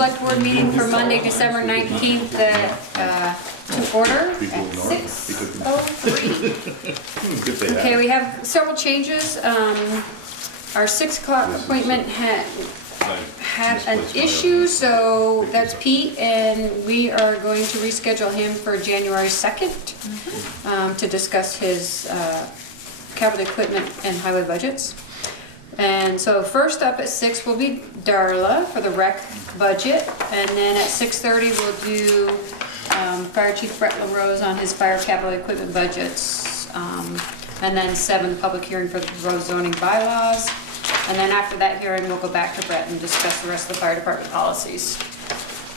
select board meeting for Monday, December 19th to order at 6:03. Okay, we have several changes. Our 6 o'clock appointment had an issue, so that's Pete, and we are going to reschedule him for January 2nd to discuss his capital equipment and highway budgets. And so first up at 6 will be Darla for the rec budget, and then at 6:30 we'll do Fire Chief Brett LaRose on his fire capital equipment budgets, and then 7 public hearing for the road zoning bylaws, and then after that hearing we'll go back to Brett and discuss the rest of the fire department policies.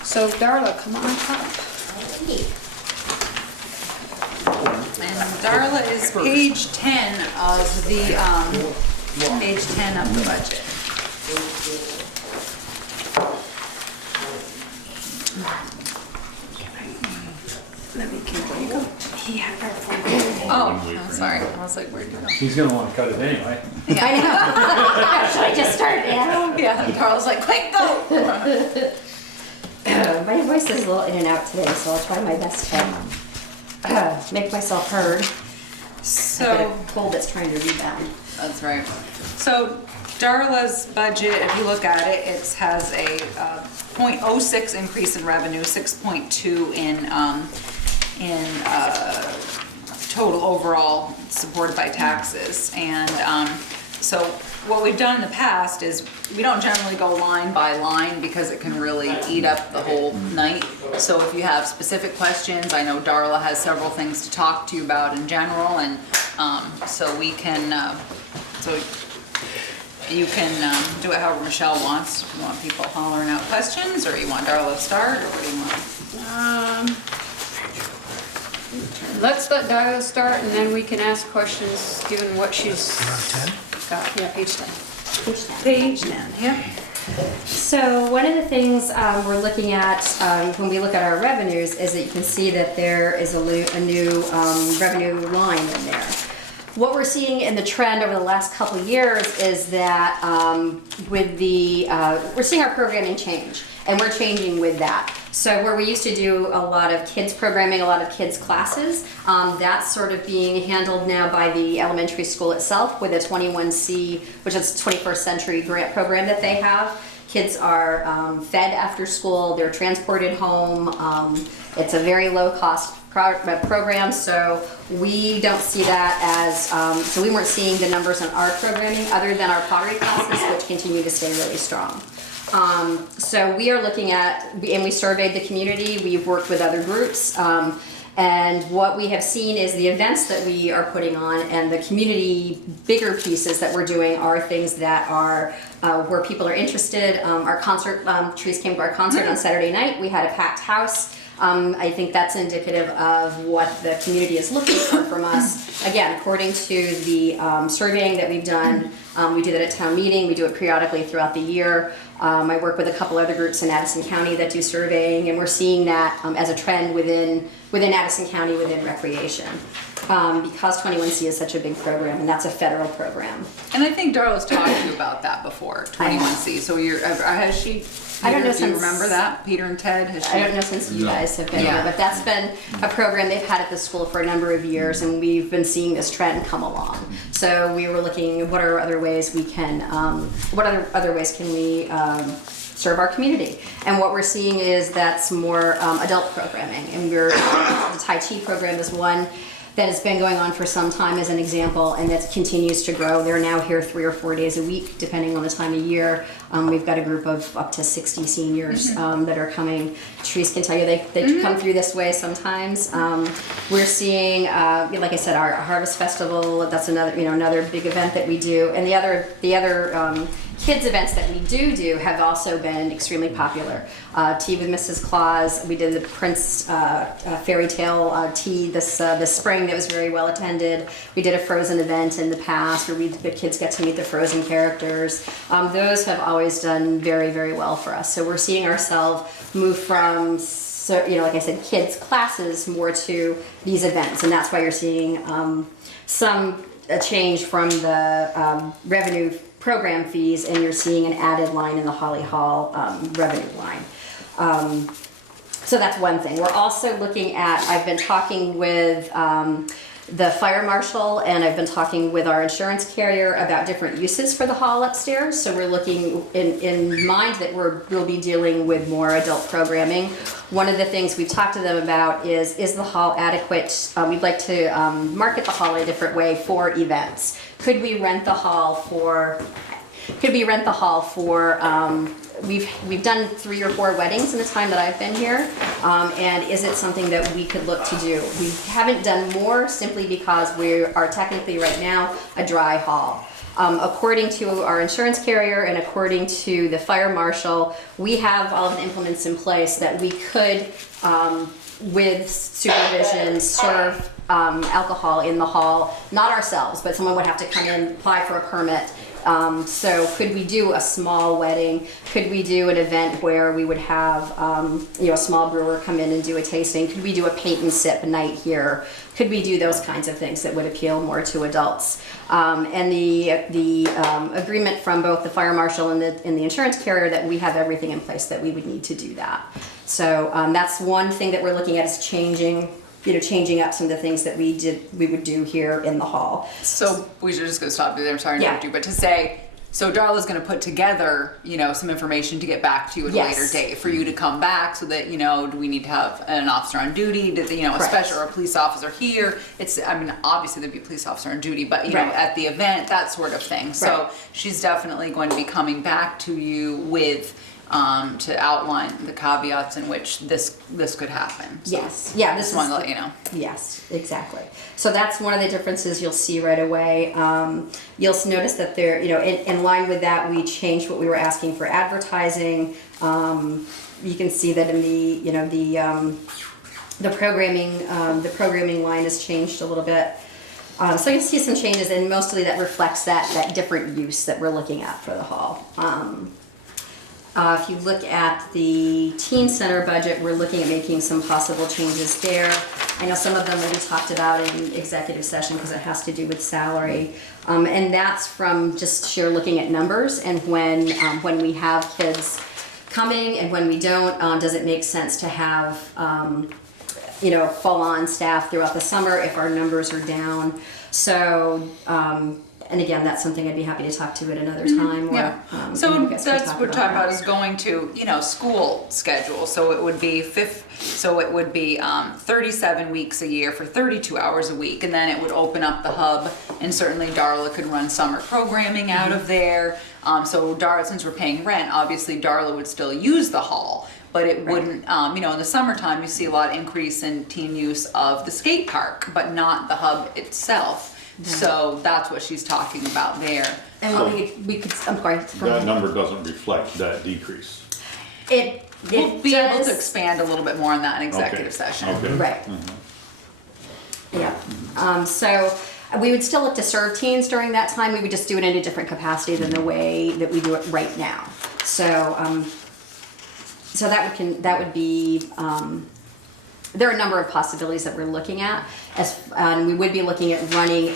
So Darla, come on up. And Darla is page 10 of the page 10 of the budget. Let me keep where you go. Oh, I'm sorry. I was like, where'd you go? She's gonna want to cut it anyway. Yeah. I know. Should I just start now? Yeah, Darla's like, quick, go! My voice is a little in and out today, so I'll try my best to make myself heard. I've got So, a cold that's trying to rebound. that's right. So Darla's budget, if you look at it, it has a 0.06 increase in revenue, 6.2 in total overall supported by taxes. And so what we've done in the past is we don't generally go line by line because it can really eat up the whole night. So if you have specific questions, I know Darla has several things to talk to you about in general, and so we can, so you can do it however Michelle wants. If you want people hollering out questions, or you want Darla to start, or what do you want? Let's let Darla start, and then we can ask questions given what she's got. Yeah, page 10. Page 10, yep. So one of the things we're looking at when we look at our revenues is that you can see that there is a new revenue line in there. What we're seeing in the trend over the last couple of years is that we're seeing our programming change, and we're changing with that. So where we used to do a lot of kids programming, a lot of kids classes, that's sort of being handled now by the elementary school itself with a 21C, which is 21st Century grant program that they have. Kids are fed after school, they're transported home. It's a very low cost program, so we don't see that as, so we weren't seeing the numbers on our programming other than our pottery classes, which continue to stay really strong. So we are looking at, and we surveyed the community, we've worked with other groups, and what we have seen is the events that we are putting on and the community bigger pieces that we're doing are things that are where people are interested. Our concert, Trees came to our concert on Saturday night. We had a packed house. I think that's indicative of what the community is looking for from us. Again, according to the surveying that we've done, we do that at town meeting, we do it periodically throughout the year. I work with a couple other groups in Addison County that do surveying, and we're seeing that as a trend within Addison County, within recreation. Because 21C is such a big program, and that's a federal program. And I think Darla's talked to you about that before, 21C. So has she? I don't know Do you since- remember that? Peter and Ted? Has she? I don't know since you guys have been Yeah. here, but that's been a program they've had at the school for a number of years, and we've been seeing this trend come along. So we were looking at what are other ways we can, what other ways can we serve our community? And what we're seeing is that's more adult programming, and the Tai Chi program is one that has been going on for some time as an example, and that continues to grow. They're now here 3 or 4 days a week, depending on the time of year. We've got a group of up to 60 seniors that are coming. Trees can tell you they come through this way sometimes. We're seeing, like I said, our Harvest Festival. That's another big event that we do, and the other kids events that we do have also been extremely popular. Tea with Mrs. Claus. We did the Prince fairy tale tea this spring that was very well attended. We did a Frozen event in the past where the kids get to meet the Frozen characters. Those have always done very, very well for us. So we're seeing ourselves move from, like I said, kids classes more to these events, and that's why you're seeing a change from the revenue program fees, and you're seeing an added line in the Holly Hall revenue line. So that's one thing. We're also looking at, I've been talking with the fire marshal and I've been talking with our insurance carrier about different uses for the hall upstairs. So we're looking in mind that we'll be dealing with more adult programming. One of the things we've talked to them about is the hall adequate? We'd like to market the hall in a different way for events. Could we rent the hall for, we've done 3 or 4 weddings in the time that I've been here, and is it something that we could look to do? We haven't done more simply because we are technically right now a dry hall. According to our insurance carrier and according to the fire marshal, we have all of the implements in place that we could, with supervision, serve alcohol in the hall, not ourselves, but someone would have to come in, apply for a permit. So could we do a small wedding? Could we do an event where we would have, a small brewer come in and do a tasting? Could we do a paint and sip night here? Could we do those kinds of things that would appeal more to adults? And the agreement from both the fire marshal and the insurance carrier that we have everything in place that we would need to do that. So that's one thing that we're looking at is changing up some of the things that we would do here in the hall. So we should just go stop there. I'm sorry to Yeah. interrupt you, but to say, so Darla's going to put together, some information to get back to you at Yes. a later date for you to come back so that, do we need to have an officer on duty? Does, a Correct. special or a police officer here? Obviously there'd be a police officer on duty, but, Right. at the event, that sort of thing. So Right. she's definitely going to be coming back to you with, to outline the caveats in which this could happen. So Yes, yeah, this just is. wanted to let you know. Yes, exactly. So that's one of the differences you'll see right away. You'll notice that there, in line with that, we changed what we were asking for advertising. You can see that in the programming line has changed a little bit. So you'll see some changes, and mostly that reflects that different use that we're looking at for the hall. If you look at the teen center budget, we're looking at making some possible changes there. I know some of them will be talked about in executive session because it has to do with salary. And that's from just sheer looking at numbers and when we have kids coming and when we don't, does it make sense to have full-on staff throughout the summer if our numbers are down. So, and again, that's something I'd be happy to talk to at another time. Or, Yeah. So you guys can that's talk what we're talking that. about is going to, school schedule. So it would be 37 weeks a year for 32 hours a week. And then it would open up the hub and certainly Darla could run summer programming out of there. So Darla, since we're paying rent, obviously Darla would still use the hall. But it wouldn't, in the summertime, you see a lot of increase in teen use of the skate park, but not the hub itself. So that's what she's talking about there. And what we could, I'm sorry. That number doesn't reflect that decrease. We'll be able does- to expand a little bit more on that in executive session. Okay. Right. Yeah. So we would still look to serve teens during that time. We would just do it in a different capacity than the way that we do it right now. So, so that would be. There are a number of possibilities that we're looking at. And we would be looking at running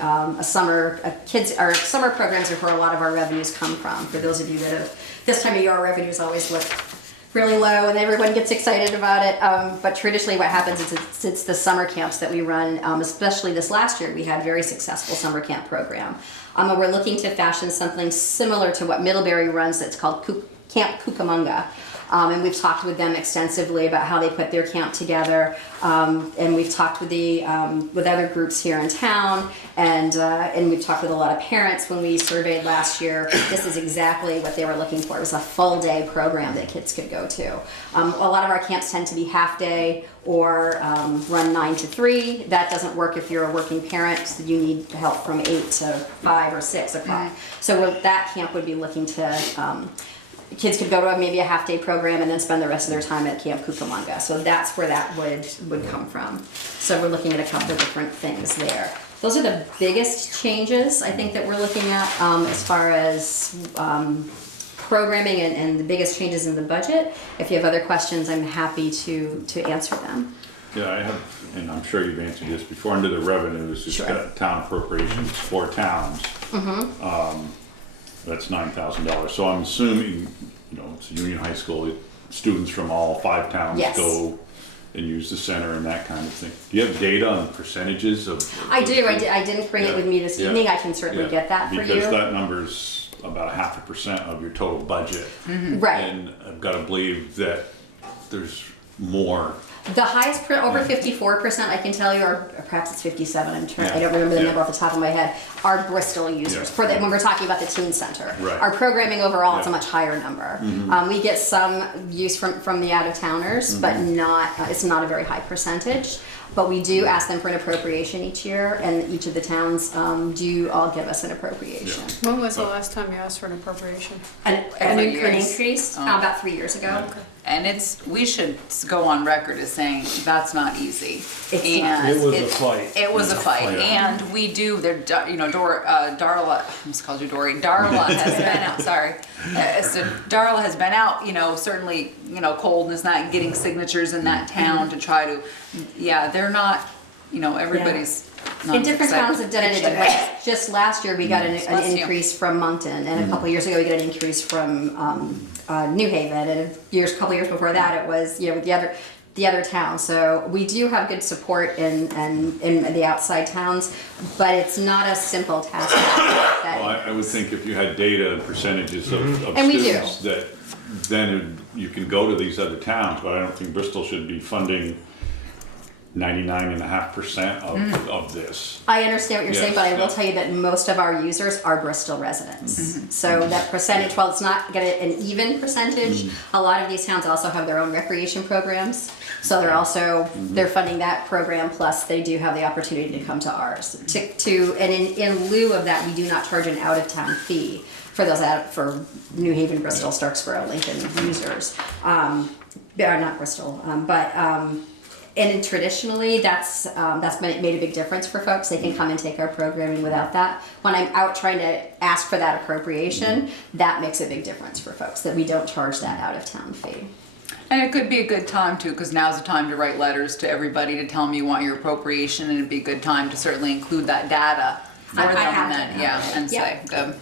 our summer programs are where a lot of our revenues come from. For those of you that have, this time of year our revenues always look really low and everyone gets excited about it. But traditionally what happens is it's the summer camps that we run, especially this last year we had a very successful summer camp program. And we're looking to fashion something similar to what Middlebury runs that's called Camp Cucamonga. And we've talked with them extensively about how they put their camp together, and we've talked with with other groups here in town, and we've talked with a lot of parents when we surveyed last year. This is exactly what they were looking for. It was a full day program that kids could go to. A lot of our camps tend to be half day or run 9 to 3. That doesn't work if you're a working parent. So you need help from 8 to 5 or 6 o'clock. So that camp would be looking to. Kids could go to maybe a half-day program and then spend the rest of their time at Camp Cucamonga. So that's where that would come from. So we're looking at a couple of different things there. Those are the biggest changes I think that we're looking at as far as programming and the biggest changes in the budget. If you have other questions, I'm happy to answer them. Yeah, I have, and I'm sure you've answered this before, under the revenues, it's Sure. got town appropriations for towns. That's $9,000. So I'm assuming, it's a Union High School, students from all 5 towns Yes. go and use the center and that kind of thing. Do you have data on percentages of? I do. I didn't bring it with me this Yeah. evening. I can certainly Yeah. get that for you. Because that number's about 0.5% of your total budget. Right. And I've got to believe that there's more. The highest, over 54%, I can tell you, or perhaps it's 57, I don't remember the Yeah. number off the top of my head, are Bristol users, Yeah. for the, when we're talking about the teen center. Right. Our programming overall, it's a Yeah. much higher number. We get some use from the out-of-towners, but not, it's not a very high percentage. But we do ask them for an appropriation each year, and each of the towns do all give us an appropriation. When was the last time you asked for an appropriation? An Every year. increase, about 3 years ago. And we should go on record as saying that's not easy. It's And not. It was a fight. It was a fight, and we do. Darla, I just called you Dory. Darla has been out. Sorry, so Darla has been out. Certainly, coldness, not getting signatures in that town to try to. Yeah, they're not. Everybody's. Not And different excited. towns have done it in different ways. Just last year, we got an Bless you. increase from Moncton, and a couple of years ago, we got an increase from New Haven, and a couple of years before that, it was with the other towns. So we do have good support in the outside towns, but it's not a simple task. Well, I would think if you had data and percentages of And we do. students, that then you can go to these other towns, but I don't think Bristol should be funding 99.5% of this. I understand what you're saying, Yes, but I will yeah. tell you that most of our users are Bristol residents. So that percentage, while it's not an even percentage, a lot of these towns also have their own recreation programs. So they're funding that program, plus they do have the opportunity to come to ours. And in lieu of that, we do not charge an out-of-town fee for for New Haven, Bristol, Starksboro, Lincoln users. Not Bristol, and traditionally, that's made a big difference for folks. They can come and take our programming without that. When I'm out trying to ask for that appropriation, that makes a big difference for folks, that we don't charge that out-of-town fee. And it could be a good time too, because now's the time to write letters to everybody to tell them you want your appropriation, and it'd be a good time to certainly include that data for I them. have And then, done yeah, that. and Yep. say, good.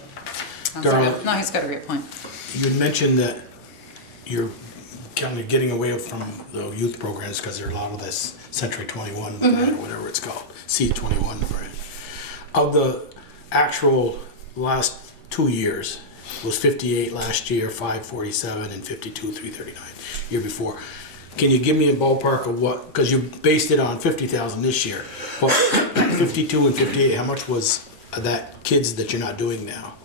Darla. No, he's got a great point. You mentioned that you're kind of getting away from the youth programs because there's a lot of this Century 21 or whatever it's called, C21, right? Of the actual last 2 years, it was 58 last year, 547, and 52, 339 year before. Can you give me a ballpark of what, because you based it on 50,000 this year, but 52 and 58, how much was that kids that you're not doing now?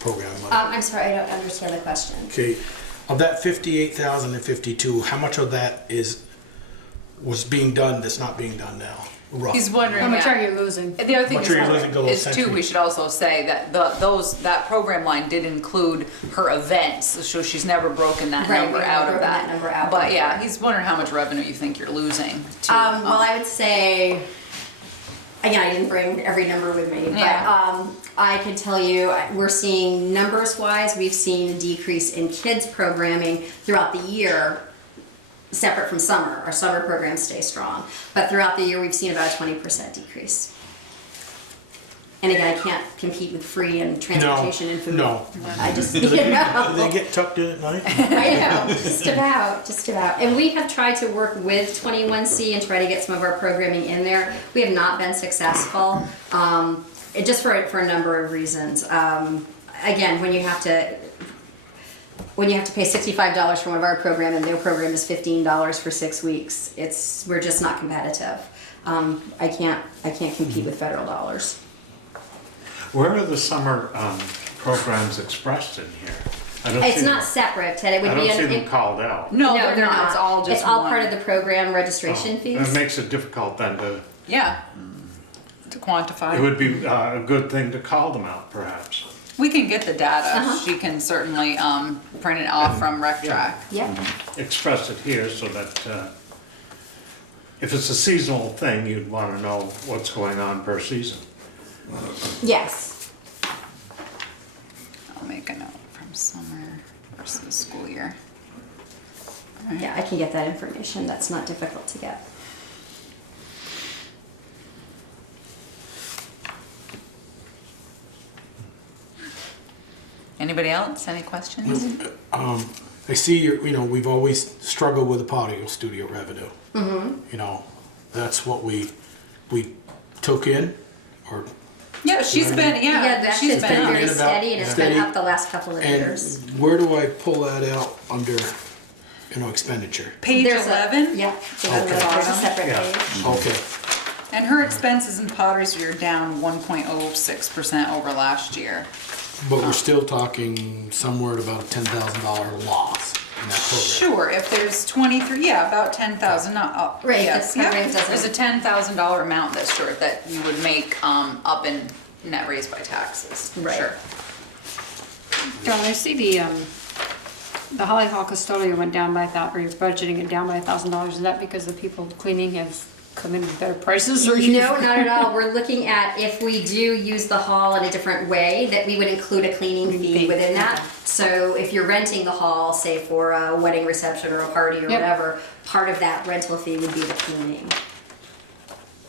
Program money? I'm sorry, I don't understand the question. Okay, of that 58,000 and 52, how much of that was being done that's not being done now? Rough. He's wondering. How much yeah. are you losing? The other thing Much are you losing to those is too, Century? we should also say that that program line did include her events, so she's never broken that Right, number we've out never of broken that. that number out But yeah, before. he's wondering how much revenue you think you're losing. Well, I would say, again, I didn't bring every number with me, Yeah. but I can tell you, we're seeing numbers-wise, we've seen a decrease in kids programming throughout the year, separate from summer. Our summer programs stay strong, but throughout the year, we've seen about a 20% decrease. And again, I can't compete with free and transportation and food. No. I just, Do they get tucked in at night? I know, just about. And we have tried to work with 21C and try to get some of our programming in there. We have not been successful, just for a number of reasons. Again, when you have to pay $65 for one of our program and their program is $15 for 6 weeks, we're just not competitive. I can't compete with federal dollars. Where are the summer programs expressed in here? I don't It's see not them- separate, Ted. It would I be don't see them called out. No, they're not. It's all just one. part of the program registration fees. It makes it difficult then to, Yeah, to quantify. it would be a good thing to call them out perhaps. We can get the data. Uh-huh. She can certainly print it off from RecTrack. Yep. Express it here so that if it's a seasonal thing, you'd want to know what's going on per season. Yes. I'll make a note from summer versus school year. Yeah, I can get that information. That's not difficult to get. Anybody else? Any questions? I see we've always struggled with the patio studio revenue. You know, that's what we took in, or Yeah, she's been, She's been been very about steady, and it's steady. been up the last couple of and years. where do I pull that out under, expenditure? page There's 11. Yeah, Okay. there's a separate Yeah. page. Okay, And her expenses in potteries are down 1.06% over last year. but we're still talking somewhere at about a $10,000 loss in that program. Sure, if there's 23, about 10,000, not, Right, yes, the program yeah. doesn't- There's a $10,000 amount this year that you would make, up in net raised by taxes, Right. sure. John, I see the Holly Hall custodian went down by or you're budgeting it down by $1,000. Is that because the people cleaning have come in with better prices, or you? No, not at all. We're looking at if we do use the hall in a different way, that we would include a cleaning fee within that. Okay. So if you're renting the hall, say for a wedding reception or a party or Yep. whatever, part of that rental fee would be the cleaning.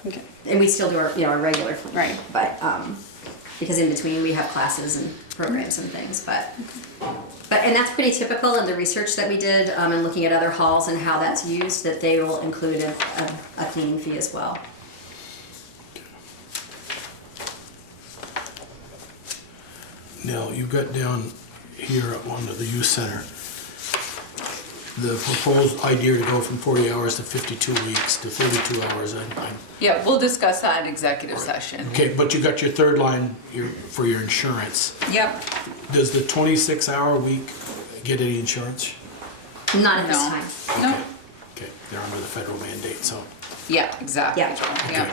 Okay. And we still do our regular cleaning. Right. But, because in between we have classes and programs and things, and that's pretty typical in the research that we did, and looking at other halls and how that's used, that they will include a cleaning fee as well. Now, you've got down here at one of the youth center, the proposed idea to go from 40 hours to 52 weeks to 32 hours. Yeah, we'll discuss that in executive session. Okay, but you got your third line for your insurance. Yep, Does the 26-hour week get any insurance? Not at this No. time. no, Okay, they're under the federal mandate, so. yeah, exactly, Yeah. Joel, Okay. yeah.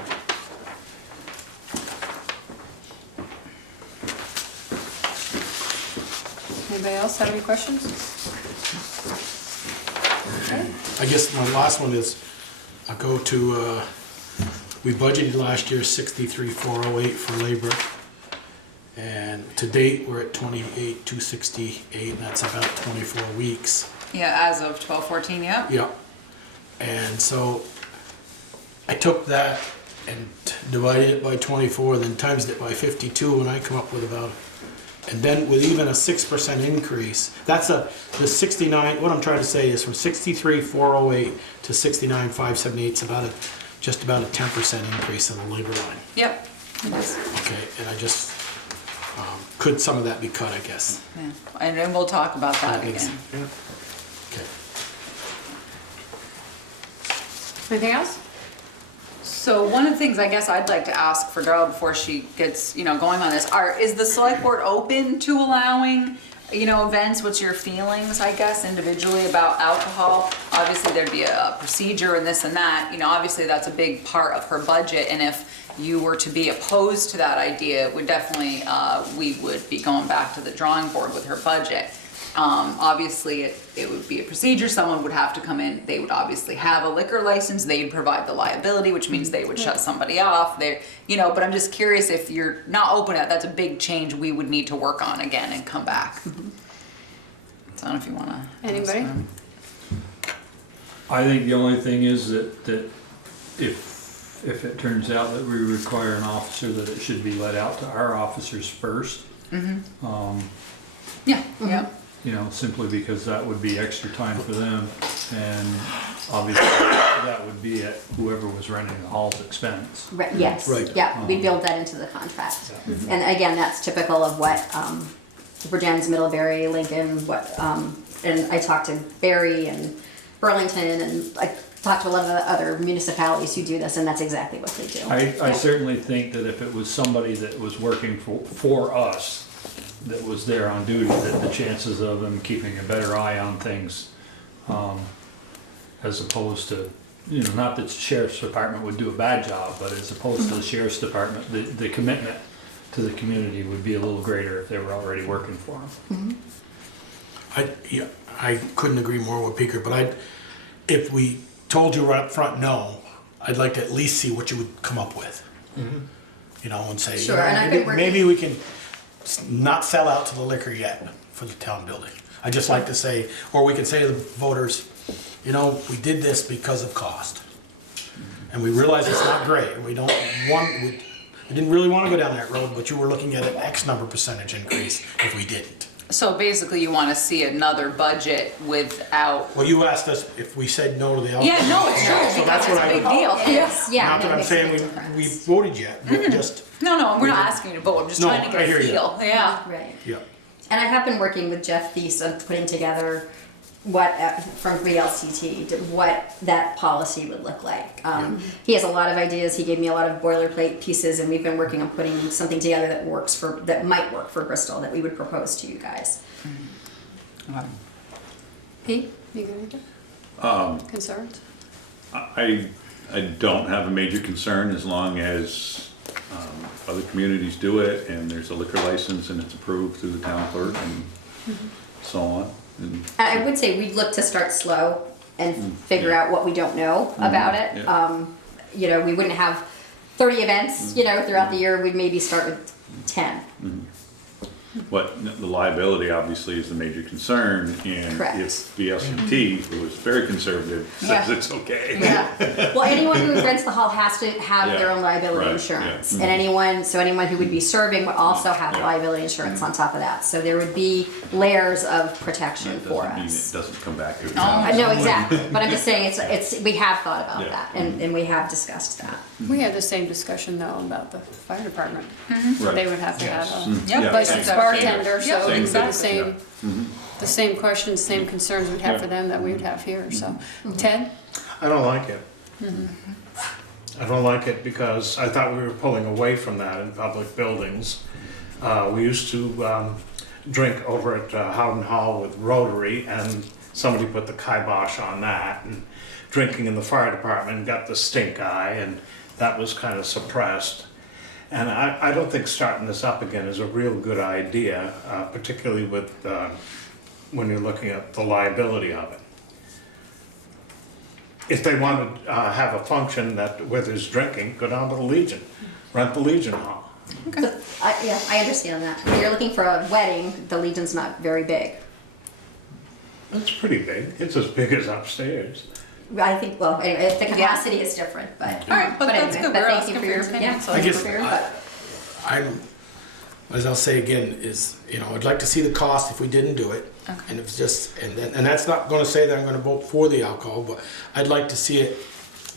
Anybody else have any questions? I guess my last one is, I go to, we budgeted last year 63,408 for labor. And to date, we're at 28,268, and that's about 24 weeks. Yeah, as of 12/14, yeah. Yeah. And so I took that and divided it by 24, then times it by 52, and I come up with about, and then with even a 6% increase, that's the 69, what I'm trying to say is from 63,408 to 69,578, it's just about a 10% increase in the labor line. Yep. Yes. Okay, and I just, could some of that be cut, I guess? Yeah. And then we'll talk about that That makes- again. Okay. Anything else? So one of the things I guess I'd like to ask for Darla before she gets, going on this, is the select board open to allowing, events? What's your feelings, I guess, individually about alcohol? Obviously, there'd be a procedure and this and that, obviously that's a big part of her budget, and if you were to be opposed to that idea, it would definitely, we would be going back to the drawing board with her budget. Obviously, it would be a procedure, someone would have to come in, they would obviously have a liquor license, they'd provide the liability, which means they would shut somebody off, but I'm just curious if you're not open to that, that's a big change we would need to work on again and come back. So I don't know if you wanna. Anybody? I think the only thing is that if it turns out that we require an officer, that it should be let out to our officers first. Yeah, yeah. Simply because that would be extra time for them, and obviously that would be at whoever was renting the hall's expense. Right, yes, Right. yeah, we build that into the contract. And again, that's typical of what, Virginia's, Middlebury, Lincoln, and I talked to Barry and Burlington, and I talked to a lot of the other municipalities who do this, and that's exactly what they do. I certainly think that if it was somebody that was working for us, that was there on duty, that the chances of them keeping a better eye on things, as opposed to, not that the sheriff's department would do a bad job, but as opposed to the sheriff's department, the commitment to the community would be a little greater if they were already working for them. I couldn't agree more with Peter, but if we told you right up front no, I'd like to at least see what you would come up with. And say, Sure, and I've been working- maybe we can not sell out to the liquor yet for the town building. I just like to say, or we can say to the voters, we did this because of cost. And we realize it's not great, we didn't really want to go down that road, but you were looking at an X number percentage increase if we didn't. So basically you wanna see another budget without, Well, you asked us if we said no to the alcohol. yeah, no, it's true, So because that's it's what a I big would- deal. It is, yeah. Not no, that it I'm makes a saying big we difference. voted yet, we just, No, we're not asking you to vote, I'm just No, trying to I get hear a you. feel, yeah. Right. yeah. And I have been working with Jeff Thies on putting together what, from VLCT, what that policy would look like. He has a lot of ideas, he gave me a lot of boilerplate pieces, and we've been working on putting something together that might work for Bristol, that we would propose to you guys. Pete, you got anything? Concerns? I don't have a major concern as long as other communities do it and there's a liquor license and it's approved through the town clerk and so on. And I would say we'd look to start slow and figure out what we don't know about it. yeah. You know, we wouldn't have 30 events, you know, throughout the year, we'd maybe start with 10. But the liability obviously is the major concern, and Correct. if the SET, who is very conservative, says Yeah. it's okay. Yeah. Well, anyone who rents the hall has to have their Yeah, own liability right, insurance. yeah. And anyone who would be serving would also have Yeah. liability insurance on top of that. So there would be layers of protection That for doesn't mean us. it doesn't come back to the I town. know exactly, but I'm just saying we have thought about Yeah. that and we have discussed that. We had the same discussion though about the fire department. Right. They would have to have a Yep. licensed Yeah. bartender, Yep, so Same it's the thing, same, the same questions, same concerns we'd have for them that we would have here, so. Ted? I don't like it. I don't like it because I thought we were pulling away from that in public buildings. We used to drink over at Howden Hall with Rotary, and somebody put the kibosh on that, and drinking in the fire department got the stink eye, and that was kind of suppressed. And I don't think starting this up again is a real good idea, particularly with when you're looking at the liability of it. If they want to have a function where there's drinking, go down to the Legion, rent the Legion Hall. But I understand that. When you're looking for a wedding, the Legion's not very big. It's pretty big. It's as big as upstairs. I think, well, anyway, the capacity is different, but. All right, but that's anyway, good. but We're thank asking you for your yeah, opinion, so thank I you guess for your input. as I'll say again, is, you know, I'd like to see the cost if we didn't do it. Okay. And if it's just, and that's not gonna say that I'm gonna vote for the alcohol, but I'd like to see it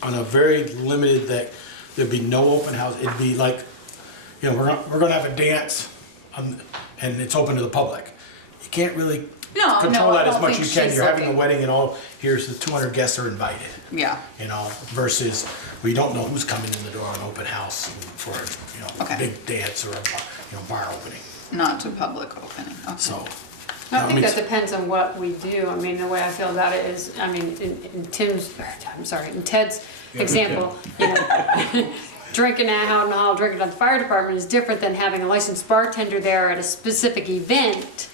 on a very limited, that there'd be no open house. It'd be like, you know, we're gonna have a dance, and it's open to the public. You can't really No, control I that as don't much think as you can. she's You're having a looking- wedding and all, here's the 200 guests are invited. Yeah, You know, versus we don't know who's coming in the door on open house for, you know, Okay. a big dance or a bar opening. not to public opening, okay. So. I think means- that depends on what we do. I mean, the way I feel about it is, I mean, in Ted's example, you know, drinking at Howden Hall, drinking at the fire department is different than having a licensed bartender there at a specific event.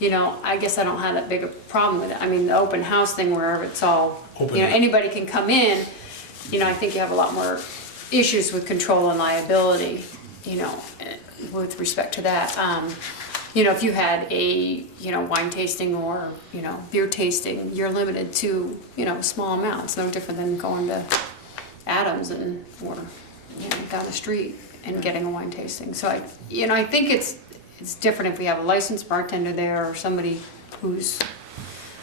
You know, I guess I don't have that big a problem with it. I mean, the open house thing where it's all, Open. you know, anybody can come in, you know, I think you have a lot more issues with control and liability, you know, with respect to that. You know, if you had a, you know, wine tasting or, you know, beer tasting, you're limited to, you know, a small amount. It's no different than going to Adams or, you know, down the street and getting a wine tasting. So I think it's different if we have a licensed bartender there or somebody who's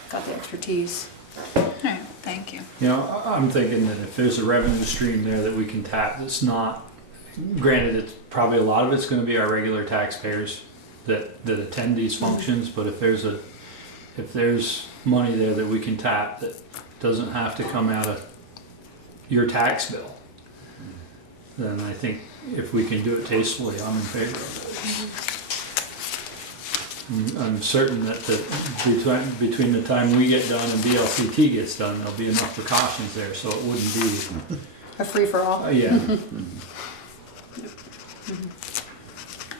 got the expertise. All right, thank you. You know, I'm thinking that if there's a revenue stream there that we can tap, that's not, granted, it's probably a lot of it's gonna be our regular taxpayers that attend these functions, but if there's money there that we can tap that doesn't have to come out of your tax bill, then I think if we can do it tastefully, I'm in favor of it. I'm certain that between the time we get done and BLCT gets done, there'll be enough precautions there, so it wouldn't be, A free-for-all. yeah.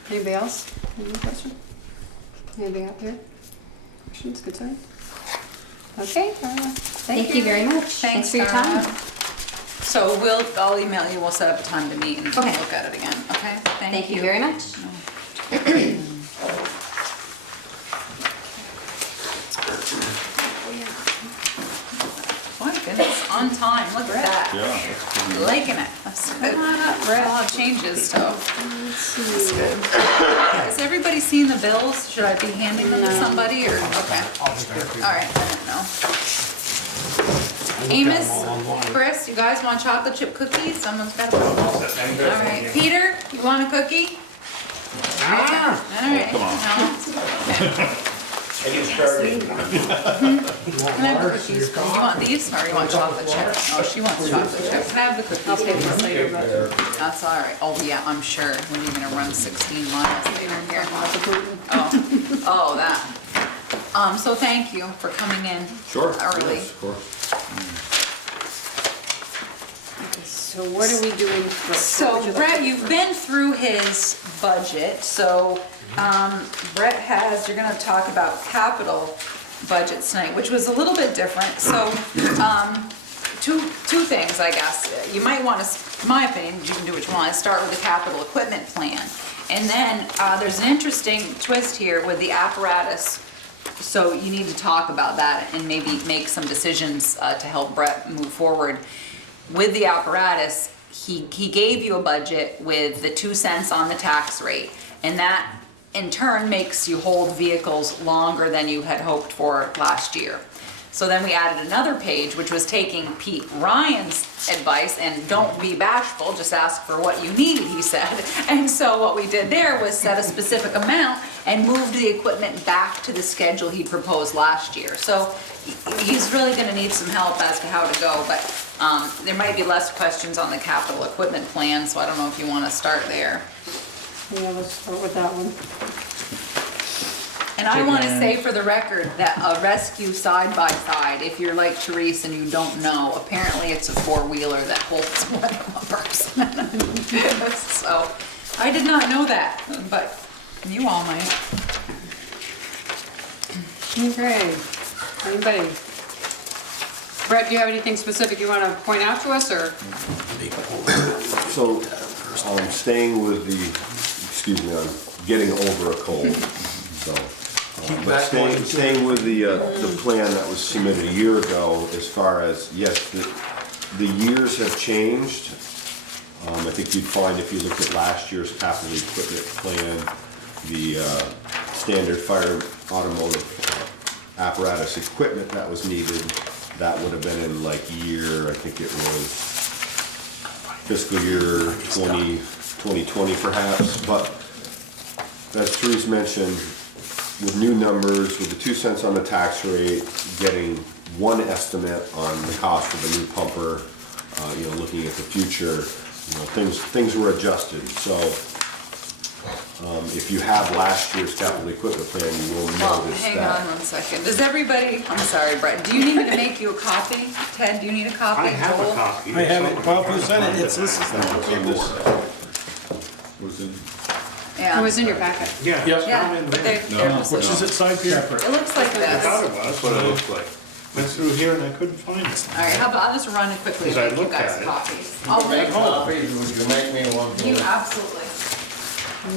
Anybody else? Any question? Anybody out there? Questions, concerns? Okay, Thank you very much. Thanks for your time. So I'll email you, we'll set up a time to meet and Okay. look at it again, okay? Thank you very much. My goodness, on time, look at that. Yeah, that's pretty- Liking it, that's good. A lot of changes, so. let's see. Has everybody seen the bills? Should I be handing them to No. somebody or, okay, I'll just grab you. all right, I don't know. I looked at Amos, them all online. Chris, you guys want chocolate chip cookies? Someone's got a bowl. All right, Peter, you want a cookie? Ah! All right. come on. No? And you started. You want Can I have the Mars? cookies? You want these or you want chocolate chip? Oh, she wants chocolate chip. Can I have the cookies? I'll pay for later, but That's all right. Oh, yeah, I'm sure. When you're gonna run 16 miles later here. Oh, that. So thank you for coming in Sure. early. Yes, of course. so what are we doing first? What would So you like Brett, to do you've first? been through his budget, so Brett you're gonna talk about capital budgets tonight, which was a little bit different. So two things, I guess. You might want to, in my opinion, you can do what you want, start with the capital equipment plan. And then there's an interesting twist here with the apparatus. So you need to talk about that and maybe make some decisions to help Brett move forward. With the apparatus, he gave you a budget with the 2 cents on the tax rate. And that in turn makes you hold vehicles longer than you had hoped for last year. So then we added another page, which was taking Pete Ryan's advice, and don't be bashful, just ask for what you need, he said. And so what we did there was set a specific amount and moved the equipment back to the schedule he proposed last year. So he's really gonna need some help as to how to go, but there might be less questions on the capital equipment plan, so I don't know if you wanna start there. Yeah, let's start with that one. And I want to say for the record that a rescue side-by-side, if you're like Therese and you don't know, apparently it's a four-wheeler that holds more than one person. So, I did not know that, but you all might. Okay, anybody? Brett, do you have anything specific you want to point out to us, or? So, staying with the, excuse me, I'm getting over a cold, so. But staying with the plan that was submitted a year ago, as far as, yes, the years have changed. I think you'd find if you looked at last year's capital equipment plan, the standard fire automotive apparatus equipment that was needed, that would have been in like year, I think it was fiscal year 2020 perhaps, but as Therese mentioned, with new numbers, with the 2 cents on the tax rate, getting one estimate on the cost of a new pumper, looking at the future, things were adjusted. So if you have last year's capital equipment plan, you will Well, notice hang that. on 1 second. Does everybody, I'm sorry, Brett, do you need me to make you a copy? Ted, do you need a copy? I have a Joel? copy. I have it, well, if you sent it, it's this is So this was in, Yeah. It was in your packet. Yeah, Yeah. it's Yeah, not in but there. they're No. just, Which is it, side here? it looks like I this. thought All it was, that's what it looks like. went through here and I couldn't find it. right, how about, I'll just run it quickly and Because I make you looked guys at it. copies. I'll I'll make make, copies, would you make me one? you absolutely.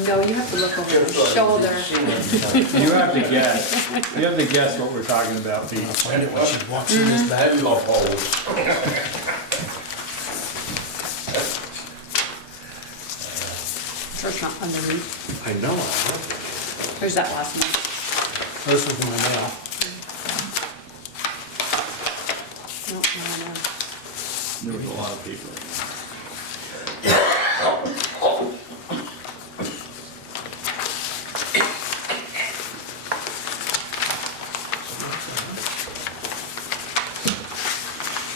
No, you have to look over your shoulder. You have to guess. You have to guess what we're talking about, Pete. Find it when she walks in this back. Sure it's not underneath. I know, I have There's that last one. This is my mail. No, no, no. there was a lot of people.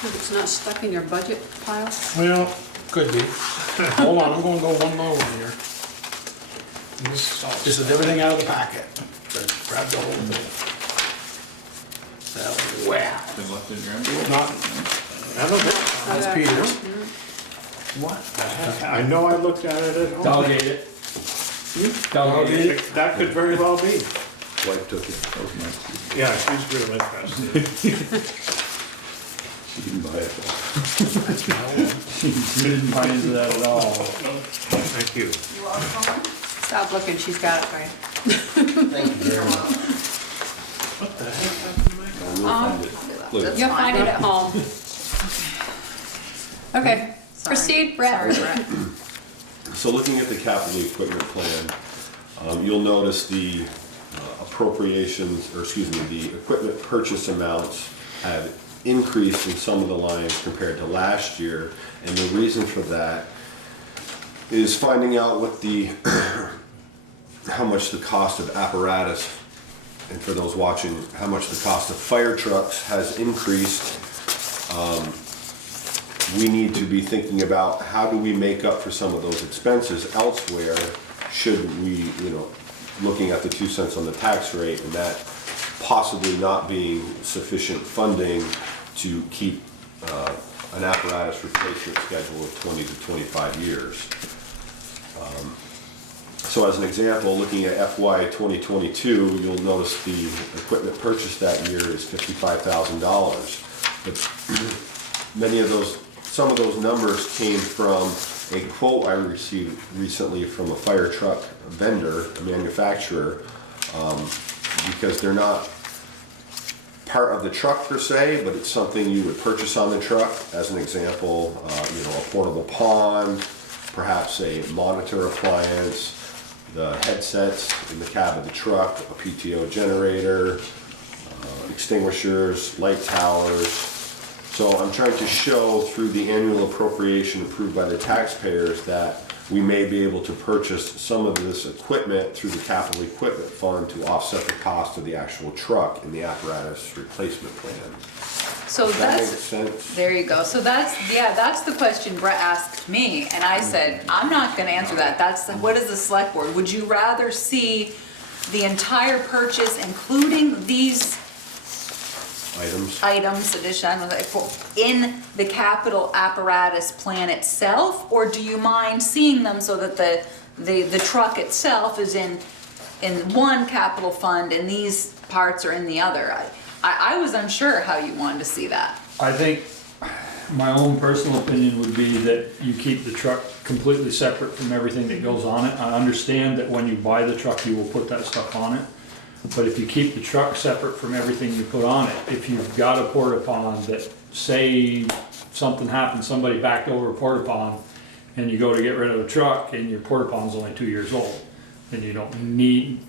It's not stuck in your budget pile? Well, could be. Hold on, I'm gonna go one more one here. This is everything out of the packet. Grab the whole thing. Wow. Been left in your envelope? Not, that's Peter. What the heck? I know I looked at it at home. Delegate it. Delegate it. That could very well be. Wife took it, that was nice. Yeah, she's real interested. She didn't buy it though. We didn't buy into that at all. Thank you. You welcome. Stop looking, she's got it for you. Thank you very much. What the heck happened to my We'll find it. Look, That's You'll fine. find it at home. Okay, Sorry. proceed, Brett. Sorry, Brett. So looking at the capital equipment plan, you'll notice the appropriations, or excuse me, the equipment purchase amounts have increased in some of the lines compared to last year. And the reason for that is finding out what the, how much the cost of apparatus, and for those watching, how much the cost of fire trucks has increased. We need to be thinking about how do we make up for some of those expenses elsewhere, should we, looking at the 2 cents on the tax rate, and that possibly not being sufficient funding to keep an apparatus replacement schedule of 20 to 25 years. So as an example, looking at FY 2022, you'll notice the equipment purchased that year is $55,000. But some of those numbers came from a quote I received recently from a fire truck vendor, a manufacturer, because they're not part of the truck per se, but it's something you would purchase on the truck. As an example, a portable pond, perhaps a monitor appliance, the headsets in the cab of the truck, a PTO generator, extinguishers, light towers. So I'm trying to show through the annual appropriation approved by the taxpayers that we may be able to purchase some of this equipment through the capital equipment fund to offset the cost of the actual truck in the apparatus replacement plan. So Does that make that's, sense? there you go. So that's the question Brett asked me, and I said, I'm not gonna answer that. What is the select board? Would you rather see the entire purchase, including these items, in the capital apparatus plan itself, or do you mind seeing them so that the truck itself is in one capital fund and these parts are in the other? I was unsure how you wanted to see that. I think my own personal opinion would be that you keep the truck completely separate from everything that goes on it. I understand that when you buy the truck, you will put that stuff on it. But if you keep the truck separate from everything you put on it, if you've got a porta pond that, say something happens, somebody backed over a porta pond, and you go to get rid of the truck and your porta pond's only 2 years old, then you don't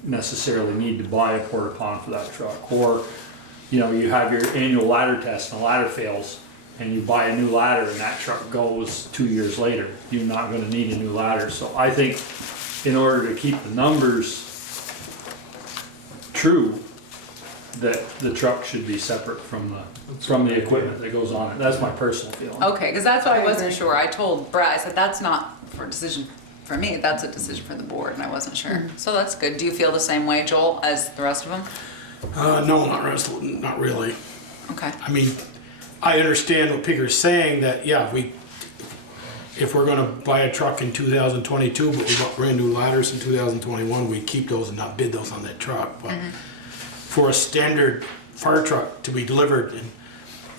necessarily need to buy a porta pond for that truck. Or you have your annual ladder test and the ladder fails, and you buy a new ladder and that truck goes 2 years later. You're not going to need a new ladder. So I think in order to keep the numbers true, that the truck should be separate from the equipment that goes on it. That's my personal feeling. Okay, because that's what I wasn't sure. I told Brett, I said, that's not for a decision for me, that's a decision for the board, and I wasn't sure. So that's good. Do you feel the same way, Joel, as the rest of them? No, not really. Okay. I mean, I understand what Pigger's saying, that, yeah, if we're gonna buy a truck in 2022, but we got brand new ladders in 2021, we keep those and not bid those on that truck. But for a standard fire truck to be delivered, and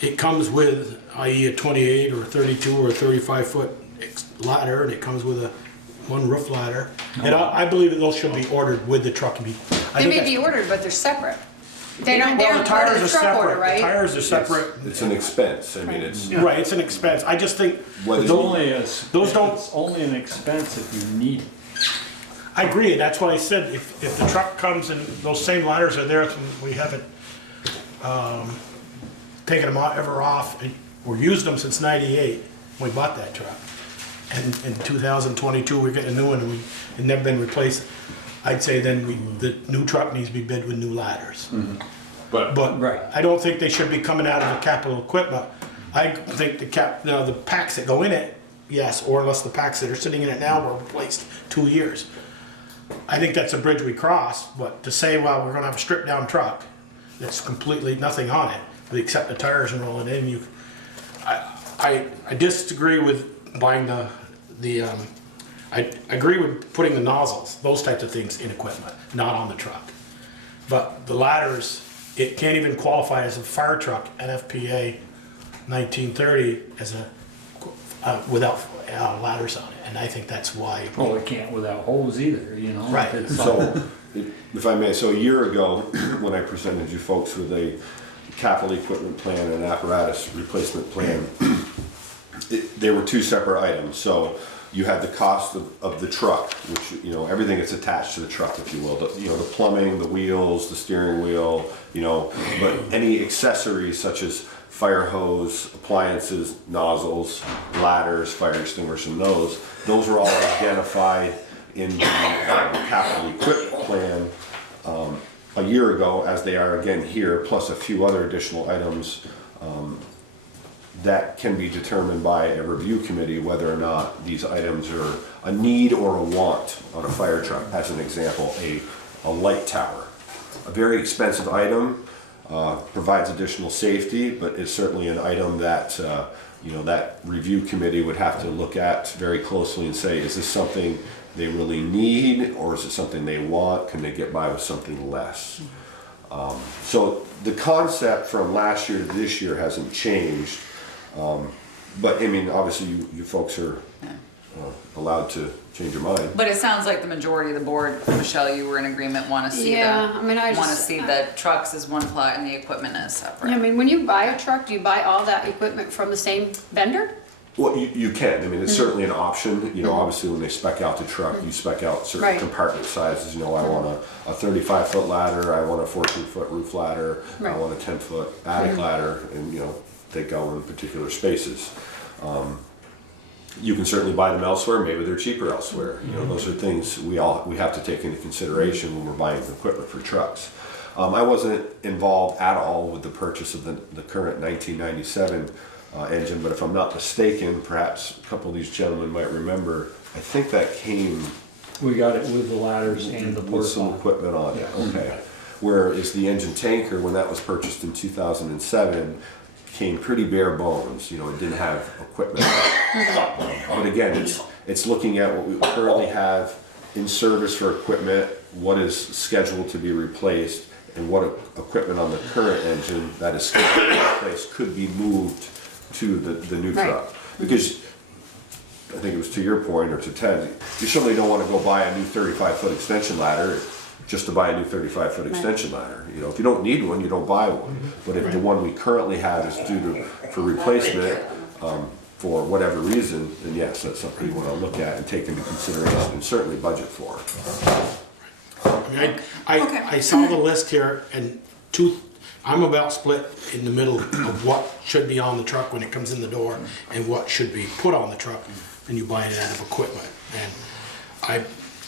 it comes with, i.e. a 28 or 32 or 35 foot ladder, and it comes with one roof ladder. And I believe that those should be ordered with the truck. They may be ordered, but they're separate. They're Well, not part of the truck order, The right? tires are separate. It's an expense. I mean, it's. Right, it's an expense. I just think Whether It's you- only an expense if you need it. I agree, that's what I said, if the truck comes and those same ladders are there, we haven't taken them ever off, or used them since '98, we bought that truck. And in 2022, we're getting a new one, and it never been replaced. I'd say then the new truck needs to be bid with new ladders. But Right. I don't think they should be coming out of the capital equipment. I think the packs that go in it, yes, or unless the packs that are sitting in it now were replaced 2 years. I think that's a bridge we cross, but to say, well, we're gonna have a stripped down truck that's completely nothing on it, except the tires and rolling in, I disagree with buying I agree with putting the nozzles, those types of things in equipment, not on the truck. But the ladders, it can't even qualify as a fire truck, NFPA 1930 as without ladders on it, and I think that's why. Well, it can't without hose either, Right. It's So, if I may, so a year ago, when I presented you folks with a capital equipment plan and apparatus replacement plan, they were two separate items. So You have the cost of the truck, which, you know, everything that's attached to the truck, if you will. You know, the plumbing, the wheels, the steering wheel, you know, but any accessories such as fire hose, appliances, nozzles, ladders, fire extinguishers, and those were all identified in the capital equipment plan a year ago, as they are again here, plus a few other additional items that can be determined by a review committee whether or not these items are a need or a want on a fire truck. As an example, a light tower, a very expensive item, provides additional safety, but is certainly an item that you know, that review committee would have to look at very closely and say, is this something they really need, or is it something they want? Can they get by with something less? So the concept from last year to this year hasn't changed. But I mean, obviously you folks are allowed to change your mind. But it sounds like the majority of the board, Michelle, you were in agreement, want to see the trucks as one plot and the equipment as separate. I mean, when you buy a truck, do you buy all that equipment from the same vendor? Well, you can. I mean, it's certainly an option. You know, obviously when they spec out the truck, you spec out certain Right. compartment sizes. You know, I want a 35-foot ladder, I want a 14-foot roof ladder, I Right. want a 10-foot attic ladder, and you know, they go in particular spaces. You can certainly buy them elsewhere. Maybe they're cheaper elsewhere. You know, those are things we have to take into consideration when we're buying equipment for trucks. I wasn't involved at all with the purchase of the current 1997 engine, but if I'm not mistaken, perhaps a couple of these gentlemen might remember, I think that came We got it with the ladders and the with some porta equipment on it. Okay. Whereas the engine tanker, when that was purchased in 2007, came pretty bare bones. You know, it didn't have equipment. But again, it's looking at what we currently have in service for equipment, what is scheduled to be replaced, and what equipment on the current engine that is scheduled to be replaced could be moved to the new Right. truck. Because I think it was to your point, or to Ted, you certainly don't want to go buy a new 35-foot extension ladder just to buy a new 35-foot extension ladder. You know, if you don't need one, you don't buy one. But if the one we currently have is due for replacement, for whatever reason, then yes, that's something you want to look at and take into consideration and certainly budget for. I mean, I saw the list here, and I'm about split in the middle of what should be on the truck when it comes in the door and what should be put on the truck and you buy it out of equipment.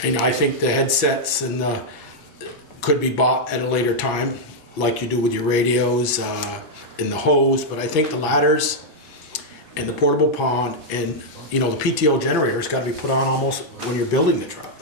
And I think the headsets and could be bought at a later time, like you do with your radios and the hose, but I think the ladders and the portable pond and, you know, the PTO generator's got to be put on almost when you're building the truck.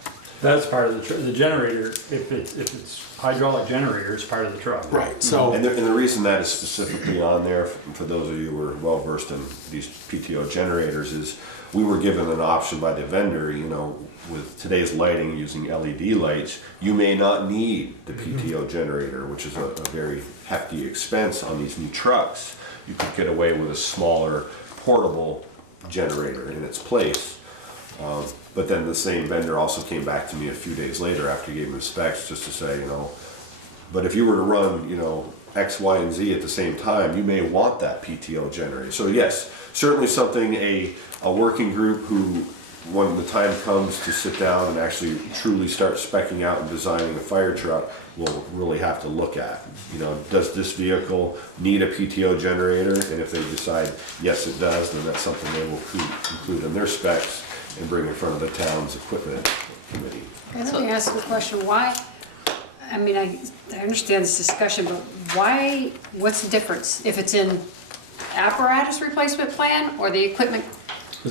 That's part of the generator. If it's hydraulic generator, it's part of the truck. Right, so. And the reason that is specifically on there, for those of you who are well versed in these PTO generators, is we were given an option by the vendor. You know, with today's lighting using LED lights, you may not need the PTO generator, which is a very hefty expense on these new trucks. You could get away with a smaller portable generator in its place. But then the same vendor also came back to me a few days later after he gave me the specs, just to say, you know, but if you were to run, you know, X, Y, and Z at the same time, you may want that PTO generator. So yes, certainly something a working group who, when the time comes to sit down and actually truly start speccing out and designing a fire truck, will really have to look at. You know, does this vehicle need a PTO generator? And if they decide yes it does, then that's something they will include in their specs and bring in front of the town's equipment committee. Let me ask the question, why, I mean, I understand this discussion, but why, what's the difference if it's in apparatus replacement plan or the equipment,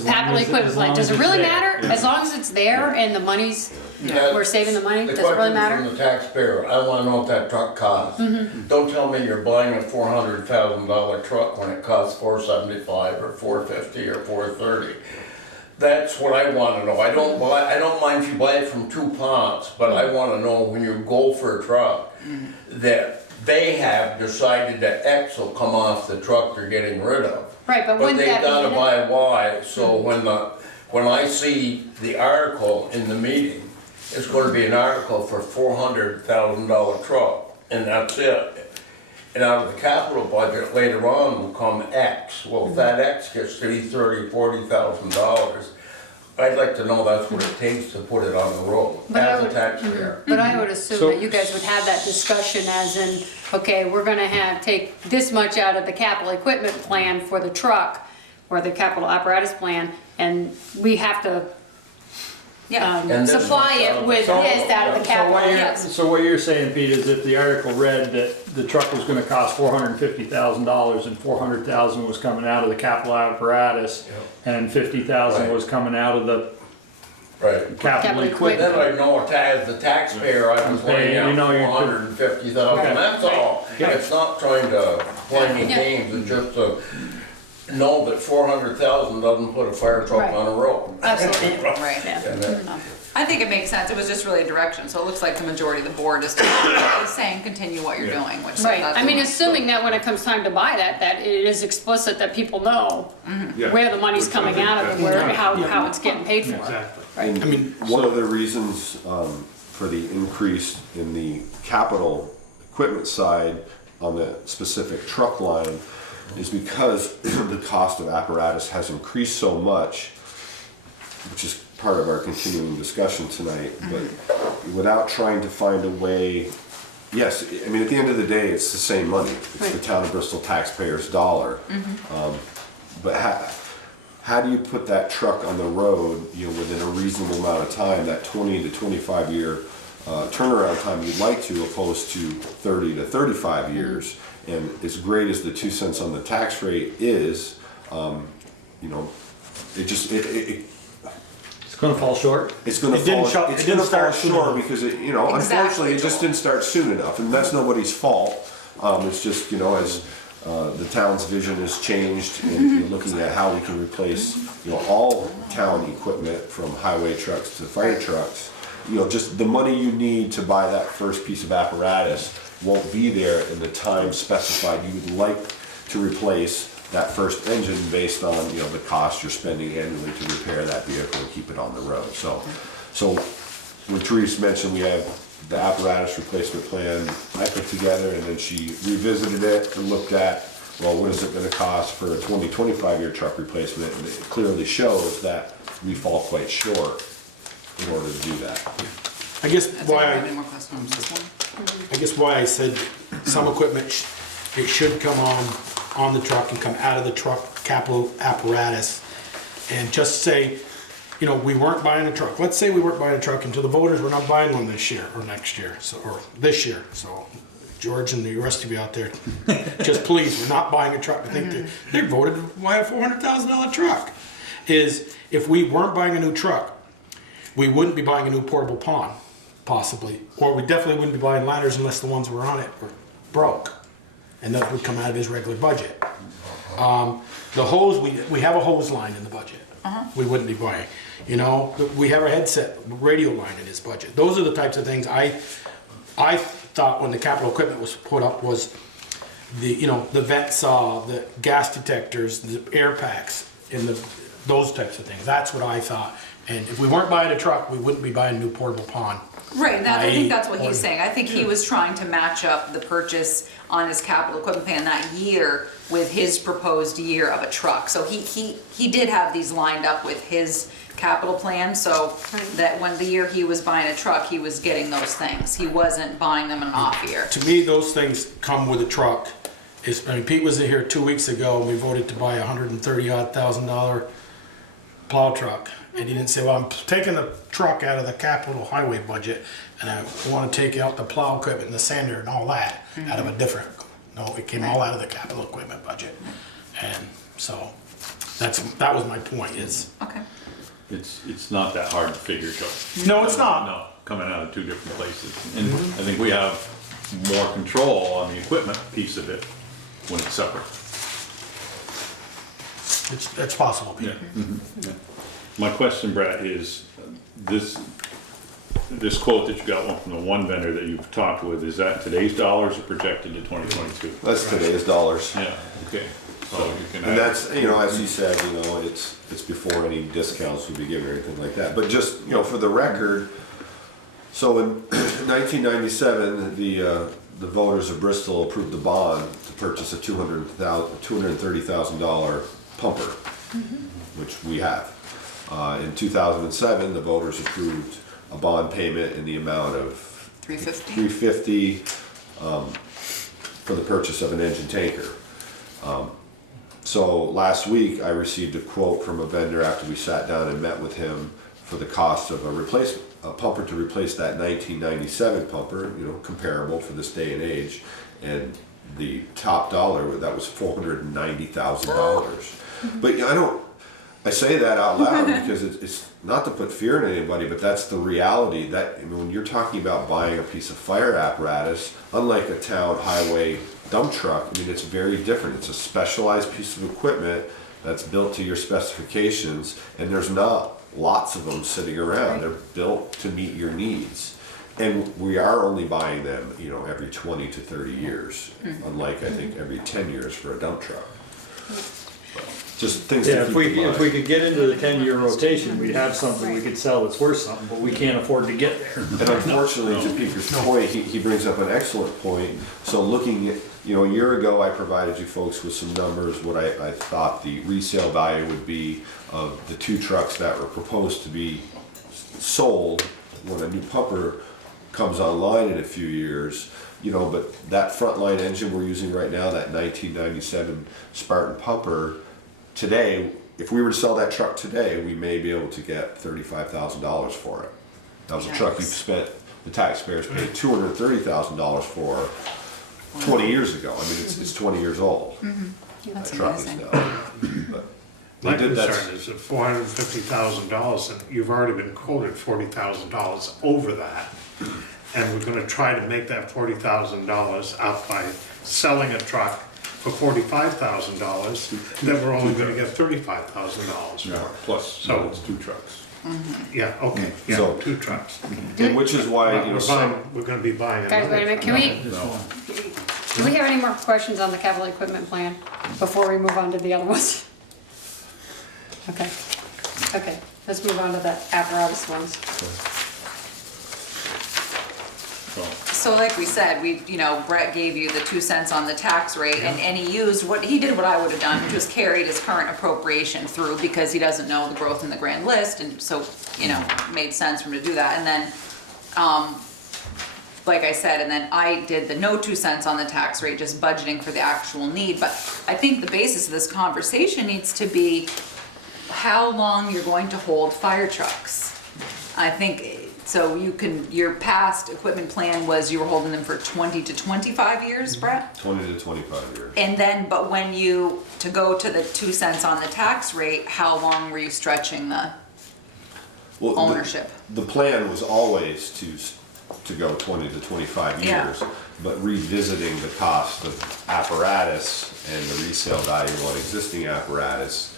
capital equipment plan? Does it really matter? As long as it's there and the money's, we're saving the money, does it really matter? The question from the taxpayer, I wanna know what that truck costs. Don't tell me you're buying a $400,000 truck when it costs $475 or $450 or $430. That's what I wanna know. I don't mind if you buy it from DuPont, but I wanna know when you go for a truck, that they have decided that X will come off the truck they're getting rid of. Right, but wouldn't they've that be gotta in it? buy Y, so when I see the article in the meeting, it's gonna be an article for $400,000 truck, and that's it. And out of the capital budget later on will come X. Well, if that X gets to be $30,000, $40,000, I'd like to know that's what it takes to put it on the road, But I as a would- taxpayer. But I would assume So- that you guys would have that discussion as in, okay, we're gonna take this much out of the capital equipment plan for the truck, or the capital apparatus plan, and we have to Yeah. And this- supply it with So- this out of the capital, yes. So what you're saying, Pete, is if the article read that the truck was gonna cost $450,000 and 400,000 was coming out of the capital apparatus and 50,000 Right. was coming out of the Right. capital Capital equipment. Then I know as the taxpayer, I was Okay, laying you know out you're- 450,000, Okay. that's all. It's not trying to play any Yeah. games, it's just to know that 400,000 doesn't put a fire truck Right. on a road. Absolutely. Right. Yeah. And that- I think it makes sense. It was just really a direction, so it looks like the majority of the board is saying continue what you're doing, which. Right, that's I mean, what- assuming that when it comes time to buy that it is explicit that people know Yeah. where the money's Which I coming think out of and that's- where, how it's getting paid for. Exactly. And I mean, one of the reasons for the increase in the capital equipment side on the specific truck line is because the cost of apparatus has increased so much, which is part of our continuing discussion tonight, but without trying to find a way, yes, I mean, at the end of the day, it's the same money. It's the town of Bristol taxpayers' dollar. But how do you put that truck on the road, you know, within a reasonable amount of time, that 20 to 25 year turnaround time you'd like to, opposed to 30 to 35 years? And as great as the 2 cents on the tax rate is, you know, It's gonna fall short. it's gonna It didn't fall, show- it's it gonna didn't fall start soon short enough. because it, you know, Exactly, unfortunately, it just Joel. didn't start soon enough, and that's nobody's fault. It's just, you know, as the town's vision has changed, and you're looking at how we can replace, you know, all town equipment from highway trucks to fire trucks. You know, just the money you need to buy that first piece of apparatus won't be there in the time specified. You would like to replace that first engine based on, you know, the cost you're spending annually to repair that vehicle and keep it on the road. So when Therese mentioned we have the apparatus replacement plan I put together, and then she revisited it and looked at, well, what is it gonna cost for a 20-25 year truck replacement? And it clearly shows that we fall quite short in order to do that. I guess Does why anyone have any I, more questions on this one? I guess why I said some equipment, it should come on the truck and come out of the truck capital apparatus. And just say, you know, we weren't buying a truck. Let's say we weren't buying a truck, and to the voters, we're not buying one this year or next year, so, or this year. So George and the rest of you out there, just please, we're not buying a truck. I think they voted to buy a $400,000 truck. Is if we weren't buying a new truck, we wouldn't be buying a new portable pond, possibly. Or we definitely wouldn't be buying ladders unless the ones were on it were broke. And that would come out of his regular budget. The hose, we have a hose line in the budget. We wouldn't be buying. You know, we have a headset, radio line in his budget. Those are the types of things I thought when the capital equipment was put up was the, you know, the vent saw, the gas detectors, the air packs, and those types of things. That's what I thought. And if we weren't buying a truck, we wouldn't be buying a new portable pond. Right, I think that's what I- he's saying. I think he was trying to match up the purchase on his capital equipment plan that year with his proposed year of a truck. So he did have these lined up with his capital plan, so that when the year he was buying a truck, he was getting those things. He wasn't buying them in an off year. To me, those things come with a truck. I mean, Pete was in here 2 weeks ago, and we voted to buy a $130,000 plow truck. And he didn't say, well, I'm taking the truck out of the capital highway budget, and I want to take out the plow equipment and the sander and all that out of a different, no, it came all out of the capital equipment budget. And so, that was my point, is, Okay. It's not that hard to figure, Chuck. no, it's not. No, coming out of two different places. And I think we have more control on the equipment piece of it when it's separate. It's possible, Pete. Yeah. My question, Brett, is this quote that you got one from the one vendor that you've talked with, is that today's dollars or projected to 2022? That's today's dollars. Yeah, okay. So you can. And that's, you know, as you said, you know, it's before any discounts would be given or anything like that. But just, you know, for the record, so in 1997, the voters of Bristol approved the bond to purchase a $230,000 pumper, which we have. In 2007, the voters approved a bond payment in the amount of $350. $350 for the purchase of an engine tanker. So last week, I received a quote from a vendor after we sat down and met with him for the cost of a pumper to replace that 1997 pumper, you know, comparable for this day and age, and the top dollar, that was $490,000. But you know, I say that out loud because it's not to put fear in anybody, but that's the reality. That, I mean, when you're talking about buying a piece of fire apparatus, unlike a town highway dump truck, I mean, it's very different. It's a specialized piece of equipment that's built to your specifications, and there's not lots of them sitting around. They're built to meet your needs. And we are only buying them, you know, every 20 to 30 years, unlike, I think, every 10 years for a dump truck. Just things to Yeah, keep in if we mind. could get into the 10-year rotation, we'd have something we could sell that's worth something, but we can't afford to get there. And unfortunately, to Peter's point, he brings up an excellent point. So looking at, you know, a year ago, I provided you folks with some numbers, what I thought the resale value would be of the 2 trucks that were proposed to be sold when a new pumper comes online in a few years. You know, but that frontline engine we're using right now, that 1997 Spartan pumper, today, if we were to sell that truck today, we may be able to get $35,000 for it. That was a truck you spent, the taxpayers paid $230,000 for 20 years ago. I mean, it's 20 years old. That's That truck is amazing. now. But My they did that. concern is that $450,000, and you've already been quoted $40,000 over that. And we're gonna try to make that $40,000 up by selling a truck for $45,000, then we're only gonna get $35,000 Yeah, for it. plus, So- it's 2 trucks. Yeah, okay, yeah, So- 2 trucks. And which is why, But you know, we're gonna be buying Guys, another. wait a minute, can we, No. do we have any more questions on the capital equipment plan before we move on to the other ones? Okay, okay, let's move on to the apparatus ones. So like we said, Brett gave you the 2 cents on the tax rate, and he used he did what I would have done, which was carried his current appropriation through, because he doesn't know the growth in the grand list, and so, it made sense for him to do that. And then, like I said, and then I did the no 2 cents on the tax rate, just budgeting for the actual need. But I think the basis of this conversation needs to be how long you're going to hold fire trucks. I think, so your past equipment plan was you were holding them for 20 to 25 years, Brett? 20 to 25 years. And then, but when to go to the 2 cents on the tax rate, how long were you stretching the Well, ownership? The plan was always to go 20 to 25 Yeah. years, but revisiting the cost of apparatus and the resale value on existing apparatus,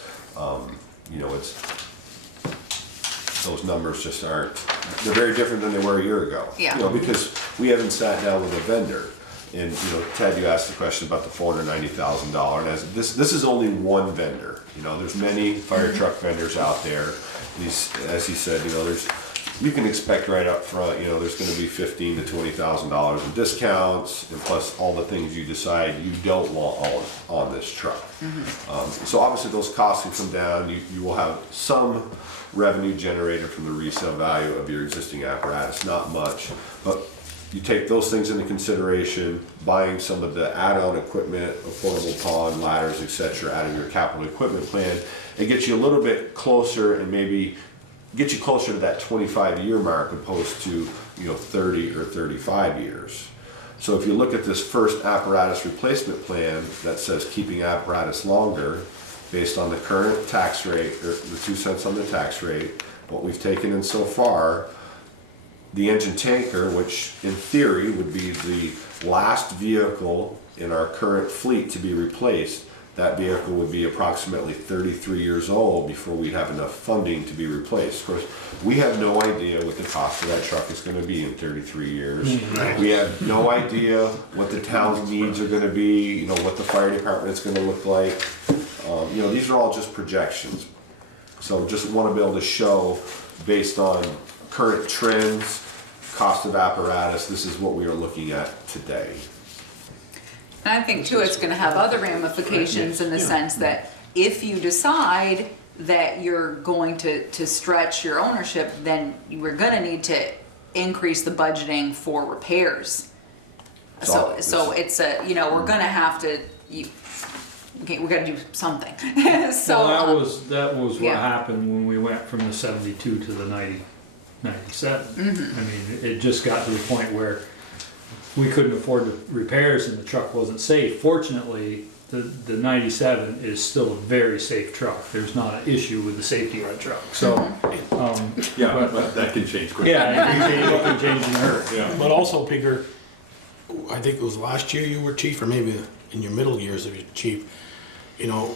those numbers just aren't, they're very different than they were a year ago. Yeah. Because we haven't sat down with a vendor. And, Ted, you asked the question about the $490,000, and this is only one vendor. There's many fire truck vendors out there. As he said, you can expect right up front, there's gonna be $15,000 to $20,000 in discounts, and plus all the things you decide you don't want on this truck. So obviously those costs can come down. You will have some revenue generated from the resale value of your existing apparatus, not much, but you take those things into consideration, buying some of the add-on equipment, a portable pond, ladders, etc., out of your capital equipment plan. It gets you a little bit closer, and maybe get you closer to that 25-year mark opposed to 30 or 35 years. So if you look at this first apparatus replacement plan that says keeping apparatus longer, based on the current tax rate, or the 2 cents on the tax rate, what we've taken in so far, the engine tanker, which in theory would be the last vehicle in our current fleet to be replaced, that vehicle would be approximately 33 years old before we'd have enough funding to be replaced. Of course, we have no idea what the cost of that truck is going to be in 33 years. We have no idea what the town's needs are going to be, what the fire department is going to look like. These are all just projections. So just want to be able to show, based on current trends, cost of apparatus, this is what we are looking at today. And I think too, it's gonna have other ramifications in the sense that if you decide that you're going to stretch your ownership, then we're gonna need to increase the budgeting for repairs. So it's a, you know, we're gonna have to, okay, we gotta do something. So, Well, that was what yeah. happened when we went from the 72 to the 97. I mean, it just got to the point where we couldn't afford the repairs and the truck wasn't safe. Fortunately, the 97 is still a very safe truck. There's not an issue with the safety of the truck. So, Yeah, but that can change quickly. yeah, it can change in a hurry. Yeah. But also, Peter, I think it was last year you were chief, or maybe in your middle years of your chief, you know,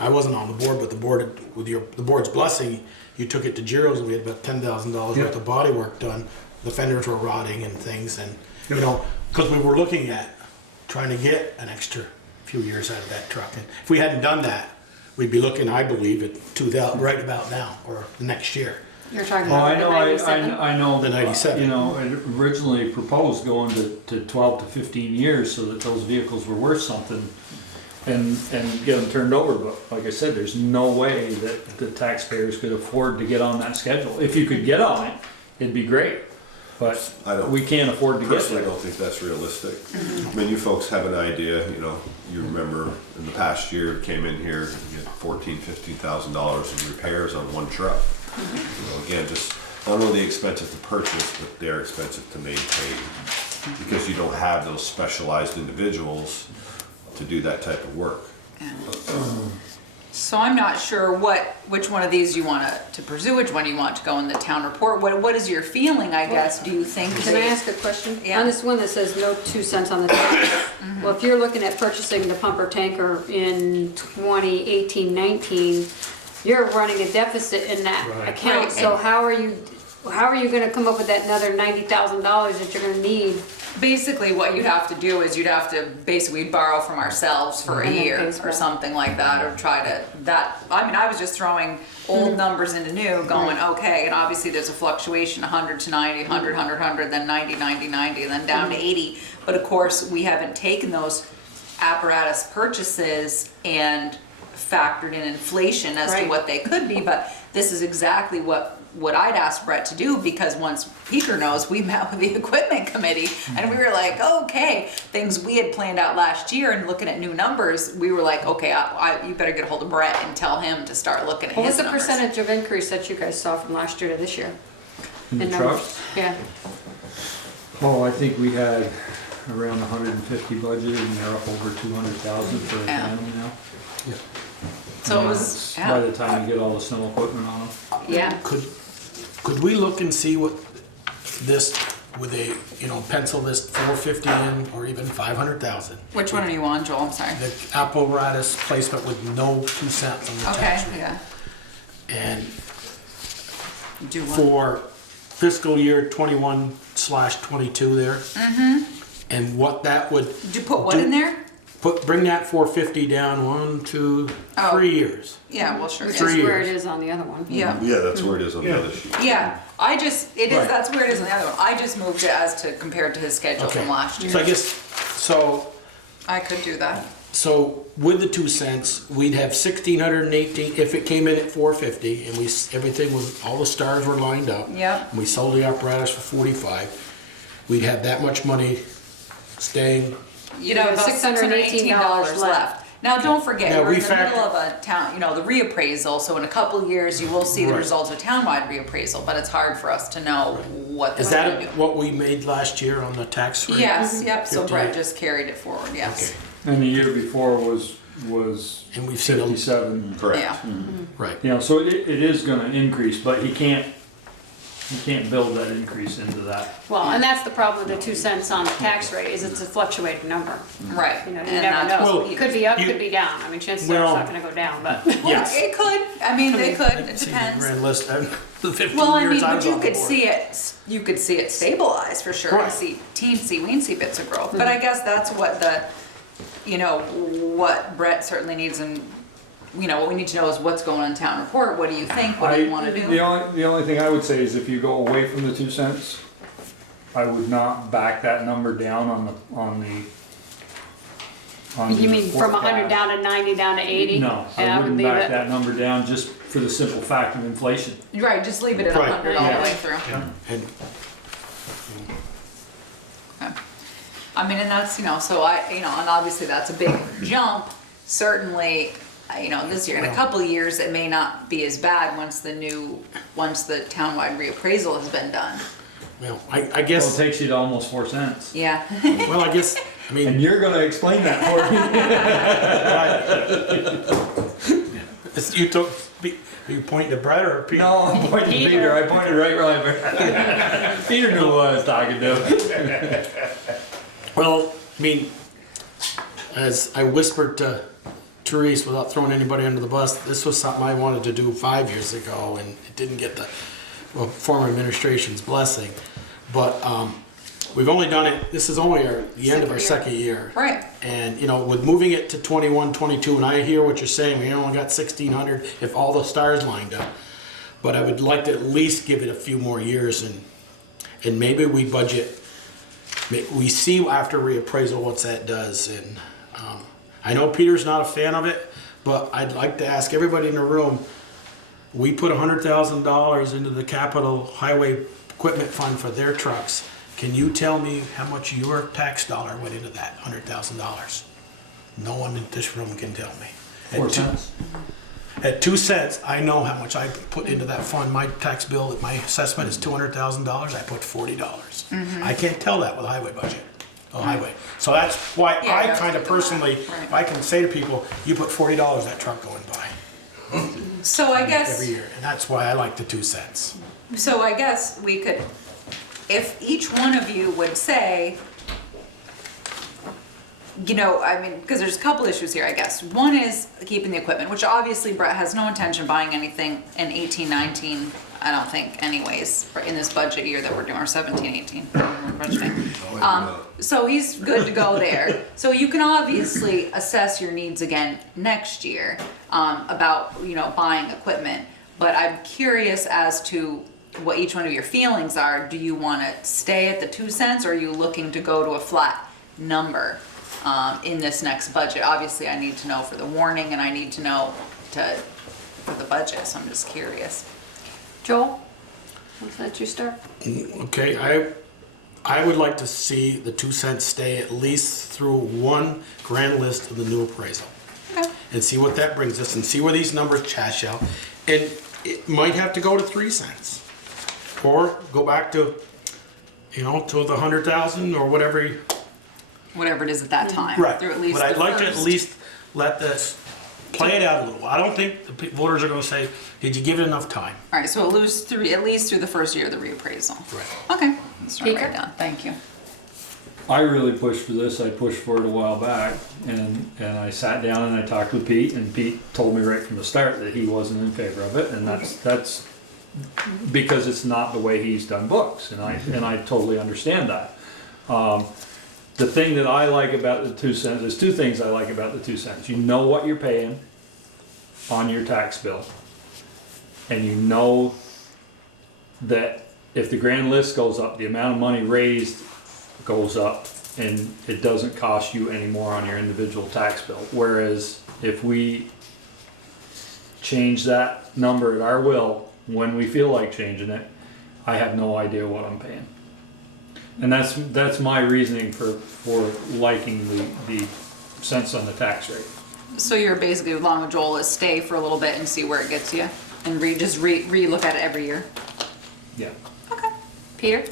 I wasn't on the board, but the board, with the board's blessing, you took it to Giro's and we had about $10,000 worth of body work done. The fenders were rotting and things, and, you know, because we were looking at trying to get an extra few years out of that truck. And if we hadn't done that, we'd be looking, I believe, at 2000 right about now, or the next year. You're talking Well, about the 97? I know. The 97. You know, it originally proposed going to 12 to 15 years so that those vehicles were worth something and get them turned over. But like I said, there's no way that the taxpayers could afford to get on that schedule. If you could get on it, it'd be great. But we can't afford to get Personally, I there. don't think that's realistic. I mean, you folks have an idea, you know, you remember in the past year, came in here, you had $14,000-$15,000 in repairs on one truck. You know, again, just, not only expensive to purchase, but they're expensive to maintain. Because you don't have those specialized individuals to do that type of work. so I'm not sure which one of these you want to pursue, which one you want to go in the town report. What is your feeling, I guess? Do you think? Can I ask a question? Yeah. On this one that says no 2 cents on the tax, well, if you're looking at purchasing the pumper tanker in 2018-19, you're running a deficit in that Right. account, Right. so how are you gonna come up with that another $90,000 that you're gonna need? Basically, what you'd have to do is you'd have to basically borrow from ourselves for a And then year pays or back. something like that, or try to, I mean, I was just throwing old numbers into new, going, okay, and obviously there's a fluctuation, 100 to 90, 100, 100, 100, then 90, 90, 90, and then down to 80. But of course, we haven't taken those apparatus purchases and factored in inflation as to Right. what they could be, but this is exactly what I'd asked Brett to do, because once Peter knows, we met with the equipment committee and we were like, okay, things we had planned out last year and looking at new numbers, we were like, okay, you better get a hold of Brett and tell him to start looking at What was his the numbers. percentage of increase that you guys saw from last year to this year? In the numbers? trucks? Yeah, Oh, I think we had around 150 budgeted and they're up over 200,000 for a Yeah. family now. So it was, By yeah, the time you get all the snow equipment on them. yeah. Could we look and see what this, with a, you know, pencil this 450 in, or even 500,000? Which one are you on, Joel? I'm sorry. The apparatus placement with no 2 cents on the Okay, tax rate. yeah. And Do one. for fiscal year 21/22 there. And what that would. Did you put what in there? Bring that 450 down 1, 2, Oh. 3 years. Yeah, well, sure. which yeah. is 3 where it years. is on the other one. Yeah. Yeah, that's where it is on the other sheet. Yeah, it is, Right. that's where it is on the other one. I just moved it as to, compared to his schedule Okay. from last year. So I guess, I could do that. so with the 2 cents, we'd have 1,618, if it came in at 450 and everything was, all the stars were lined up. Yep. And we sold the apparatus for 45, we'd have that much money staying. You'd have about $618 left. Now, don't forget, Yeah, we're we in the middle factor- of a town, the reappraisal, so in a couple of years, you will see the Right. results of townwide reappraisal, but it's hard for us to know what Is they're gonna that do. what we made last year on the tax rate? Yes, yep, so 58. Brett just carried it forward, yes. Okay. And the year before was And we've seen them, 57. Correct. Yeah, right. You know, so it is gonna increase, but he can't build that increase into that. Well, and that's the problem with the 2 cents on the tax rate, is it's a fluctuating number. right. You know, you And never that's know. what It could be up, you- could be down. I mean, chances are it's Well- not gonna go down, but. Yes. It could, I mean, they could, it See the depends. grand list, the 15 Well, I mean, years I but was you on the could board. see it stabilize for sure, Right. and see teensy weensy bits of growth. But I guess that's what what Brett certainly needs, and, what we need to know is what's going on in town report, what do you think, what do you wanna The do? only thing I would say is if you go away from the 2 cents, I would not back that number down on the on the You mean from 100 forecast. down to 90 down to 80? No, And I wouldn't leave back it. that number down just for the simple fact of inflation. Right, just leave it at Right. 100 all the Yeah. way through. And Okay. I mean, and that's, so and obviously that's a big jump. Certainly, this year, in a couple of years, it may not be as bad once the townwide reappraisal has been done. well, I Well, it guess, takes you to almost 4 cents. Yeah. well, I guess, I mean. And you're gonna explain that for me. You took, you pointing to Brett or Peter? No, I'm pointing to Peter, I pointed right there. Peter knew what I was talking to. Well, I mean, as I whispered to Therese without throwing anybody under the bus, this was something I wanted to do 5 years ago, and it didn't get the former administration's blessing. But we've only done it, this is only the end of our second year. Right. And, with moving it to 21, 22, and I hear what you're saying, we only got 1,600 if all the stars lined up. But I would like to at least give it a few more years, and maybe we budget, we see after reappraisal what that does. And I know Peter's not a fan of it, but I'd like to ask everybody in the room, we put $100,000 into the capital highway equipment fund for their trucks. Can you tell me how much your tax dollar went into that $100,000? No one in this room can tell me. 4 cents. At 2 cents, I know how much I put into that fund. My tax bill, my assessment is $200,000. I put $40. I can't tell that with a highway budget. Highway. So that's why Yeah, I you have kind to of do that. personally, Right. I can say to people, you put $40 that truck going by So I guess. every year, and that's why I like the 2 cents. So I guess we could, if each one of you would say, because there's a couple issues here, I guess. One is keeping the equipment, which obviously Brett has no intention of buying anything in 18, 19, I don't think anyways, in this budget year that we're doing, or 17, 18, we're budgeting. So he's good to go there. So you can obviously assess your needs again next year, about, buying equipment. But I'm curious as to what each one of your feelings are. Do you want to stay at the 2 cents, or are you looking to go to a flat number in this next budget? Obviously, I need to know for the warning, and I need to know for the budget, so I'm just curious. Joel, let's let you start. Okay, I would like to see the 2 cents stay at least through one grand list of the new appraisal. Okay. And see what that brings us, and see where these numbers cash out. And it might have to go to 3 cents. Or go back to, to the 100,000 or whatever. Whatever it is at that time. Right, Through at least but I'd the like to at first. least let this play it out a little. I don't think the voters are gonna say, did you give it enough time? All right, so at least through the first year of the reappraisal. Right. Okay, let's write Peter? it down. Thank you. I really pushed for this. I pushed for it a while back, and I sat down and I talked with Pete, and Pete told me right from the start that he wasn't in favor of it, and that's because it's not the way he's done books, and I totally understand that. The thing that I like about the 2 cents, there's two things I like about the 2 cents. You know what you're paying on your tax bill, and you know that if the grand list goes up, the amount of money raised goes up, and it doesn't cost you any more on your individual tax bill. Whereas if we change that number at our will, when we feel like changing it, I have no idea what I'm paying. And that's my reasoning for liking the cents on the tax rate. So you're basically, along with Joel, is stay for a little bit and see where it gets you, and re-look at it every year. Yeah. Okay. Peter?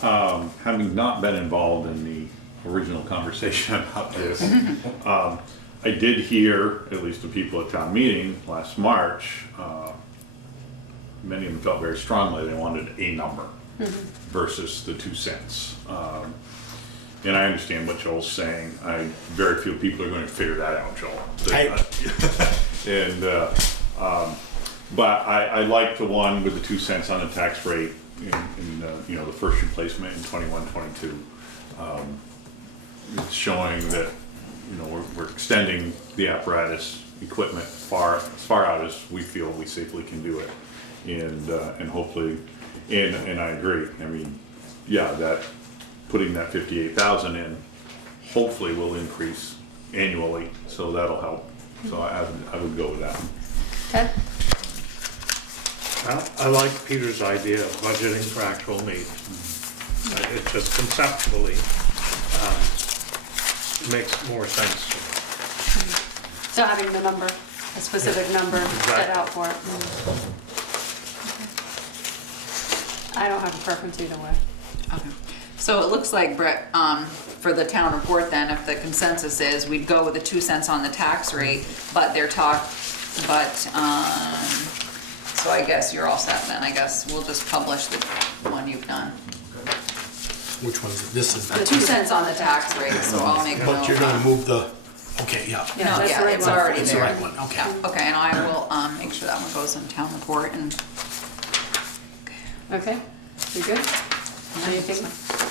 Having not been involved in the original conversation about this, I did hear, at least the people at town meeting last March, many of them felt very strongly they wanted a number versus the 2 cents. And I understand what Joel's saying. Very few people are going to figure that out, Joel. But I like the one with the 2 cents on the tax rate in the first replacement in 21, 22. It's showing that we're extending the apparatus equipment far out as we feel we safely can do it, and hopefully, and I agree. I mean, yeah, that putting that 58,000 in hopefully will increase annually, so that'll help. So I would go with that. Ted? I like Peter's idea of budgeting for actual need. It just conceptually makes more sense. So having the number, a specific number set out for it. I don't have a preference either way. Okay. So it looks like, Brett, for the town report then, if the consensus is, we'd go with the 2 cents on the tax rate, but so I guess you're all set then. I guess we'll just publish the one you've done. Which one is it? This is The that. 2 cents on the tax rate, so I'll make a note. But you're gonna move the, okay, yeah. Yeah, No, that's yeah, the right it's one. already It's the there. right one, okay. Yeah, okay, and I will, make sure that one goes in town report and, Okay, you good? Anything?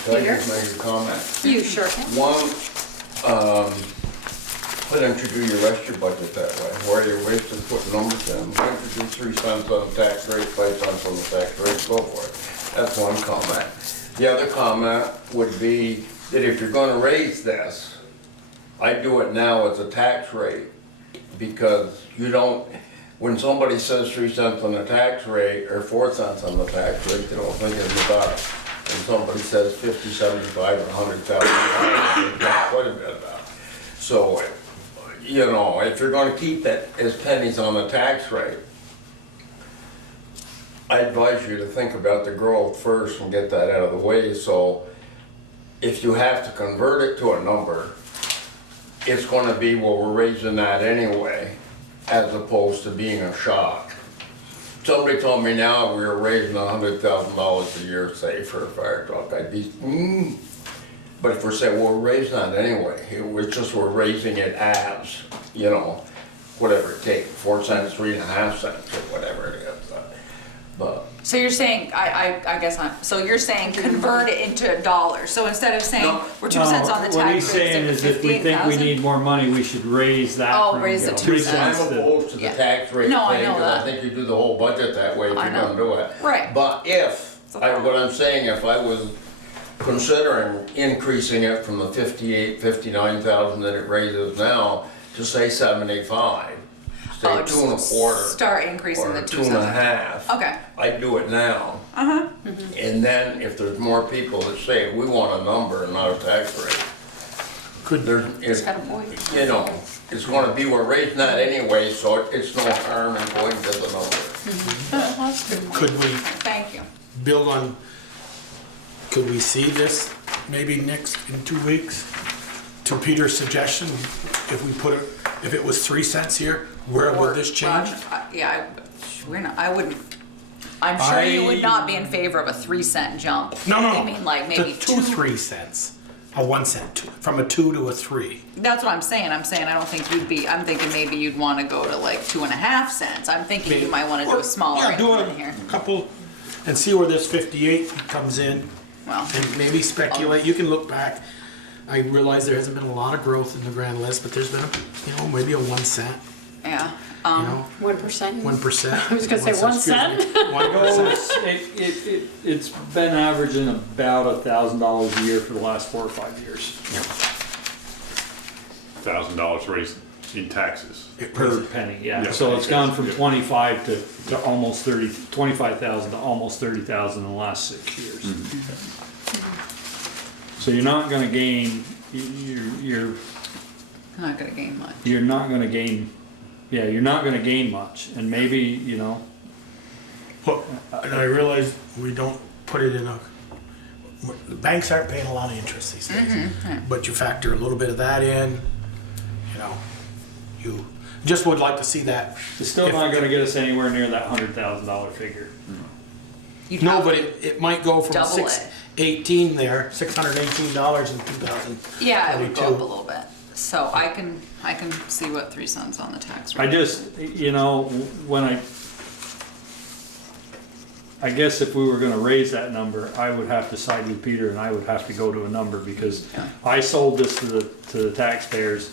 Can I Peter? just make a comment? You sure can. One, why don't you do your rest of your budget that way? Why are you wasting putting numbers in? Why don't you do 3 cents on the tax rate, 5 cents on the tax rate, go for it? That's one comment. The other comment would be that if you're gonna raise this, I do it now as a tax rate, because you don't, when somebody says 3 cents on the tax rate, or 4 cents on the tax rate, they don't think anything about it. When somebody says 50, 75, or $100,000, they think quite a bit about it. So, you know, if you're gonna keep it as pennies on the tax rate, I advise you to think about the growth first and get that out of the way. So if you have to convert it to a number, it's gonna be, well, we're raising that anyway, as opposed to being a shock. Somebody told me now we were raising $100,000 a year, say, for a fire truck, I'd be, But if we're saying, well, we're raising that anyway, it's just we're raising it as, you know, whatever it takes, 4 cents, 3.5 cents, or whatever it is. But so you're saying, I guess so you're saying convert it into dollars. So instead of saying, No. we're 2 cents on the What he's tax rate, saying stick is to if we think we 15,000? need more money, we should raise that. Oh, from, raise you it know, 2 3 cents. I'm opposed to the Yeah. tax rate No, I thing, know because that. I think you do the whole budget that way if I you're know. gonna do it. Right. But what I'm saying, if I was considering increasing it from the 58, 59,000 that it raises now to say 75, say Oh, 2 1/4. Start increasing Or the 2 2 cents. 1/2. Okay. I do it now. And then if there's more people that say, we want a number and not a tax rate, Could, it's, Got a point. you know, it's gonna be, we're raising that anyway, so it's no harm in going to the number. could we Thank you. build on, could we see this maybe next, in 2 weeks? To Peter's suggestion, if we put it, if it was 3 cents here, where would this change? Yeah, I wouldn't, I'm sure you would not be in favor of a 3 cent jump. No, no. I mean, like maybe Two 3 cents, a 1 cent, from a 2 to a 3. That's what I'm saying. I'm saying I don't think you'd be, I'm thinking maybe you'd want to go to like 2.5 cents. I'm thinking you might want to do a smaller Yeah, do increment here. a couple, and see where this 58 comes in, Well, and maybe speculate. You can look back. I realize there hasn't been a lot of growth in the grand list, but there's been, maybe a 1 cent, yeah. 1%. 1%. I was gonna say 1 cent. 1%. It's been averaging about $1,000 a year for the last 4 or 5 years $1,000 raised in taxes. per penny. Yeah. Yeah. So it's gone from Yeah. 25 to almost 30, 25,000 to almost 30,000 in the last 6 years. So you're not going to gain. You're Not gonna gain much. you're not going to gain. Yeah, you're not going to gain much, and maybe Well, and I realize we don't put it in a, the banks aren't paying a lot of interest these days. But you factor a little bit of that in, you just would like to see that. it's still not going to get us anywhere near that $100,000 figure. You'd No, have- but it might go from Double it. $618 there, $618 in 2022. Yeah, it would go up a little bit. So I can see what 3 cents on the tax rate. I just, when I guess if we were gonna raise that number, I would have to side with Peter and I would have to go to a number because Yeah. I sold this to the taxpayers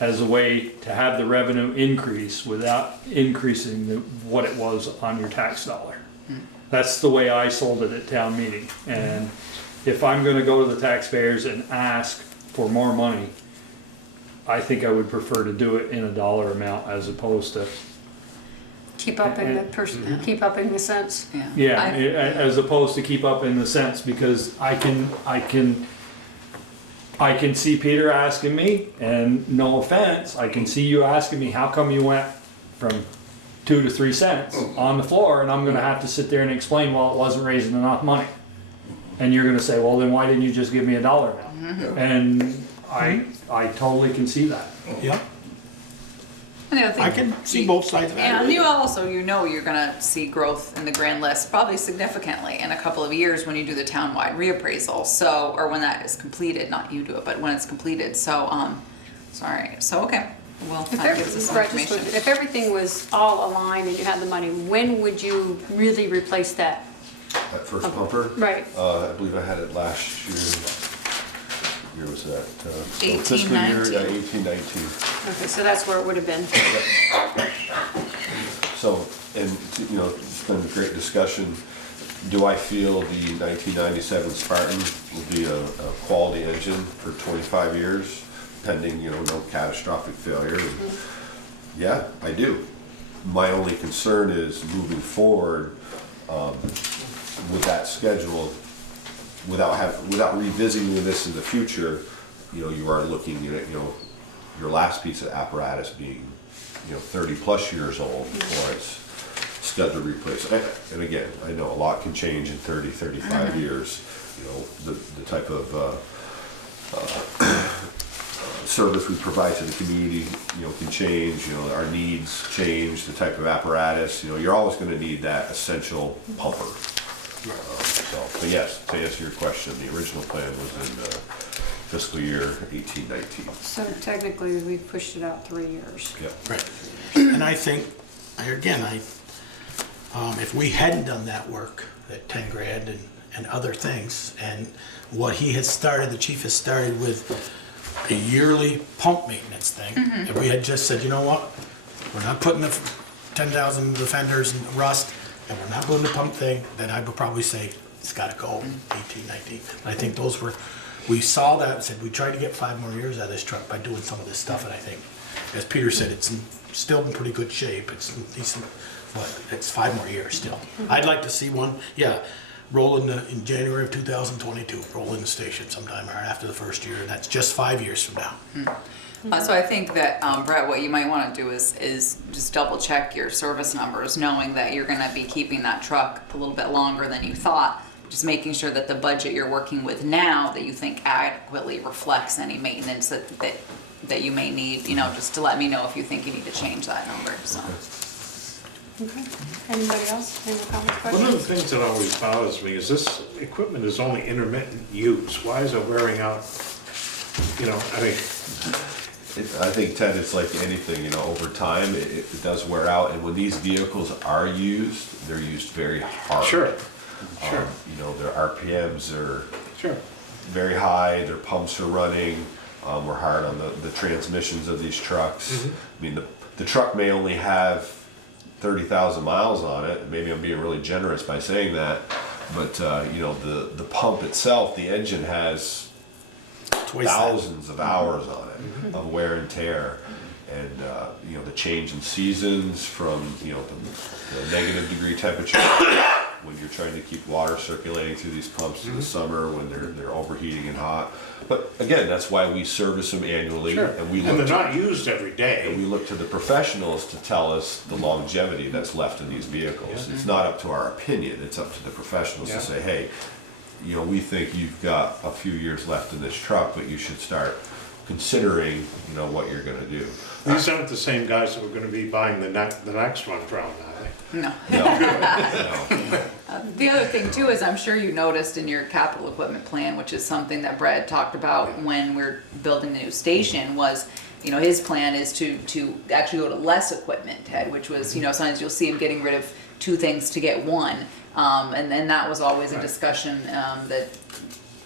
as a way to have the revenue increase without increasing what it was on your tax dollar. That's the way I sold it at town meeting. And if I'm gonna go to the taxpayers and ask for more money, I think I would prefer to do it in a dollar amount as opposed to, Keep up in the keep up in the sense. yeah, as opposed to keep up in the cents, because I can see Peter asking me, and no offense, I can see you asking me, how come you went from 2 to 3 cents on the floor, and I'm gonna have to sit there and explain, well, it wasn't raising enough money. And you're gonna say, well, then why didn't you just give me a dollar amount? And I totally can see that. Yeah, And the other thing, I can see both sides of it. and you also, you're gonna see growth in the grand list, probably significantly in a couple of years when you do the townwide reappraisal, so, or when that is completed, not you do it, but when it's completed, so, sorry, so, okay. Well, If that gives us some information. if everything was all aligned and you had the money, when would you really replace that? That first pumper? Right. I believe I had it last year. What year was that? 18, fiscal year, 19. Yeah, 18, 19. Okay, so that's where it would have been. So, and, you know, it's been a great discussion. Do I feel the 1997 Spartan will be a quality engine for 25 years, pending, you know, no catastrophic failure? Yeah, I do. My only concern is moving forward with that schedule, without revisiting this in the future. You know, you are looking at, you know, your last piece of apparatus being, you know, 30 plus years old before it's scheduled to replace. And again, I know a lot can change in 30, 35 years. You know, the type of service we provide to the community, you know, can change. You know, our needs change, the type of apparatus. You know, you're always going to need that essential pumper. But yes, to answer your question, the original plan was in fiscal year 18-19. So technically, we pushed it out 3 years. Yep. Right. And I think, again, if we hadn't done that work, that 10 grand and other things, and what he has started, the chief has started with a yearly pump maintenance thing, if we had just said, you know what, we're not putting the 10,000 defenders in rust, and we're not doing the pump thing, then I would probably say it's gotta go, 18, 19. I think those were, we saw that and said, we tried to get 5 more years out of this truck by doing some of this stuff, and I think, as Peter said, it's still in pretty good shape, it's decent, but it's 5 more years still. I'd like to see one, roll in January of 2022, roll in the station sometime right after the first year, and that's just 5 years from now. So I think that, Brett, what you might want to do is just double check your service numbers, knowing that you're going to be keeping that truck a little bit longer than you thought. Just making sure that the budget you're working with now, that you think adequately reflects any maintenance that you may need, you know, just to let me know if you think you need to change that number, so. Okay. Anybody else? Any comments, One of the questions? things that always bothers me is this equipment is only intermittent use. Why is it wearing out? You know, I mean, I think, Ted, it's like anything, you know, over time, it does wear out, and when these vehicles are used, they're used very hard. sure. You know, their RPMs are Sure. very high, their pumps are running, we're hard on the transmissions of these trucks. I mean, the truck may only have 30,000 miles on it, maybe I'm being really generous by saying that, but, you know, the pump itself, the engine has thousands of hours on it of wear and tear, and you know, the change in seasons from, you know, the negative degree temperature when you're trying to keep water circulating through these pumps in the summer when they're overheating and hot. But again, that's why we service them annually, Sure. and we And look they're to, not used every day. and we look to the professionals to tell us the longevity that's left in these vehicles. It's not up to our opinion, it's up to the professionals Yeah. to say, hey, you know, we think you've got a few years left in this truck, but you should start considering, you know, what you're gonna do. These aren't the same guys that were gonna be buying the next one from, are they? No. No. The other thing too is I'm sure you noticed in your capital equipment plan, which is something that Brad talked about when we're building the new station, was, you know, his plan is to actually go to less equipment, Ted, which was, you know, sometimes you'll see him getting rid of 2 things to get 1. And then that was always a discussion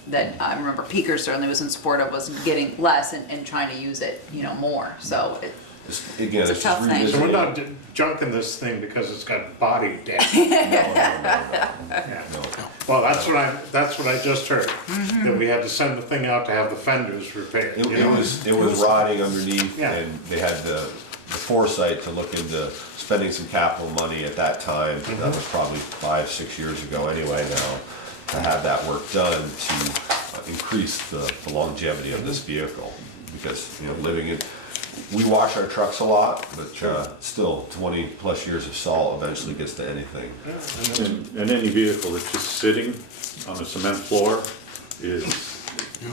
that I remember Peaker certainly was in support of, was getting less and trying to use it, you know, more. So Again, It's a it's tough just thing. So we're revisiting. not junking this thing because it's got body damage. Yeah. No. Well, that's what I just heard, that we had to send the thing out to have the fenders repaired. It you know? was rotting underneath, Yeah. and they had the foresight to look into spending some capital money at that time. That was probably 5-6 years ago anyway now, to have that work done to increase the longevity of this vehicle. Because, you know, living in, we wash our trucks a lot, but still 20+ years of salt eventually gets to anything. And any vehicle that's just sitting on a cement floor is,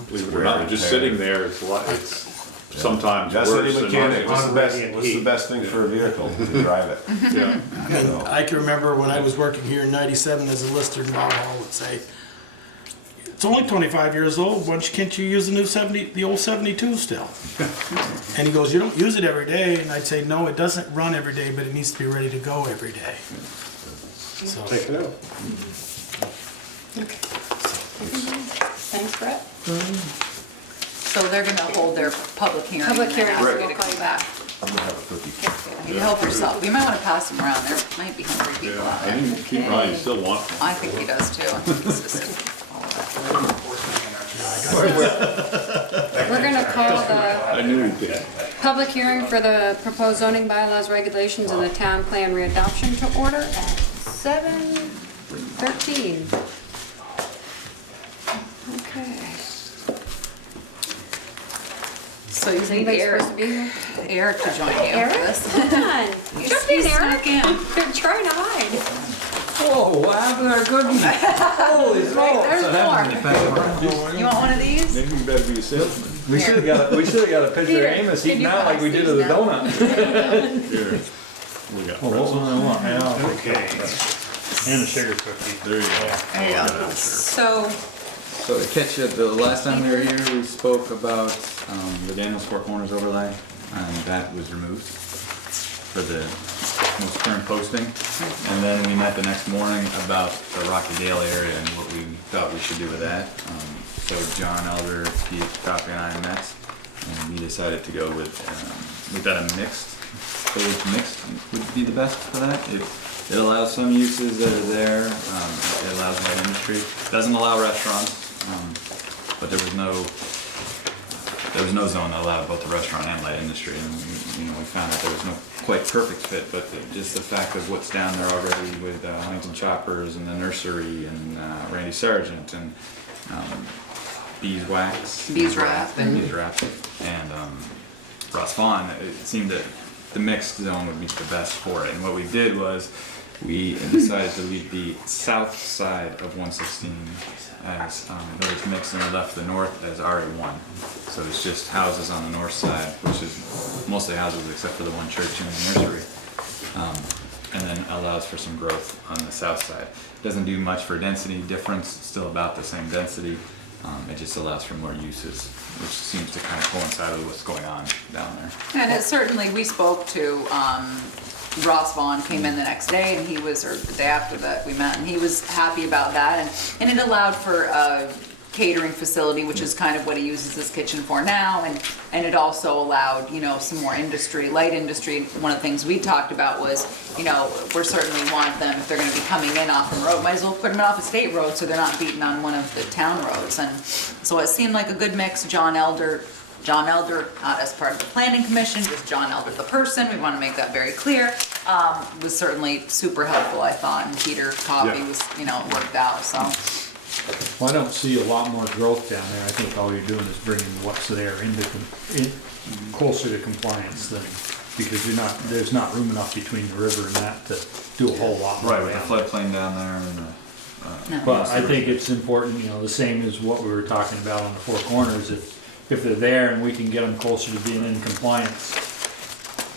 believe it or not, just sitting there, it's a lot, it's sometimes That's worse any than mechanic, what's the best, Unready what's the heat. best thing for a vehicle? To drive it. Yeah. I mean, I can remember when I was working here in '97 as a lister, and Bob would say, "It's only 25 years old. Can't you use the old 72 still?" And he goes, "You don't use it every day." And I'd say, "No, it doesn't run every day, but it needs to be ready to go every day." So, Take it out. Thanks, Brett. So they're gonna hold their public hearing. Public and then hearing, ask we'll you to call come you back. I'm gonna have a cookie. You help yourself. You might wanna pass them around. There might be hungry people out I there. think Pete Ryan still wants one. I think he does too. I think it's just all of that. We're gonna call the I knew he did. public hearing for the proposed zoning bylaws, regulations, and the town plan readoption to order at 7:13. Okay. So you Is think anybody Eric, supposed to be here? Eric to join you Eric? for this? Come on. Jump in, He's Eric. snuck in. They're trying to hide. Whoa, what happened to our cookie? Holy smokes. There's more. You want one of these? Maybe you better be a salesman. We should have got a picture Peter, of Amos can eating you out like we pass did at the these now? donut. Here, we got Well, what pretzels. one I want, yeah. Okay. And a sugar cookie. There you go. There you go. So, So to catch you, the last time we were here, we spoke about the Daniels Four Corners overlay, and that was removed for the most current posting. And then we met the next morning about the Rocky Dale area and what we thought we should do with that. So John Elder, Pete Coffey, and I met, and we decided to go with, we thought a mixed, foliage mixed would be the best for that. It allows some uses that are there, it allows light industry, it doesn't allow restaurants, but there was no zone that allowed both the restaurant and light industry, and we found that there was no quite perfect fit, but just the fact of what's down there already with Huntington Choppers and the nursery and Randy Sargent and Beeswax, and Ross Vaughn, it seemed that the mixed zone would be the best for it. And what we did was we decided to leave the south side of 116 as village mixed, and we left the north as RA1. So it's just houses on the north side, which is mostly houses except for the one church and the nursery. And then allows for some growth on the south side. Doesn't do much for density difference, still about the same density. It just allows for more uses, which seems to kind of coincide with what's going on down there. and it certainly, we spoke to, Ross Vaughn came in the next day, and he was, or the day after that we met, and he was happy about that, and it allowed for a catering facility, which is kind of what he uses his kitchen for now, and it also allowed, some more industry, light industry. One of the things we talked about was, we're certainly want them, if they're gonna be coming in off the road, might as well put them off a state road so they're not beating on one of the town roads, and so it seemed like a good mix. John Elder, not as part of the planning commission, just John Elder the person, we want to make that very clear, was certainly super helpful, I thought, and Peter Coffey Yeah. was, worked out, so. Well, I don't see a lot more growth down there. I think all you're doing is bringing what's there closer to compliance than, because there's not room enough between the river and that to do a whole lot more. Right, with the down there. floodplain down there and No. But I think it's important, the same as what we were talking about on the Four Corners, if they're there and we can get them closer to being in compliance,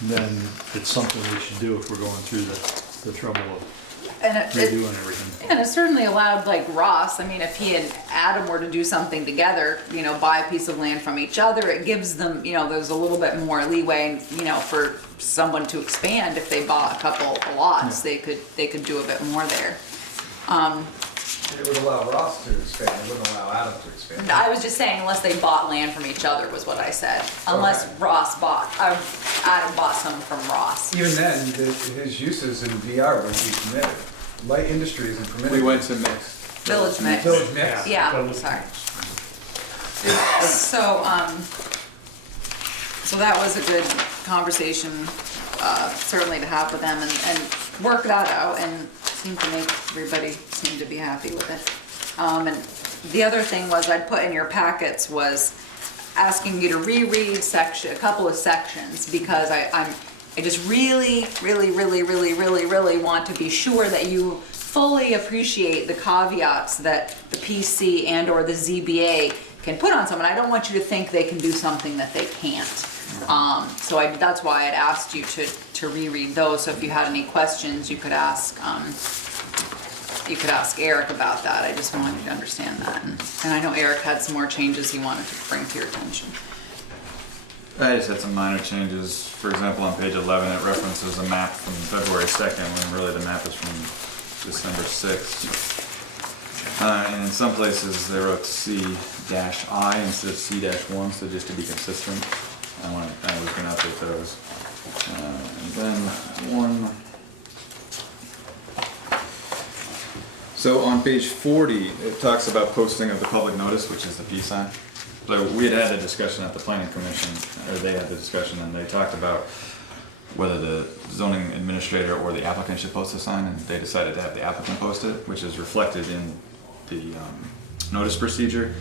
then it's something we should do if we're going through the trouble of And redoing everything. and it certainly allowed, like Ross, I mean, if he and Adam were to do something together, buy a piece of land from each other, it gives them, there's a little bit more leeway, for someone to expand. If they bought a couple of lots, they could do a bit more there. It would allow Ross to expand, it wouldn't allow Adam to expand. I was just saying unless they bought land from each other was what I said. Unless Okay. Adam bought some from Ross. Even then, his uses in VR would be permitted. Light industry isn't permitted. We went to mixed. Village mix. Village mix. Yeah, sorry. So that was a good conversation, certainly to have with them and work that out and seem to make everybody seem to be happy with it. And the other thing was I'd put in your packets was asking you to reread a couple of sections because I just really want to be sure that you fully appreciate the caveats that the PC and or the ZBA can put on someone. I don't want you to think they can do something that they can't. So that's why I'd asked you to reread those. So if you had any questions, you could ask Eric about that. I just wanted you to understand that. And I know Eric had some more changes he wanted to bring to your attention. I just had some minor changes. For example, on page 11, it references a map from February 2nd, when really the map is from December 6th. And in some places, they wrote C-I instead of C-1, so just to be consistent. I was going to update those. And then so on page 40, it talks about posting of the public notice, which is the P sign. So we had the discussion at the planning commission, or they had the discussion, and they talked about whether the zoning administrator or the applicant should post a sign, and they decided to have the applicant post it, which is reflected in the notice procedure.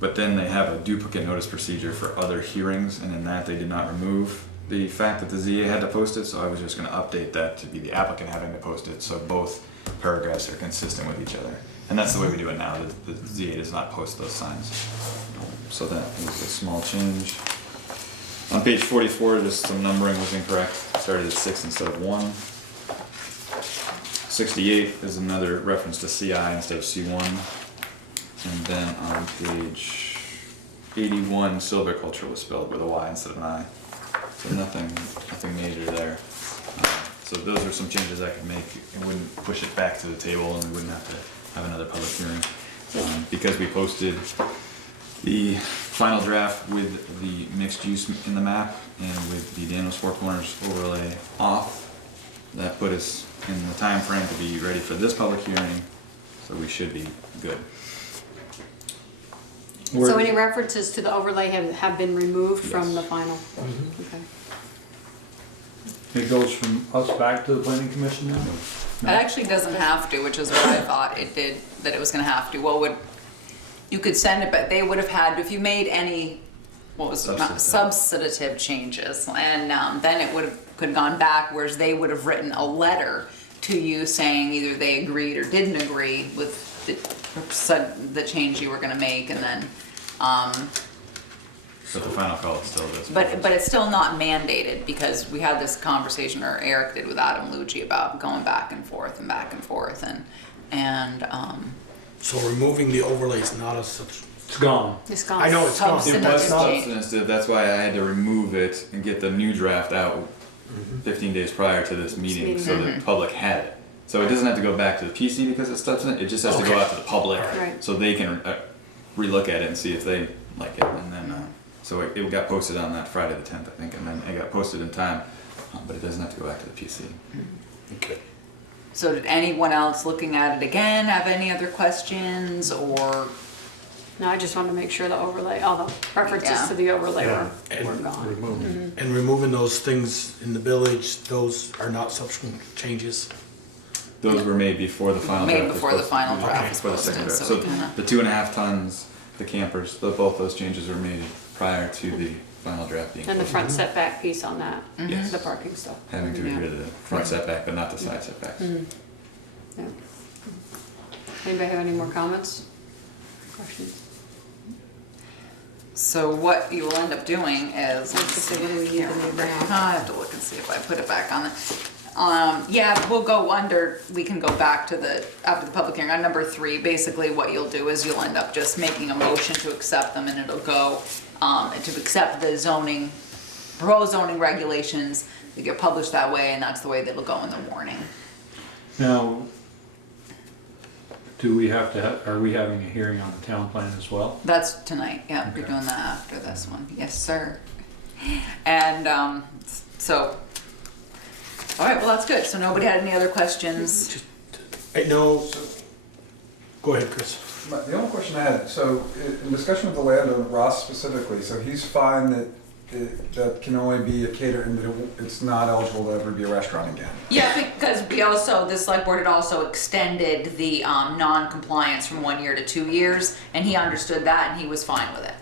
But then they have a duplicate notice procedure for other hearings, and in that they did not remove the fact that the ZA had to post it, so I was just going to update that to be the applicant having to post it, so both paragraphs are consistent with each other. And that's the way we do it now, the ZA does not post those signs. So that is a small change. On page 44, just some numbering was incorrect, started at 6 instead of 1. 68 is another reference to CI instead of C1. And then on page 81, silviculture was spelled with a Y instead of an I. So nothing major there. So those are some changes I could make. It wouldn't push it back to the table, and we wouldn't have to have another public hearing. Because we posted the final draft with the mixed use in the map and with the Daniels Four Corners overlay off, that put us in the time frame to be ready for this public hearing, so we should be good. So any references to the overlay have been removed from the final? Okay. It goes from us back to the planning commission now? It actually doesn't have to, which is what I thought it did, that it was gonna have to. Well, you could send it, but they would have had, if you made any, substantive changes, and then it could have gone back, whereas they would have written a letter to you saying either they agreed or didn't agree with the change you were gonna make, and then, But the final call is still this. but it's still not mandated, because we had this conversation, or Eric did with Adam Lucci, about going back and forth, and So removing the overlay is not a It's gone. It's gone. I know it's gone. It was Substantive substantive, that's why I had to remove it and get the new draft out 15 days prior to this meeting, so the public had it. So it doesn't have to go back to the PC because it's substantive, it just has to go out to the public, Right. so they can relook at it and see if they like it, and then, so it got posted on that Friday the 10th, I think, and then it got posted in time, but it doesn't have to go back to the PC. Okay. So did anyone else looking at it again have any other questions, or? No, I just wanted to make sure the overlay, all the references to the overlay were gone. And removing those things in the village, those are not subsequent changes? Those were made before the final draft. Made was before the posted. final draft was Before the second posted, draft. so So we can, the 2.5 tons, the campers, both those changes were made prior to the final draft being And the posted. front setback piece on that, Yes. the parking stuff. Having to get rid of the front setback, but not the side setbacks. Yeah. Anybody have any more comments? Questions? so what you will end up doing is, Let's just say, what do we need to move around? I have to look and see if I put it back on it. Yeah, we'll go we can go back to after the public hearing, on number 3, basically what you'll do is you'll end up just making a motion to accept them, and it'll go, to accept the proposed zoning regulations, they get published that way, and that's the way that'll go in the warning. Now, do we have to, are we having a hearing on the town plan as well? That's tonight, yeah, we're doing that after this one, yes, sir. And, so, all right, well, that's good, so nobody had any other questions? I know, go ahead, Chris. The only question I had, so in discussion with the landowner, Ross specifically, so he's fine that that can only be a catering, that it's not eligible to ever be a restaurant again. Yeah, because we also, the select board had also extended the non-compliance from 1 year to 2 years, and he understood that and he was fine with it.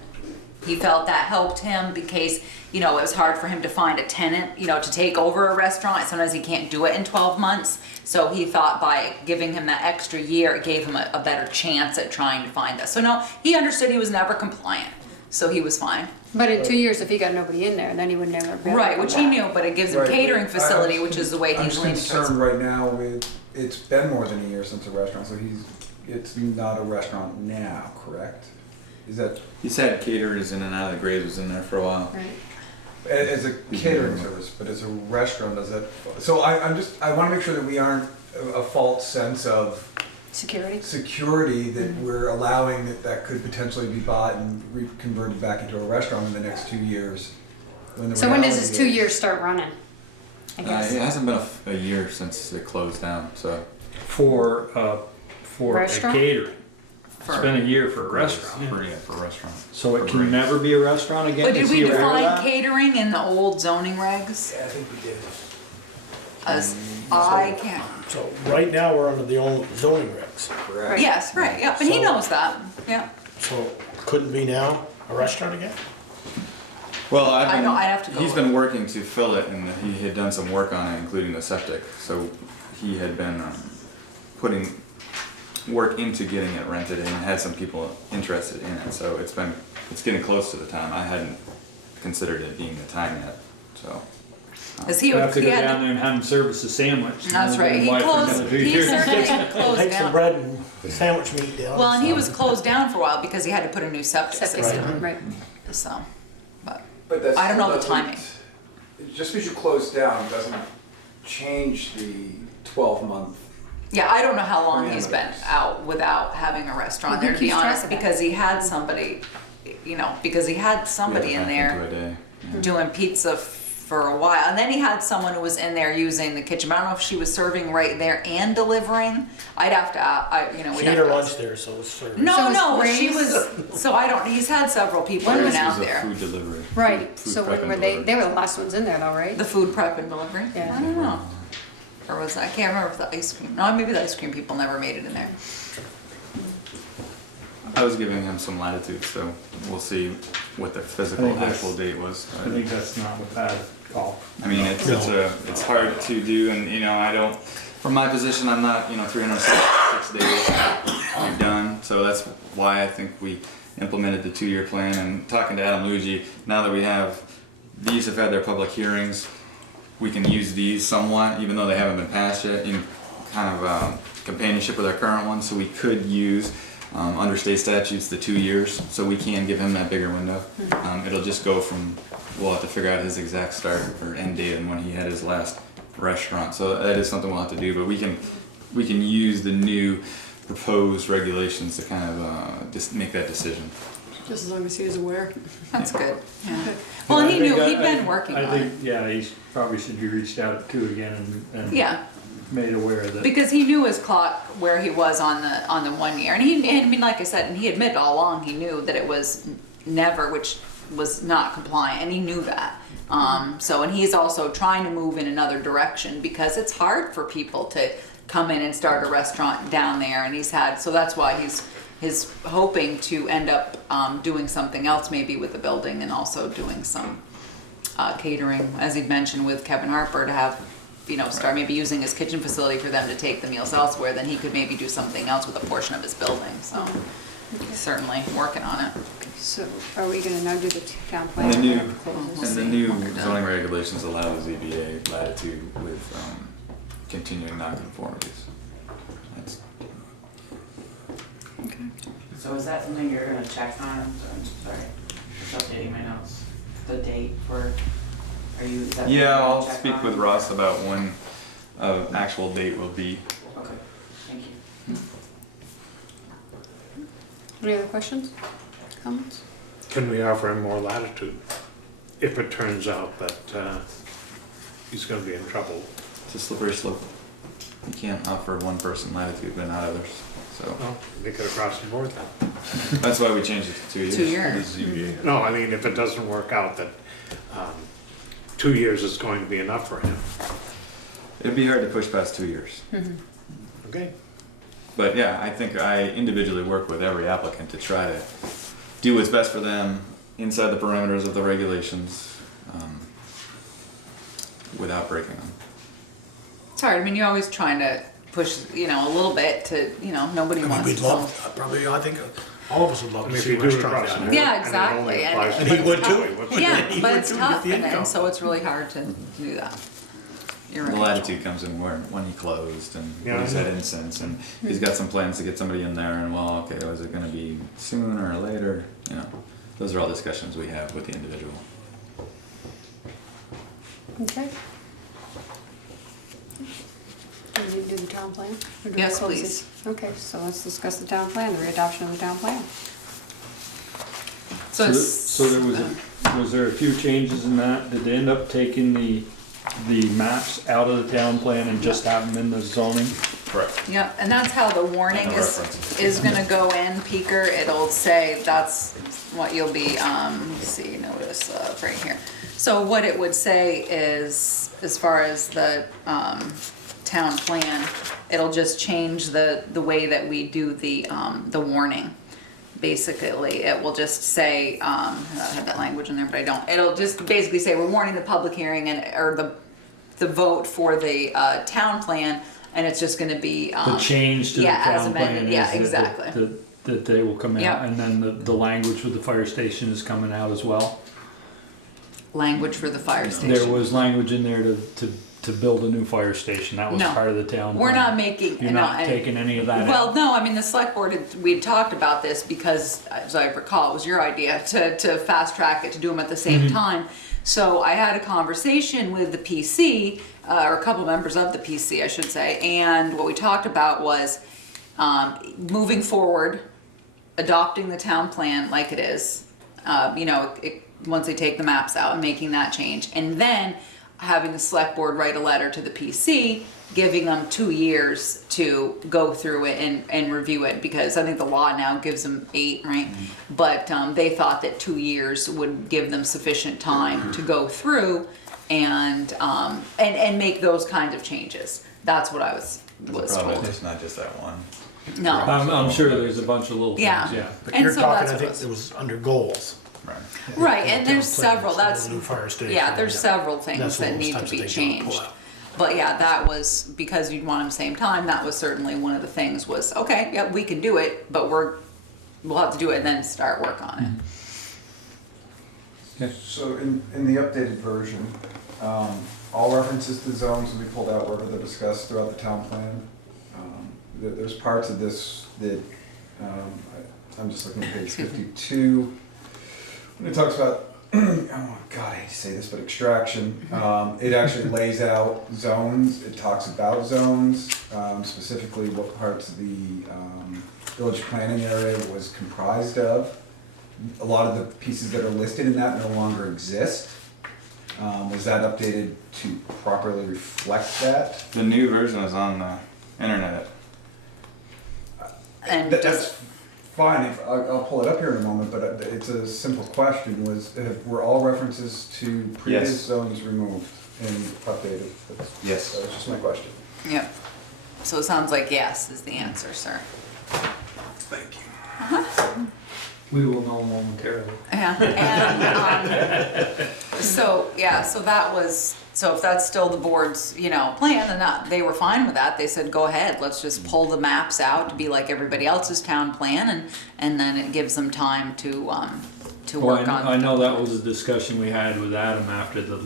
He felt that helped him because, you know, it was hard for him to find a tenant, you know, to take over a restaurant. Sometimes he can't do it in 12 months. So he thought by giving him that extra year, it gave him a better chance at trying to find that. So no, he understood he was never compliant. So he was fine. But in 2 years, if he got nobody in there, then he would never be able to Right, come which he back. knew, but it gives him Right, catering but facility, which is the way I'm he's just leaning towards. concerned right now with, it's been more than a year since a restaurant, so it's not a restaurant now, correct? Is that, He said caterers in and out of the Graves was in there for a while. Right. as a catering service, but as a restaurant, does that, so I wanna make sure that we aren't a false sense of security that we're allowing that could potentially be bought and converted back into a restaurant in the next 2 years. So when does this 2 years start running? I guess. It hasn't been a year since it closed down, so. For a Restaurant? catering. It's been a year for a restaurant. For a restaurant. So it For can Graves. never be a restaurant again? But did Is we he aware of define that? catering in the old zoning regs? Yeah, I think we did. As I can't. So right now, we're under the old zoning regs. Correct. Yes, right, yeah, but he So- knows that, yeah. So couldn't be now a restaurant again? Well, I know, I'd have to go he's with been working to fill it, and he had done some work on it, including the septic. So he had been putting work into getting it rented, and had some people interested in it. So it's getting close to the time. I hadn't considered it being the time yet. So. Cause he You have to go had down there and have him service a sandwich. That's And right, then he wife for closed, another 2 he years. certainly closed Take some down. bread and sandwich meat down. Well, and he was closed down for a while because he had to put a new septic Septic system, system, right. so, but, But that's I don't know the still timing. doesn't- Just because you close down doesn't change the 12-month. yeah, I don't know how long he's been Parameters. out without having a restaurant Who there, to be keeps track honest, of that? because he had somebody, you know, because he had somebody in there A day. doing pizza for a while, and then he had someone who was in there using the kitchen, but I don't know if she was serving right there and delivering. I'd have to, we'd She have ate her to lunch ask. there, so it's service. No, So no, it's she Grace? was, so I don't, he's had several people in and This out was a there. food delivery. Right, Food so prep when and were they delivery. were the last ones in there though, right? The food prep and delivery? Yeah. I don't know. Or was, I can't remember if the ice cream, no, maybe the ice cream people never made it in there. I was giving him some latitude, so we'll see what the physical I think that's- actual date was. I think that's not a bad call. I mean, it's hard to do, and I don't. From my position, I'm not 366 days we've done, so that's why I think we implemented the 2-year plan. And talking to Adam Luigi, now that we have these have had their public hearings, we can use these somewhat, even though they haven't been passed yet, in kind of companionship with our current one. So we could use. Under state statutes, the 2 years, so we can give him that bigger window. It'll just go from, we'll have to figure out his exact start or end date and when he had his last restaurant. So that is something we'll have to do, but we can use the new proposed regulations to kind of just make that decision. Just as long as he was aware. That's good, yeah. Well, and he knew, he'd been working on it. Yeah, he probably should be reached out to again and Yeah, made aware that. because he knew his clock where he was on the 1 year. And I mean, like I said, and he admitted all along, he knew that it was never, which was not compliant, and he knew that. So, and he's also trying to move in another direction because it's hard for people to come in and start a restaurant down there, and so that's why he's hoping to end up doing something else maybe with the building and also doing some catering, as he'd mentioned with Kevin Harper, to have, start maybe using his kitchen facility for them to take the meals elsewhere, then he could maybe do something else with a portion of his building, so he's certainly working on it. So are we gonna now do the town plan? And the new We'll and see the new when we're done. zoning regulations allow the ZBA latitude with continuing nonconformities. That's So is that something you're gonna check on? I'm sorry, just updating my notes. The date for, is that? Yeah, I'll check speak on? with Russ about when actual date will be. Okay, thank you. Any other questions, comments? Can we offer him more latitude if it turns out that he's gonna be in trouble? It's a slippery slope. You can't offer one person latitude but not others. So Well, make it across the board then. that's why we changed it to 2 years. 2 years. ZBA. No, I mean, if it doesn't work out, that 2 years is going to be enough for him. It'd be hard to push past 2 years. Okay. But yeah, I think I individually work with every applicant to try to do what's best for them inside the parameters of the regulations, without breaking them. It's hard, I mean, you're always trying to push, a little bit to, nobody I mean, wants we'd to. love, probably, I think all of us would love I mean, to if see you a do it restaurant across the down board. there. Yeah, and it only exactly, applies and to he would too. Would. Yeah, He but would it's too, tough, with the and income. so it's really hard to do that. You're The right. latitude comes in when he closed and Yeah, what I he said know. instance, and he's got some plans to get somebody in there, and well, okay, was it gonna be sooner or later? Those are all discussions we have with the individual. Okay. Do we need to do the town plan? Or do we Yes, close please. this? Okay, so let's discuss the town plan, the readoption of the town plan. So So, it's. so was there a few changes in that? Did they end up taking the maps out of the town plan and just have them in the zoning? Correct. Yeah, and that's how the warning And the is references. gonna go in, Peaker, it'll say, that's what you'll be, let's see, notice, right here. So what it would say is, as far as the, town plan, it'll just change the way that we do the warning. Basically, it will just say, I have that language in there, but I don't, it'll just basically say, we're warning the public hearing or the vote for the, town plan, and it's just gonna be, The change to the yeah, as town amended, plan is yeah, that- exactly. that they will come Yep. out, and then the language with the fire station is coming out as well? language for the fire station. There was language in there to build a new fire station, that was No. part of the town We're plan. not making. You're not taking any of that out? Well, no, I mean, the select board, we had talked about this because, as I recall, it was your idea to fast track it, to do them at the same time. So I had a conversation with the PC, or a couple members of the PC, I should say, and what we talked about was moving forward, adopting the town plan like it is, once they take the maps out and making that change, and then having the select board write a letter to the PC, giving them 2 years to go through it and review it, because I think the law now gives them 8, right? But they thought that 2 years would give them sufficient time to go through and make those kinds of changes. That's what I was Probably told. just not just that one. No, I'm sure there's a bunch of little things, Yeah. yeah. But And you're so talking, that's I what think it was. it was under goals. Right. right, Yeah, and there's town plan, several, so that's, the new fire station, yeah, there's yeah. several things That's that those need to types of be things you wanna pull changed. out. But yeah, that was, because you'd want them same time, that was certainly one of the things was, okay, yeah, we can do it, but we'll have to do it and then start work on it. So in the updated version, all references to zones will be pulled out wherever they're discussed throughout the town plan. There's parts of this that, I'm just looking at page 52, when it talks about, oh God, I hate to say this, but extraction, it actually lays out zones, it talks about zones, specifically what parts of the village planning area was comprised of. A lot of the pieces that are listed in that no longer exist. Was that updated to properly reflect that? The new version is on the internet. And That's fine, I'll pull it up here in a moment, but it's a simple question, were all references to previous Yes. zones removed and updated? Yes. That was just my question. Yep. So it sounds like yes is the answer, sir. Thank you. We will know momentarily. Yeah, and, so that was, so if that's still the board's, plan, then they were fine with that. They said, go ahead, let's just pull the maps out to be like everybody else's town plan, and then it gives them time to Well, work on. I know that was a discussion we had with Adam after the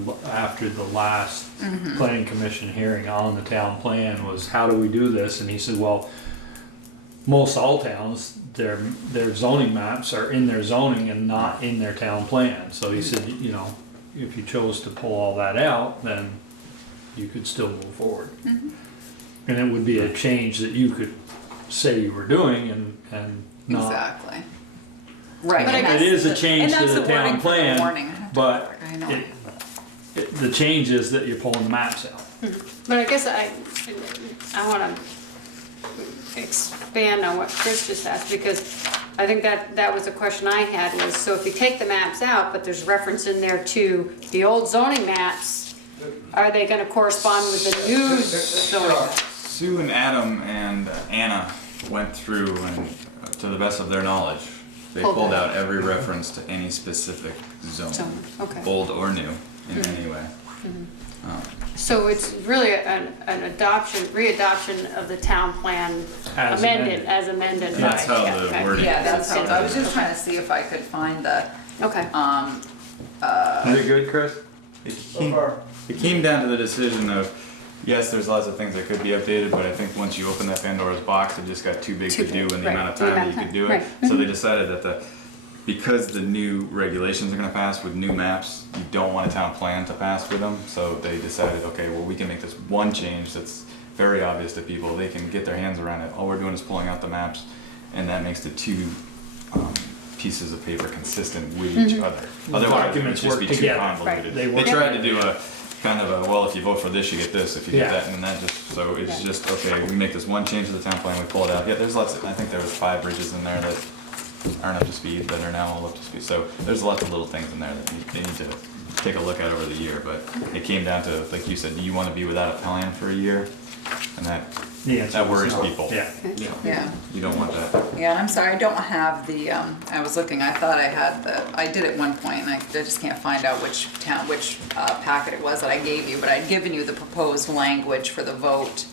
last planning commission hearing on the town plan, was how do we do this? And he said, well, most all towns, their zoning maps are in their zoning and not in their town plan. So he said, if you chose to pull all that out, then you could still move forward. And it would be a change that you could say you were doing, and not. Exactly. Right. But I and guess- It is a that's change and to that's the wording town for the plan, warning. I have to but go back, I know. the change is that you're pulling the maps out. But I guess I wanna expand on what Chris just asked, because I think that was a question I had, was, so if you take the maps out, but there's reference in there to the old zoning maps, are they gonna correspond with the new zoning maps? Sue and Adam and Anna went through and, to the best of their knowledge, they Pulled pulled out. out every reference to any specific zone, Zone, okay. old or new, in any way. So it's really an readoption of the town plan As amended, amended. as amended by. That's how yeah, the okay. wording Yeah, that's how, I was just Okay. trying to see if I could find the, Okay, Is it good, Chris? It came down to the decision of, yes, there's lots of things that could be updated, but I think once you open that Pandora's box, it just got too big Too to do big, in the right. amount of The time amount that of you could do time, it. right. So they decided that because the new regulations are gonna pass with new maps, you don't want a town plan to pass with them. So they decided, okay, well, we can make this one change that's very obvious to people. They can get their hands around it. All we're doing is pulling out the maps, and that makes the two pieces of paper consistent with each other. Otherwise, it would Documents just work be too together. convoluted. Right. They They work tried to do a kind of a, well, if you vote for this, you get this, if you Yeah. get that, and that just, so it's Yeah. just, okay, we make this one change to the town plan, we pull it out. Yeah, there's lots of, I think there was 5 bridges in there that aren't up to speed, that are now all up to speed. So there's lots of little things in there that they need to take a look at over the year, but it came down to, like you said, do you wanna be without a plan for a year? And The answer that is worries no. people. Yeah. yeah. You don't want that. Yeah, and I'm sorry, I don't have the, I was looking, I thought I had I did at one point, and I just can't find out which packet it was that I gave you, but I'd given you the proposed language for the vote,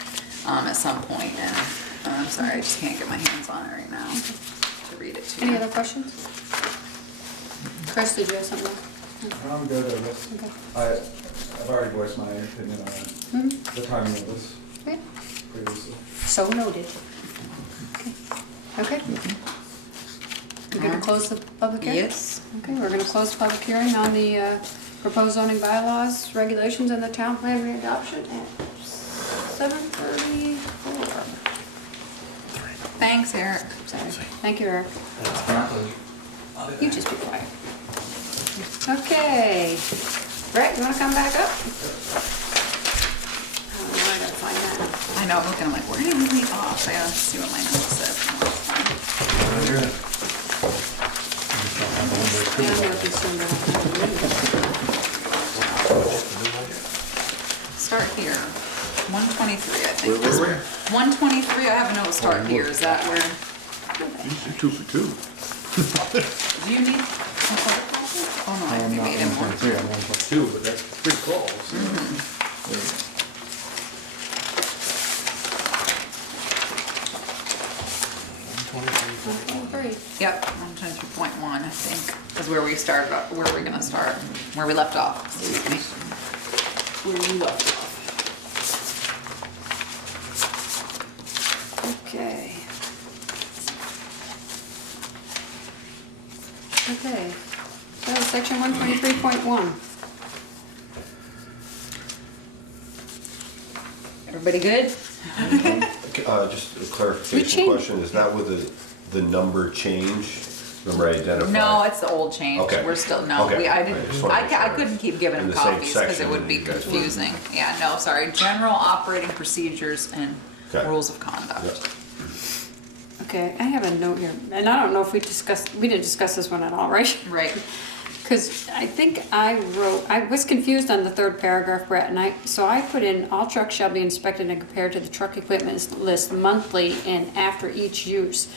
at some point, and I'm sorry, I just can't get my hands on it right now to read it to you. any other questions? Chris, did you have something? I'm good, I guess. Okay. I've already voiced my opinion on the timing of this Okay. previously. So noted. Okay. We're gonna close the public hearing? Yes. Okay, we're gonna close the public hearing on the proposed zoning bylaws, regulations, and the town plan readoption at 7:34. Thanks, Eric. Sorry. Thank you, Eric. You just be quiet. Okay. Brett, you wanna come back up? Oh, now I gotta find that. I know, I'm looking, I'm like, where did we leave off? I gotta see what my notes said. Yeah, I'm more concerned about Start here. 123, I think. Where were we? 123, I have a note, start here, is that where, Usually 2 for 2. do you need? Oh, no, I I'm think not we made it more. 1.3, I'm 1.2, but that's pretty close. Yep, 123.1, I think, is where we started, where we're gonna start, where we left off, excuse me. Where you left off. Okay. Okay, so section 123.1. Everybody good? Just a clarification changed- question, is that with the number change? Number identified? No, it's the old change, Okay. we're still, no, Okay. I I didn't, just wanted to make I sure. couldn't keep giving In them the same copies, cause it section would be you guys were. confusing. Yeah, no, sorry, general operating procedures and Okay. rules of conduct. Yep. Okay, I have a note here, and I don't know if we didn't discuss this one at all, right? Right. Because I think I was confused on the third paragraph, Brett, and so I put in, all trucks shall be inspected and compared to the truck equipment list monthly and after each use.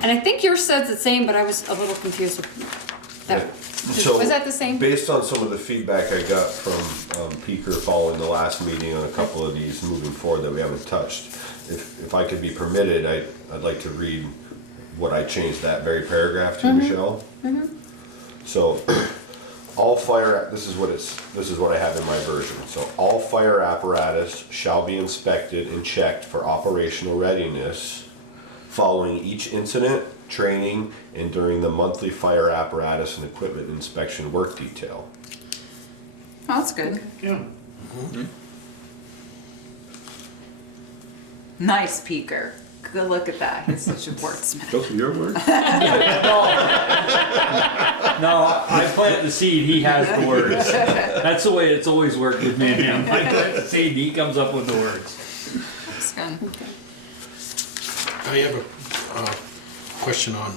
And I think yours says the same, but I was a little confused with that. So, Was that the same? Based on some of the feedback I got from Peaker following the last meeting on a couple of these moving forward that we haven't touched, if I could be permitted, I'd like to read what I changed that very paragraph to, Michelle. So, all fire, this is what I have in my version. So, all fire apparatus shall be inspected and checked for operational readiness following each incident, training, and during the monthly fire apparatus and equipment inspection work detail. Oh, that's good. Yeah. Nice, Peaker. Good look at that. He's such a wordsmith. Those are your words? No, I plant the seed, he has the words. That's the way it's always worked with me and him. I plant the seed, he comes up with the words. That's good. I have a question on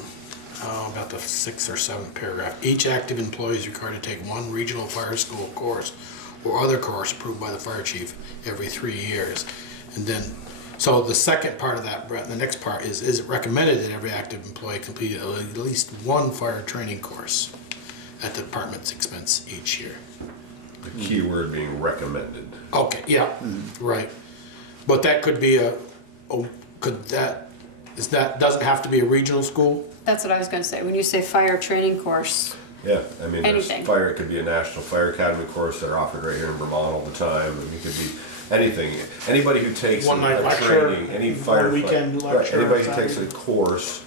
about the 6th or 7th paragraph. Each active employee is required to take one regional fire school course or other course approved by the fire chief every 3 years. And then, so the second part of that, Brett, the next part is it recommended that every active employee complete at least one fire training course at the department's expense each year? The key word being recommended. Okay, yeah, right. But that could be doesn't have to be a regional school? That's what I was gonna say. When you say fire training course, Yeah, I mean, there's Anything. fire, it could be a National Fire Academy course that are offered right here in Vermont all the time, and it could be anything. Anybody who takes One night a lecture, training, any one fire, weekend right, lecture, anybody who something. takes a course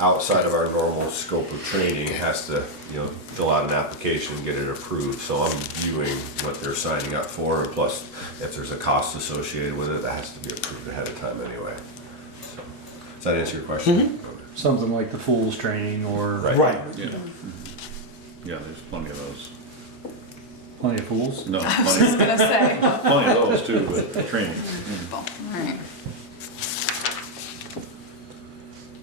outside of our normal scope of training has to, fill out an application and get it approved. So I'm viewing what they're signing up for, and plus, if there's a cost associated with it, that has to be approved ahead of time anyway. So, does that answer your question? Something like the Fools training or Right. Yeah. Yeah, there's plenty of those. plenty of fools. No, I was plenty, just gonna say. plenty of those too, but training. Right.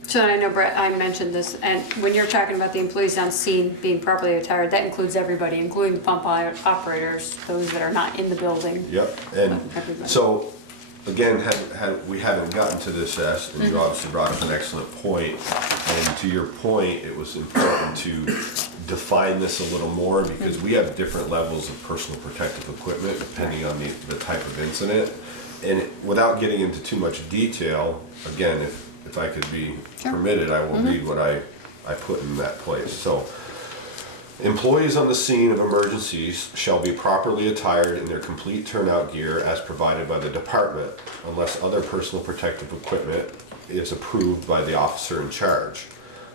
so I know Brett, I mentioned this, and when you're talking about the employees on scene being properly attired, that includes everybody, including the pump operators, those that are not in the building. Yep, and Everybody. so, again, we haven't gotten to this yet, and you obviously brought up an excellent point. And to your point, it was important to define this a little more, because we have different levels of personal protective equipment depending on the type of incident. And without getting into too much detail, again, if I could be permitted, I will read what I put in that place. So, employees on the scene of emergencies shall be properly attired in their complete turnout gear as provided by the department, unless other personal protective equipment is approved by the officer in charge.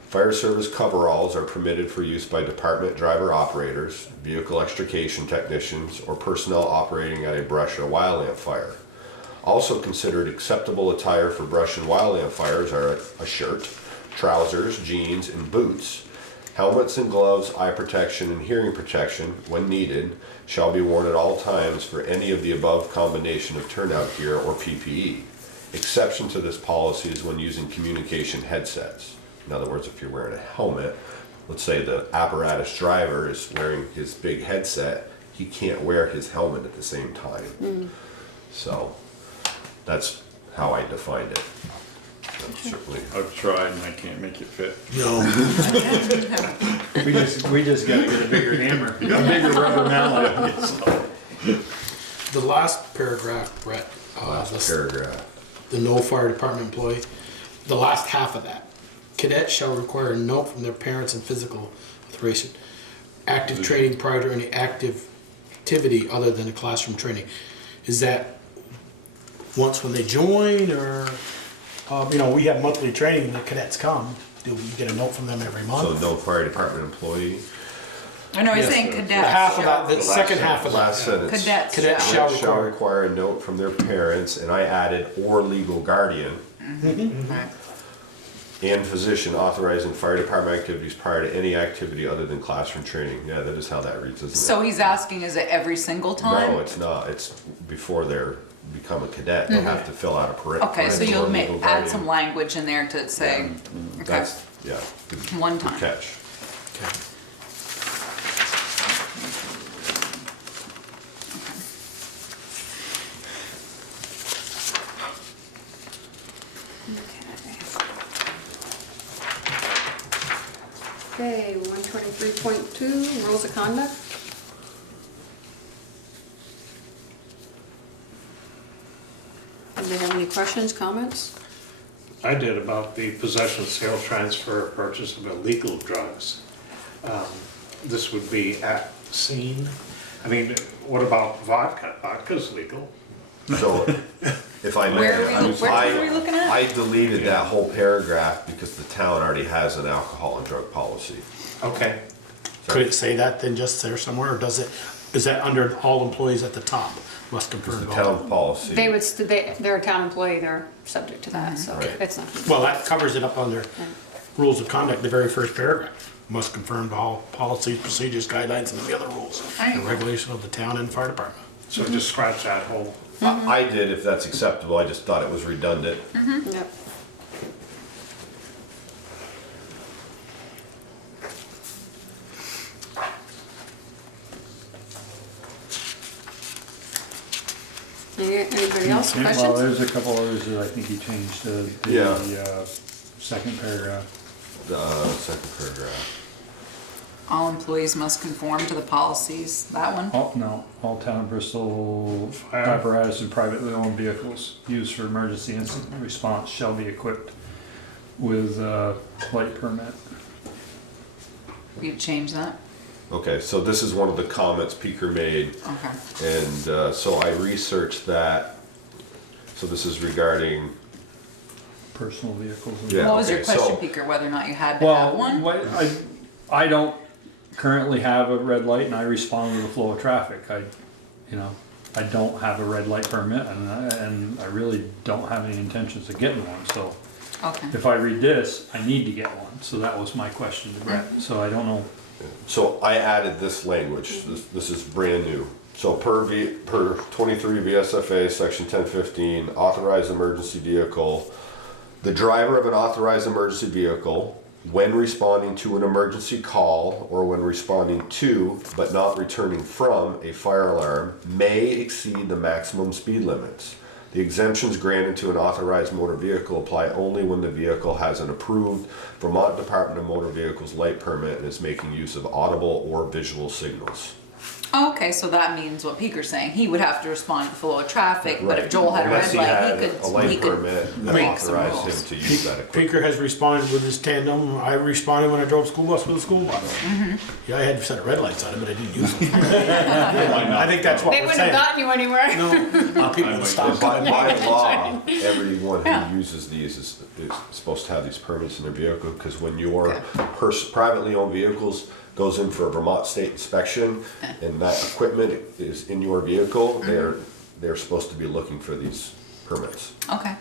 Fire service coveralls are permitted for use by department driver operators, vehicle extrication technicians, or personnel operating at a brush or wildland fire. Also considered acceptable attire for brush and wildland fires are a shirt, trousers, jeans, and boots. Helmets and gloves, eye protection, and hearing protection, when needed, shall be worn at all times for any of the above combination of turnout gear or PPE. Exception to this policy is when using communication headsets. In other words, if you're wearing a helmet, let's say the apparatus driver is wearing his big headset, he can't wear his helmet at the same time. So that's how I defined it. Certainly. I've tried and I can't make it fit. No. We just gotta get a bigger hammer, a bigger rubber mallet. The last paragraph, Brett, Paragraph. the no fire department employee, the last half of that. Cadets shall require a note from their parents and physical authorization. Active training prior to any activity other than the classroom training. Is that once when they join, or, we have monthly training, the cadets come. Do we get a note from them every month? So no fire department employee. I know he's Yes, saying the cadets. half of that, the The second half of Last that. sentence. Cadets. Cadets shall. shall Shall require. require a note from their parents, and I added, or legal guardian, Right. and physician authorizing fire department activities prior to any activity other than classroom training. Yeah, that is how that reads, isn't it? So he's asking, is it every single time? No, it's not. It's before they're become a cadet. They have to fill out a parental Okay, so you'll legal add guardian. some language in there to say, okay, That's, yeah. Good, one good time. catch. Okay. Okay, 123.2, rules of conduct. Anybody have any questions, comments? I did about the possession, sale, transfer, or purchase of illegal drugs. This would be at scene. I mean, what about vodka? Vodka's legal. So, if I may, Where are we looking at? I deleted that whole paragraph because the town already has an alcohol and drug policy. Okay. Could it say that then just there somewhere, or is that under all employees at the top? Must confirm. The town policy. They would, they're a town employee, they're subject to that, so Right. it's not. Well, that covers it up on their rules of conduct, the very first paragraph. Must conform to all policies, procedures, guidelines, and the other rules and regulation of the town and fire department. So just scratch that whole. I did, if that's acceptable, I just thought it was redundant. Yep. Anybody else, Well, questions? there's a couple others that I think he changed, the Yeah. second paragraph. The second paragraph. All employees must conform to the policies, that one? Oh, no, all town of Bristol apparatus and privately owned vehicles used for emergency incident response shall be equipped with light permit. You've changed that? Okay, so this is one of the comments Peaker made, Okay. and so I researched that. So this is regarding, Personal vehicles. And Yeah, What was your okay, question, so- Peter, whether or not you had to have one? I don't currently have a red light and I respond to the flow of traffic. I don't have a red light permit and I really don't have any intentions of getting one, so. Okay. If I read this, I need to get one, so that was my question to Brett, so I don't know. so I added this language, this is brand new. So per 23 VSFA, section 1015, authorized emergency vehicle. The driver of an authorized emergency vehicle, when responding to an emergency call or when responding to, but not returning from, a fire alarm, may exceed the maximum speed limits. The exemptions granted to an authorized motor vehicle apply only when the vehicle has an approved Vermont Department of Motor Vehicles light permit and is making use of audible or visual signals. Okay, so that means what Peter's saying, he would have to respond to the flow of traffic, but if Right. Joel had a Unless red light, had he a light could permit that break some authorized rules. him to use that equipment. Peaker has responded with his tandem. I responded when I drove school bus with a school bus. Yeah, I had set red lights on it, but I didn't use them. I think that's what They we're wouldn't have saying. gotten you anywhere. No, people would stop. By law, everyone Yeah. who uses these is supposed to have these permits in their vehicle, because when your privately owned vehicles goes in for a Vermont state inspection and that equipment is in your vehicle, they're supposed to be looking for these permits. Okay,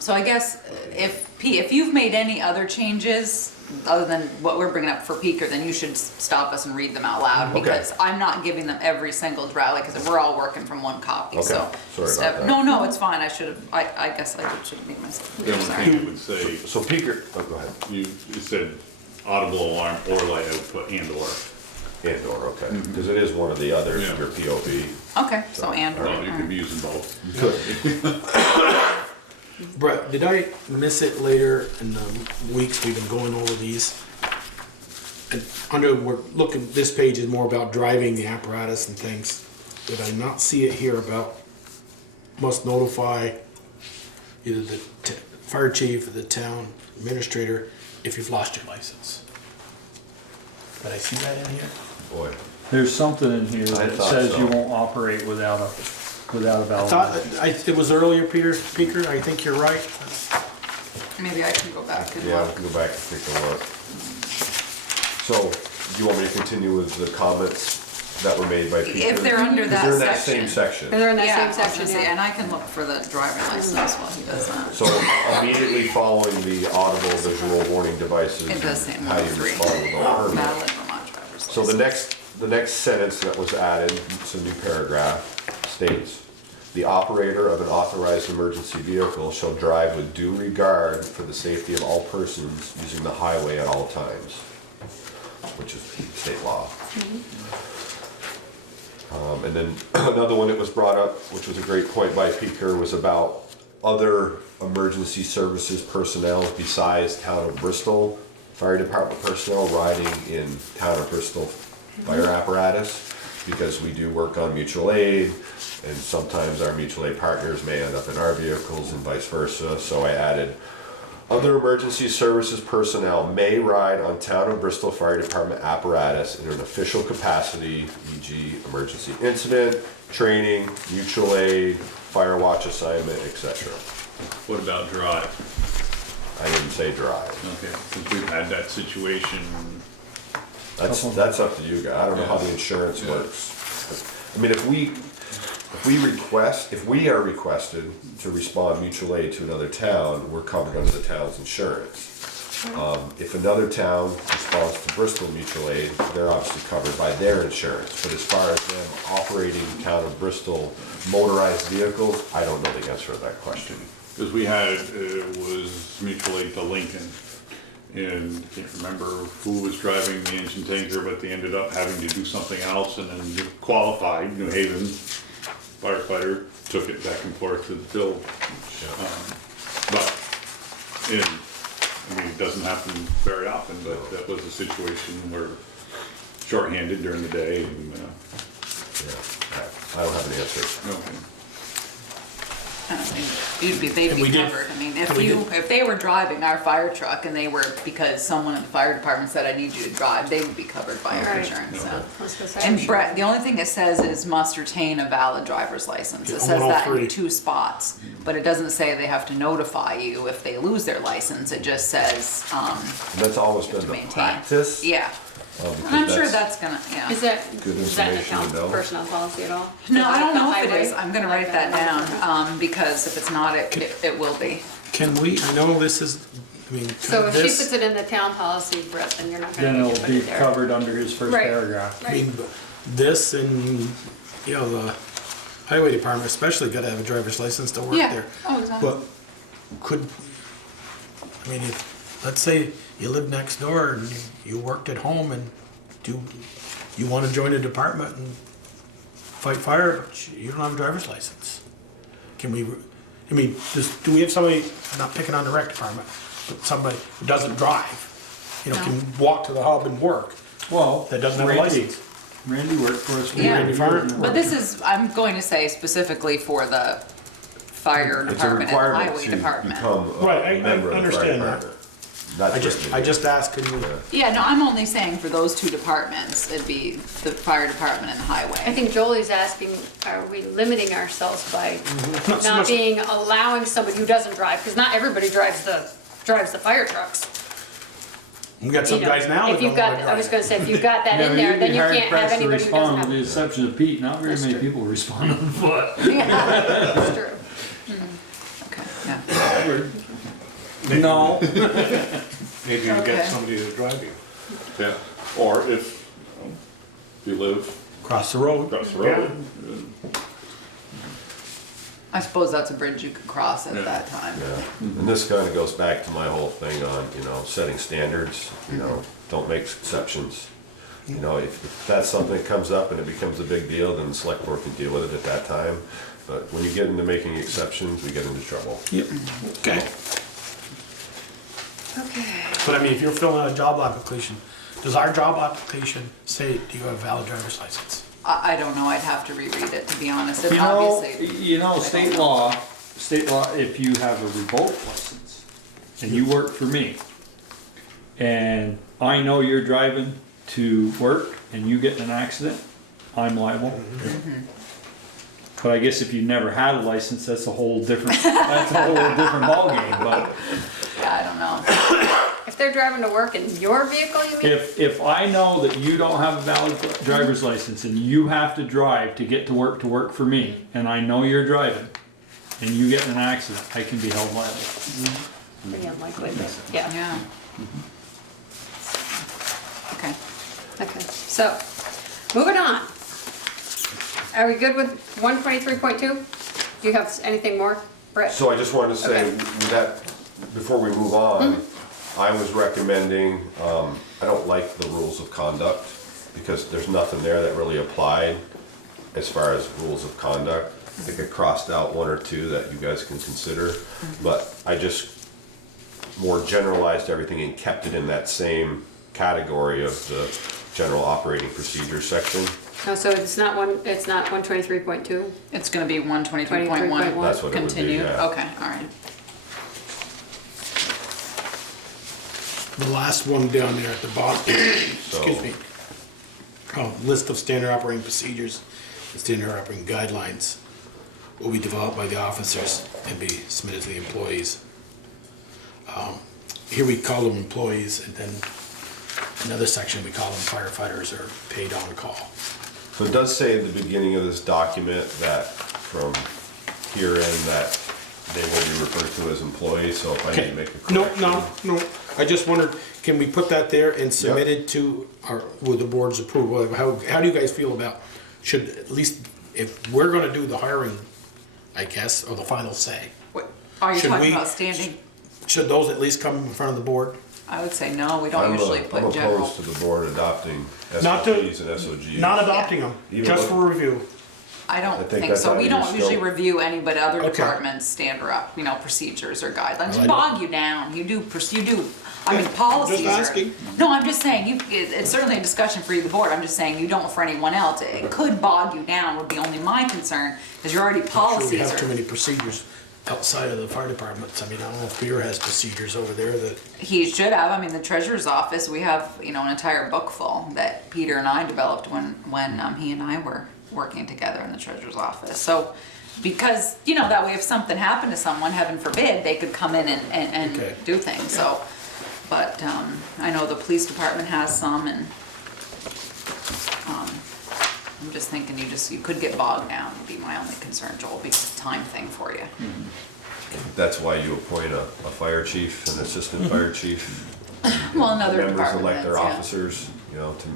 so I guess if you've made any other changes, other than what we're bringing up for Peter, then you should stop us and read them out loud, Okay. because I'm not giving them every single draft, because we're all working from one copy, Okay, so. sorry about that. No, it's fine, I should've, I guess I should have made myself The clear, only sorry. thing I would say, So Peaker, oh, go ahead. you said audible alarm or light output and or. And/or, okay, because it is one of the others, Yeah. your POV. Okay, so and, Well, you could be using both. Brett, did I miss it later in the weeks we've been going over these? And we're looking, this page is more about driving the apparatus and things. Did I not see it here about must notify either the fire chief or the town administrator if you've lost your license? Did I see that in here? Boy, There's something in here I that thought says so. you won't operate without a I valid. thought, it was earlier, Peter, Speaker, I think you're right. maybe I can go back and yeah, we look. can go back and take a look. So, do you want me to continue with the comments that were made by Peter? If they're under that They're in that same section. section. They're in Yeah, I that was same gonna section, say, yeah. and I can look for the driving license while he does that. So immediately following the audible visual warning devices, It does say how you number 3. respond without permit. Valid Vermont driver's So the next sentence that was added, it's a new paragraph, states, the operator of an authorized emergency vehicle shall drive with due regard for the safety of all persons using the highway at all times, which is state law. And then another one that was brought up, which was a great point by Peaker, was about other emergency services personnel besides town of Bristol fire department personnel riding in town of Bristol fire apparatus, because we do work on mutual aid, and sometimes our mutual aid partners may end up in our vehicles and vice versa. So I added, other emergency services personnel may ride on town of Bristol Fire Department apparatus in an official capacity, e.g. emergency incident, training, mutual aid, fire watch assignment, etc. What about drive? I didn't say drive. Okay, since we've had that situation, That's up to you guys. I don't know how the insurance Yeah. works. I mean, if we, if we are requested to respond mutual aid to another town, we're covered under the town's insurance. If another town responds to Bristol mutual aid, they're obviously covered by their insurance. But as far as them operating town of Bristol motorized vehicles, I don't know the answer to that question. Because we had, it was mutual aid to Lincoln. And I can't remember who was driving the engine tanker, but they ended up having to do something else, and then qualified, New Haven firefighter took it back and forth to the field. I mean, it doesn't happen very often, but that was a situation where shorthanded during the day and, I don't have an answer. okay. I don't think, they'd And we be did- covered. I mean, and we did- if they were driving our fire truck and they were, because someone in the fire department said, I need you to drive, they would be covered by our Right. insurance, so. I was gonna say, And Brett, the only thing it says is must retain a valid driver's license. It Yeah, says that in 103. 2 spots, but it doesn't say they have to notify you if they lose their license. It just says, And that's always been the maintain. practice. yeah. because And I'm sure that's gonna, yeah. Is that, Good is that an information to know. personnel policy at all? No, I don't know if it Highway? is. I'm gonna write that down, because if it's not, it will be. Can we, I know this is, I mean, So if she this, puts it in the town policy, Brett, then you're not Then gonna need it'll to put be it there. covered under his first Right. paragraph. I mean, this and, you know, the highway department especially gotta have a driver's license to work Yeah. there. Oh, exactly. But could, I mean, let's say you live next door and you worked at home and you wanna join a department and fight fire, but you don't have a driver's license. Can we, I mean, do we have somebody, not picking on the rec department, but somebody who doesn't drive, you know, can walk to the hub and work, Well, that doesn't have a Randy- license? Randy worked for us. for Yeah. years. But this is, I'm going to say specifically for the fire It's a department and the requirement highway to department. become Right, I a member of the fire understand that. department. Not I just just asked, can we, Yeah, no, I'm only saying for those 2 departments, it'd be the fire department and the highway. I think Jolie's asking, are we limiting ourselves by Not so not much- being, allowing somebody who doesn't drive? Because not everybody drives the fire trucks. we got some You know, guys now that if you've don't wanna got, I was drive. gonna say, if you've got that Yeah, in but there, you'd then be you hard can't have pressed to anybody who respond, doesn't with the have. exception of Pete, not very That's many true. people respond on foot. That's true. Okay, yeah. No. Maybe you Okay. get somebody to drive you. Yeah, or if you live Across the road. across the road. I suppose that's a bridge you could cross at Yeah. that time. Yeah, and this kind of goes back to my whole thing on, you know, setting standards, you know, don't make exceptions. You know, if that's something that comes up and it becomes a big deal, then the select board can deal with it at that time. But when you get into making exceptions, we get into trouble. Yep, okay. Okay. But I mean, if you're filling out a job application, does our job application say, do you have a valid driver's license? I don't know, I'd have to reread it, to be honest. It You know, obviously. state law, if you have a revoked license and you work for me and I know you're driving to work and you get in an accident, I'm liable. But I guess if you never had a license, that's a whole different ballgame, but Yeah, I don't know. If they're driving to work in your vehicle, you mean? if I know that you don't have a valid driver's license and you have to drive to get to work for me, and I know you're driving, and you get in an accident, I can be held liable. Pretty unlikely, but yeah. Yeah. Okay. Okay, so, moving on. Are we good with 123.2? Do you have anything more, Brett? So I just wanted to say Okay. with that, before we move on, I was recommending, I don't like the rules of conduct because there's nothing there that really applied as far as rules of conduct. I think I crossed out 1 or 2 that you guys can consider, but I just more generalized everything and kept it in that same category of the general operating procedure section. Oh, so it's not 123.2? It's gonna be 123.1. 123.1. That's what it would be, Continue. yeah. Okay, all right. The last one down there at the bottom, excuse me. Oh, list of standard operating procedures and standard operating guidelines will be developed by the officers and be submitted to the employees. Here we call them employees, and then another section we call them firefighters or paid on call. So it does say at the beginning of this document that from herein that they will be referred to as employees, so if I need to make a correction. No. I just wondered, can we put that there and submit it to our, with the board's approval? How do you guys feel about, should at least, if we're gonna do the hiring, I guess, or the final say, Are you Should talking we- about standing? should those at least come in front of the board? I would say no, we don't usually I'm put general. opposed to the board adopting Not to- SOPs and SOGs. Not adopting them, Even just though- for review. I I don't think think that's so. out We of your don't usually scope. review any, but other Okay. departments stand up, procedures or guidelines. Well, I Bog you down. You do, I mean, policies are. asking. No, I'm just saying, it's certainly a discussion for you, the board. I'm just saying, you don't for anyone else. It could bog you down would be only my concern, because you're already Sure, we policies have too are. many procedures outside of the fire departments. I mean, I don't know if Beer has procedures over there that, He should have. I mean, the treasurer's office, we have, an entire book full that Peter and I developed when he and I were working together in the treasurer's office. So, because, that way if something happened to someone, heaven forbid, they could come in and Okay. do things, so. But, I know the police department has some and, I'm just thinking you could get bogged down, would be my only concern, Joel, because it's a time thing for you. That's why you appoint a fire chief, an assistant fire chief. Well, another Members department elect their heads, yeah. officers, to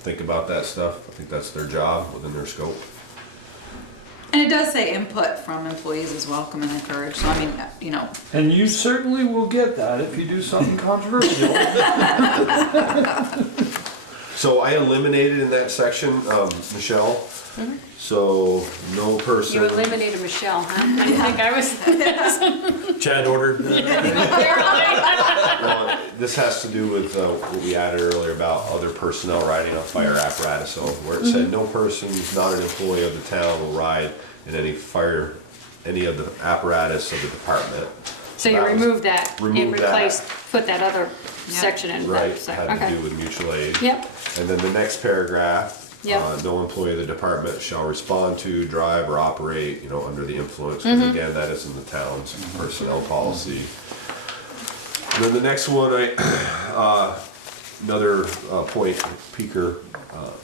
think about that stuff. I think that's their job within their scope. And it does say input from employees is welcome and encouraged, so I mean, And you certainly will get that if you do something controversial. So I eliminated in that section, Michelle, so no person. You eliminated Michelle, huh? I think I was. Chad ordered. Well, this has to do with what we added earlier about other personnel riding on fire apparatus. So where it said no person who's not an employee of the town will ride in any of the apparatus of the department. So you That was- removed that and remove that. replaced, put that other section in. Right, So, had to okay. do with mutual aid. Yep, And then the next paragraph, Yep. No employee of the department shall respond to, drive, or operate, under the influence. 'Cause again, that is in the town's personnel policy. And then the next one, another point Peaker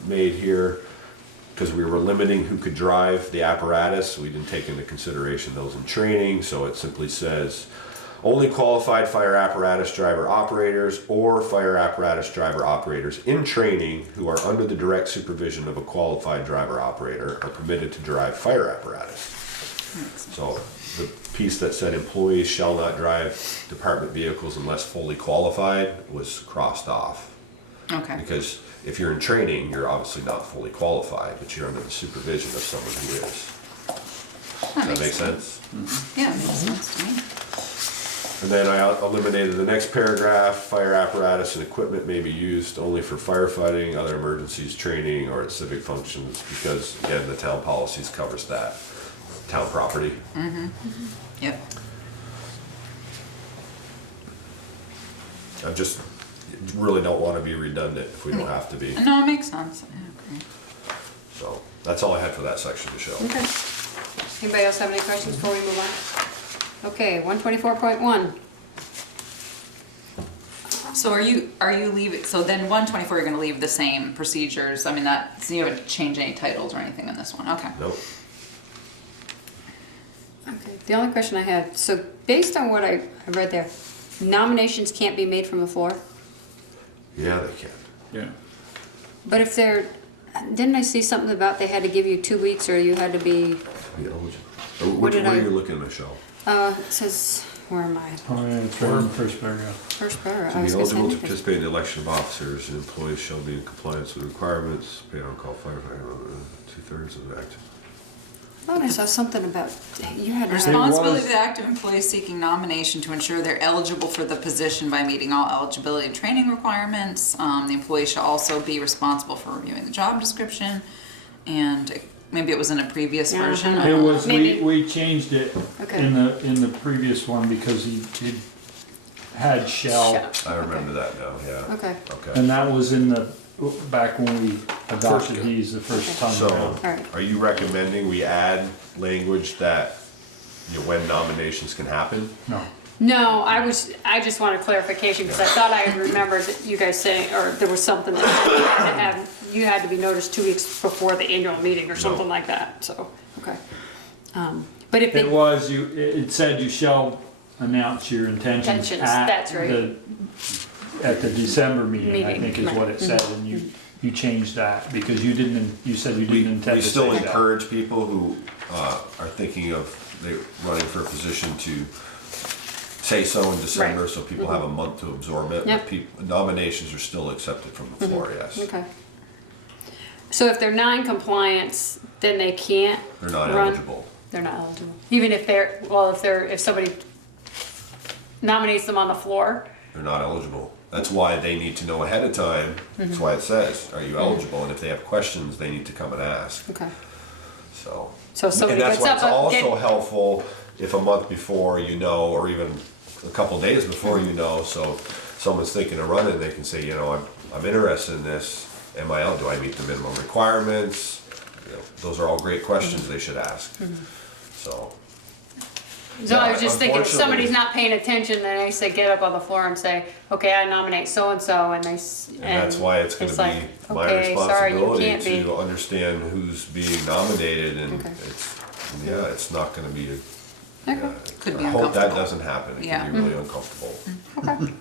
made here, because we were limiting who could drive the apparatus, we didn't take into consideration those in training, so it simply says, only qualified fire apparatus driver operators or fire apparatus driver operators in training who are under the direct supervision of a qualified driver operator are permitted to drive fire apparatus. So the piece that said employees shall not drive department vehicles unless fully qualified was crossed off. okay. Because if you're in training, you're obviously not fully qualified, but you're under the supervision of someone who is. Does that make sense? Yeah, it makes sense to me. And then I eliminated the next paragraph, fire apparatus and equipment may be used only for firefighting, other emergencies, training, or its civic functions, because again, the town policies covers that, town property. Yep. I just really don't want to be redundant if we don't have to be. No, it makes sense. I agree. So that's all I had for that section, Michelle. okay. Anybody else have any questions before we move on? Okay, 124.1. So are you leaving, so then 124, you're gonna leave the same procedures, I mean, so you haven't changed any titles or anything in this one, okay. Nope. Okay, the only question I had, so based on what I read there, nominations can't be made from the floor? Yeah, they can. Yeah. But if didn't I see something about they had to give you 2 weeks or you had to be, Be eligible. What What did are I- you looking, Michelle? it says, where am I? Oh, yeah, it's right in the first paragraph. First paragraph. To I be was gonna say eligible to anything. participate in the election of officers, and employees shall be in compliance with requirements, paid on-call firefighter, 2/3 of the active. I thought I saw something about, you had to have, Responsibility of the active employee seeking nomination to ensure they're eligible for the position by meeting all eligibility and training requirements. The employee shall also be responsible for reviewing the job description, and maybe it was in a previous Yeah. version. Uh-huh. It was, Maybe- we changed it Okay. in the previous one because he had shall. I remember that now, yeah. okay, Okay. And that was back when we adopted First- these the first time So, around. Alright. are you recommending we add language that, when nominations can happen? No. No, I just wanted clarification, because I thought I had remembered that you guys saying, or there was something that you had to be noticed 2 weeks before the annual meeting or something like that, so, okay. But if It was, it said you shall announce your intentions at that's right. at the December meeting, I think is right. what it said, and you changed that, because you said you didn't intend We to still say that. encourage people who are thinking of running for a position to say so in December, Right. so people have a month to absorb it. Yep. But nominations are still accepted from the floor, yes. Okay. So if they're non-compliance, then they can't They're not run? eligible. They're not eligible. Even if if somebody nominates them on the floor? They're not eligible. That's why they need to know ahead of time. That's why it says, are you eligible? And if they have questions, they need to come and ask. Okay. So. So if somebody And that's gets why up it's also helpful if a month before you know, or even a couple days before you know, so if someone's thinking of running, they can say, you know, I'm interested in this. Do I meet the minimum requirements? You know, those are all great questions they should ask. So. So I was just thinking, if Unfortunately- somebody's not paying attention, then I say, get up on the floor and say, okay, I nominate so-and-so, and And that's why it's gonna like, be my okay, sorry, you responsibility can't be. to understand who's being nominated, and Okay. it's not gonna be, Okay. Could be I hope that uncomfortable. doesn't happen. It Yeah. can be really uncomfortable. Okay.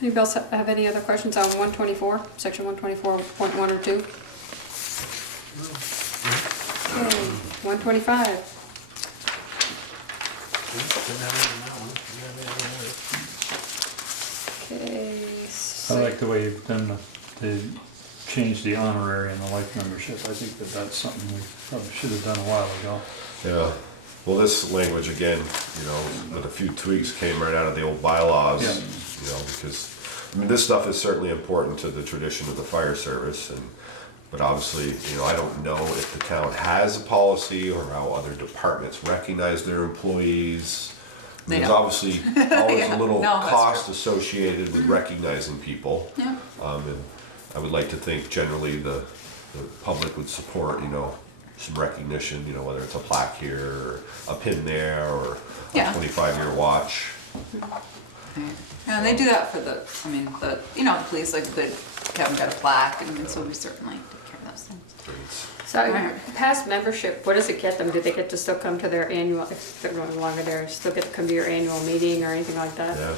Anybody else have any other questions on 124, section 124.1 or 2? Okay, 125. Okay. I like the way you've done the change the honorary and the life membership. I think that's something we probably should have done a while ago. Yeah, well, this language again, you know, with a few tweaks came right out of the old bylaws, Yeah. you know, because, I mean, this stuff is certainly important to the tradition of the fire service, but obviously, you know, I don't know if the town has a policy or how other departments recognize their employees. They There's don't. obviously always Yeah. a little No, that's cost true. associated with recognizing people. Yeah. And I would like to think generally the public would support, you know, some recognition, you know, whether it's a plaque here or a pin there or a Yeah. 25-year watch. Yeah, and they do that for the police, like they haven't got a plaque, and so we certainly take care of those things. So past membership, what does it get them? Do they get to still come to their annual, if they're no longer there, still get to come to your annual meeting or anything like that? Yeah,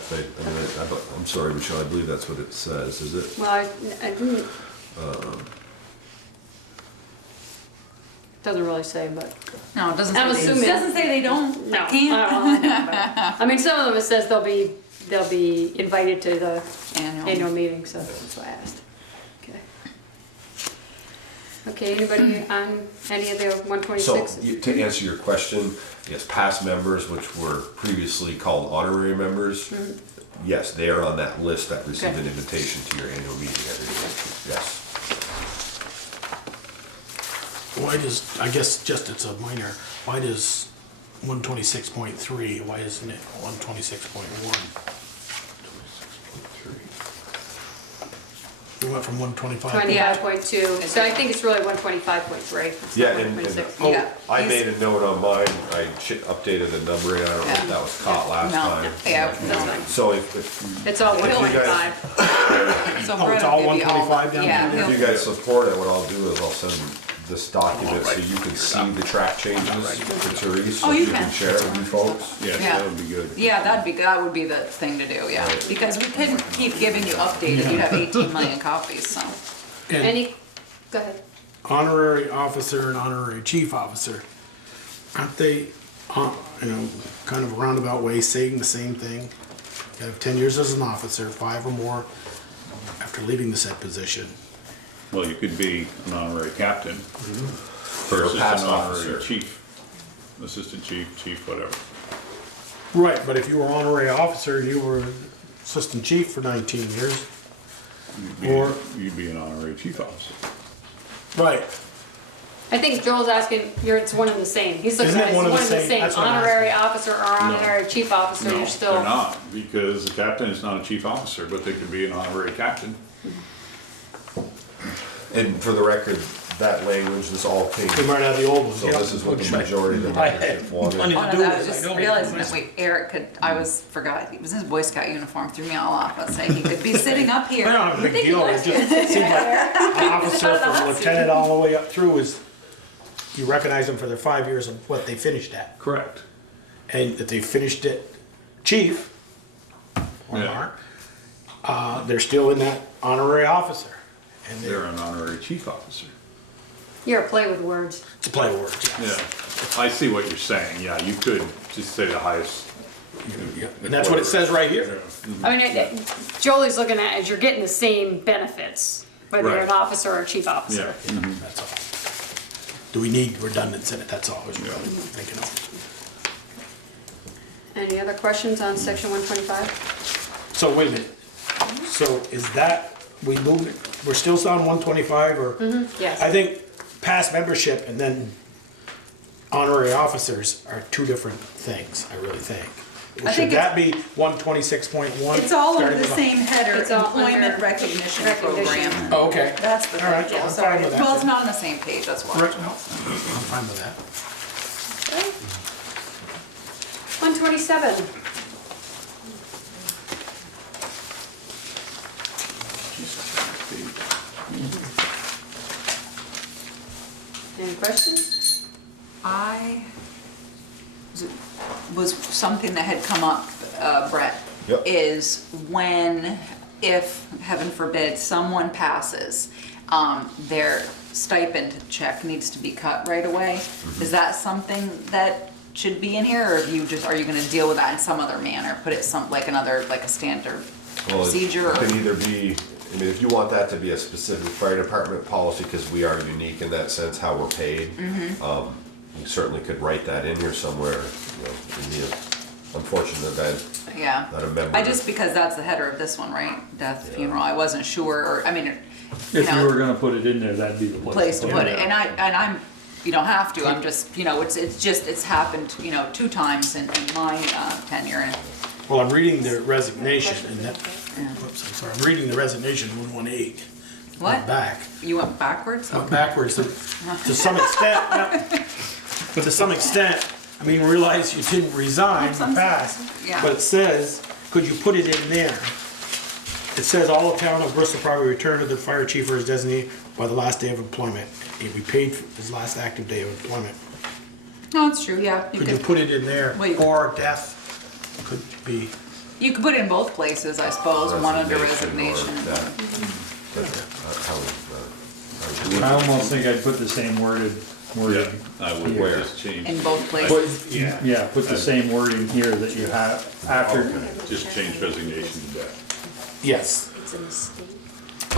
I'm sorry, Michelle, I believe that's what it says, is it? Well, I didn't. Doesn't really say, but. No, it doesn't I'm say assuming- it doesn't say they don't. No, Can't. I know, but, I mean, some of them it says they'll be invited to the annual meeting, so that's why I asked. Okay. Okay, anybody on any of the So, 126? to answer your question, yes, past members, which were previously called honorary members, yes, they are on that list that receive Okay. an invitation to your annual meeting every year, yes. Why does, I guess just it's a minor, why does 126.3, why isn't it 126.1? We went from 125. 25.2, so I think it's really 125.3. It's Yeah, not and 126. oh, Yeah. I made a note on mine, I updated the numbering, I don't know if that was caught last No, time. yeah, That's no. fine. So if It's all If you guys- 125. So Oh, it's Brett all will give you 125 down yeah, there? he'll- you guys support it, what I'll do is I'll send this document so you can see the track changes to Therese, so Oh, you you can can. share it with you folks. Yeah, Yeah. that would be good. Yeah, that would be the thing to do, yeah, because we couldn't keep giving you updated, you'd have 18 million copies, so. And Any, go ahead. honorary officer and honorary chief officer, aren't they, kind of a roundabout way saying the same thing? You have 10 years as an officer, 5 or more after leaving the said position. Well, you could be an honorary captain Or a versus past an officer. honorary chief, assistant chief, whatever. Right, but if you were honorary officer, you were assistant chief for 19 years. You'd be an honorary chief officer. Right. I think Joel's asking, it's one and the same. He's looking Isn't at it it, it's one one and and the the same? same. That's what I'm Honorary officer or honorary chief officer, No, you're still. they're not, because the captain is not a chief officer, but they could be an honorary captain. And for the record, that language, this all came, We might have the old ones. so yeah. this is what the majority of the I had membership wanted. money to Oh, do no, I this, was I just know. realizing that, wait, Eric could, forgot, he was in his Boy Scout uniform, threw me all off, I was saying, he could be sitting up here. I don't have a big Thinking deal, it was just good. seems like an officer out of the from hot seat. lieutenant all the way up through is, you recognize them for their 5 years of what they finished at. Correct. And if they finished it chief, or Yeah. Mark, they're still in that honorary officer. And They're an honorary chief officer. You're a play with words. it's a play of words, Yeah, yes. I see what you're saying, yeah, you could just say the highest. Yeah. And that's what it says right here. I mean, Jolie's looking at is you're getting the same benefits, whether you're an Right. officer or a chief officer. Yeah. That's all. Do we need redundancy in it? That's all I was really thinking of. Any other questions on section 125? So wait a minute. So is that, we moved, we're still on 125 or? Yes. I think past membership and then honorary officers are two different things, I really think. I Should think that be 126.1? It's all under starting the with a- same header, It's all employment under recognition recognition. program. Oh, okay. That's the All right, thing, I'm sorry. fine with that. Well, it's not on the same page, that's why. Right, no, I'm fine with that. 127. Any questions? Was something that had come up, Brett, Yep. is when, if, heaven forbid, someone passes, their stipend check needs to be cut right away. Is that something that should be in here, or are you gonna deal with that in some other manner? Put it like a standard Well, procedure? it can either be, I mean, if you want that to be a specific fire department policy, because we are unique in that sense, how we're paid, you certainly could write that in here somewhere, you know, in the unfortunate event Yeah. that a member. Because that's the header of this one, right? Death, funeral, I wasn't sure, or, I mean, If you were gonna put it in there, that'd be the place to put it, yeah. and I'm, you don't have to, I'm just, it's happened, 2 times in my tenure, and Well, I'm reading the resignation and that, whoops, I'm sorry, I'm reading the resignation 118. What? Back. You went backwards? Went backwards to some extent, yeah. But to some extent, I mean, realize you didn't resign, you passed. Yeah. But it says, could you put it in there? It says all the town of Bristol property return to the fire chief or his designee by the last day of employment. He'll be paid for his last active day of employment. No, it's true, yeah. Could you put it in there? Wait. Or death could be, You could put it in both places, I suppose, one under resignation. Or that. But, I almost think I'd put the same wording. Yeah, I would here. just change. In both places. Put, yeah, put the same wording here that you have after. Okay, just change resignation to death. yes.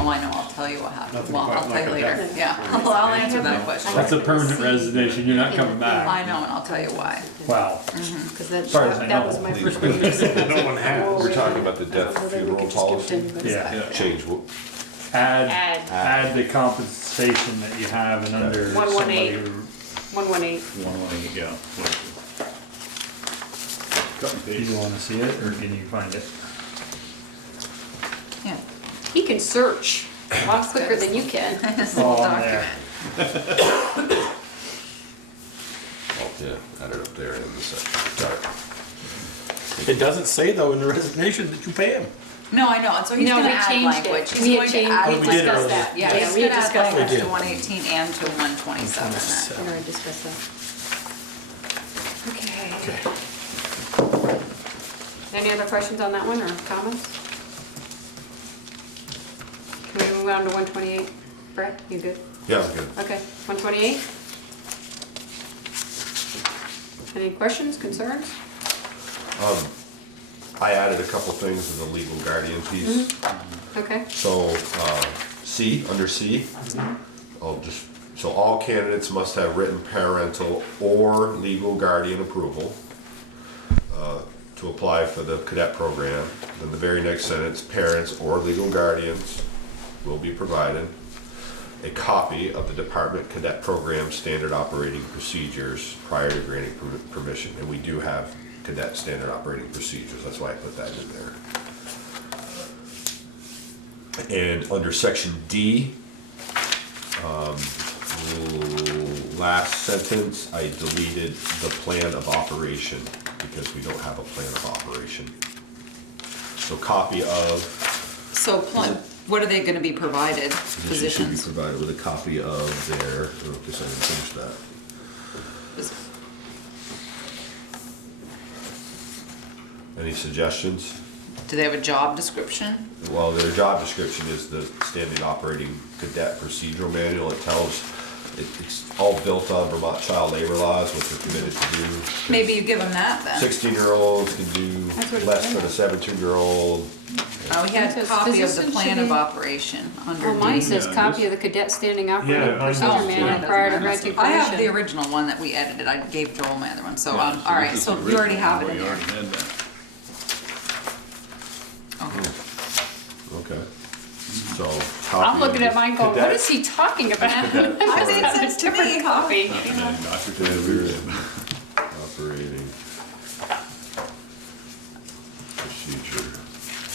Oh, I know, I'll tell you what happened. Nothing Well, quite I'll tell like you a later, death. yeah. Well, I'll answer that question. That's a permanent resignation, you're not coming back. I know, and I'll tell you why. Wow. Because that, As far as I that know. was my first question. No one has. We're talking about the death funeral policy, Yeah. change, Add the compensation that you have and under somebody 118. who 118. 118, yeah. Cut and Do paste. you wanna see it, or can you find it? Yeah. He can search a lot quicker than you can. This little Oh, I'm there. document. oh, yeah, add it up there in the section, got it. It doesn't say though in the resignation that you pay him. No, I know, and so he's No, gonna we add changed it. language. He's We had going to changed- add we did language. earlier. Yeah, Yeah, he's we gonna add discussed language that. to 118 and to 127 then. We already discussed that. Okay. Okay. Any other questions on that one or comments? Can we move on to 128? Brett, you good? Yeah, I'm good. Okay, 128? Any questions, concerns? I added a couple things in the legal guardian piece. Okay, So, C, under C, so all candidates must have written parental or legal guardian approval to apply for the cadet program. Then the very next sentence, parents or legal guardians will be provided a copy of the department cadet program standard operating procedures prior to granting permission. And we do have cadet standard operating procedures, that's why I put that in there. And under section D, last sentence, I deleted the plan of operation because we don't have a plan of operation. So copy of, So what are they gonna be provided, position should be positions? provided with a copy of their, I guess I didn't finish that. Any suggestions? Do they have a job description? Well, their job description is the standard operating cadet procedural manual. It tells, it's all built on Vermont child labor laws, what they're committed to do. Maybe you give them that then. 16-year-olds can do That's what it less said. than a 17-year-old. Oh, we had a It says copy of the position plan should of be- operation under Oh, mine D. says copy of the cadet standing operating Yeah, mine procedure does, manual yeah. prior to granting I have the permission. original one that we edited, I gave Joel my other one, so, Yeah, all right, this is so the you already have it original, in we there. already had that. Okay. Okay. So, copy. I'm looking at mine going, what cadet- is he talking about? I mean, it's a different copy. Not that any doctor can Standard agree with. operating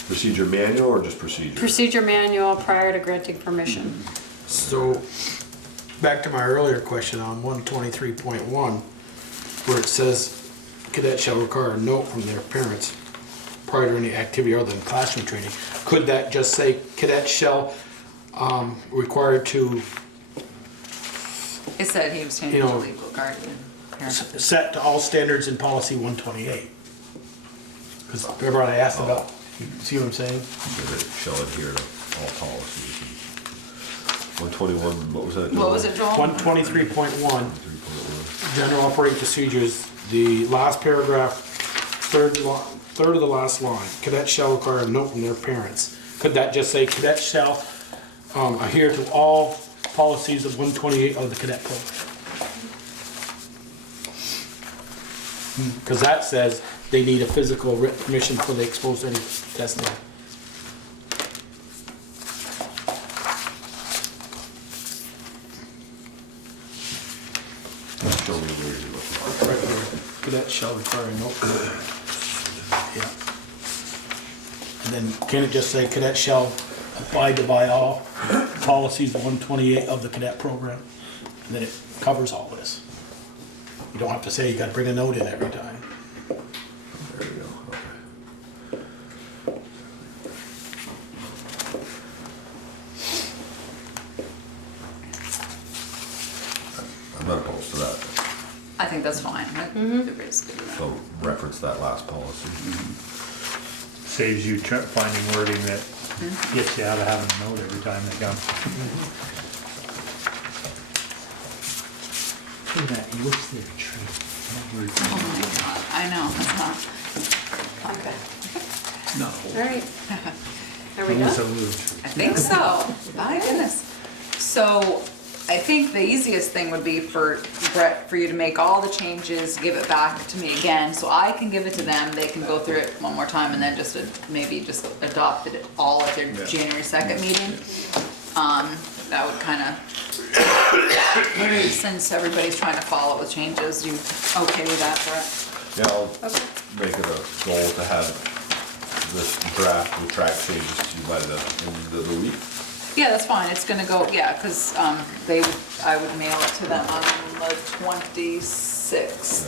procedure manual or just procedure? Procedure manual prior to granting permission. So, back to my earlier question on 123.1, where it says cadet shall require a note from their parents prior to any activity other than classroom training. Could that just say cadet shall required to It said he was changing You to know, legal guardian. parent. set to all standards in policy 128? Because remember I asked about, you see what I'm saying? That it shall adhere to all policies. 121, what was that? What was it, Joel? 123.1, 3.1. general operating procedures, the last paragraph, third of the last line, cadets shall require a note from their parents. Could that just say cadets shall adhere to all policies of 128 of the cadet program? Because that says they need a physical written permission before they expose to any testing. Show me where you're looking. Right here, cadet shall require a note. Yeah. And then can it just say cadet shall abide by all policies of 128 of the cadet program? And then it covers all this. You don't have to say you gotta bring a note in every time. There you go, okay. I'm not opposed to that. I think that's fine. Everybody's good with that. So reference that last policy. Saves you finding wording that gets you out of having a note every time they come. Look at that, he looks at the tree. Oh my God, I know, that's not. Okay. No. All right. Are we Almost a done? little tree. I think so. My goodness. So I think the easiest thing would be for Brett, for you to make all the changes, give it back to me again, so I can give it to them, they can go through it one more time and then just maybe just adopt it all at their January 2nd meeting. That would kind of, since everybody's trying to follow with changes, you okay with that, Brett? Yeah, I'll make it a goal to have this draft with track changes to you by the end of the week. Yeah, that's fine, it's gonna go, yeah, cause I would mail it to them on the 26th.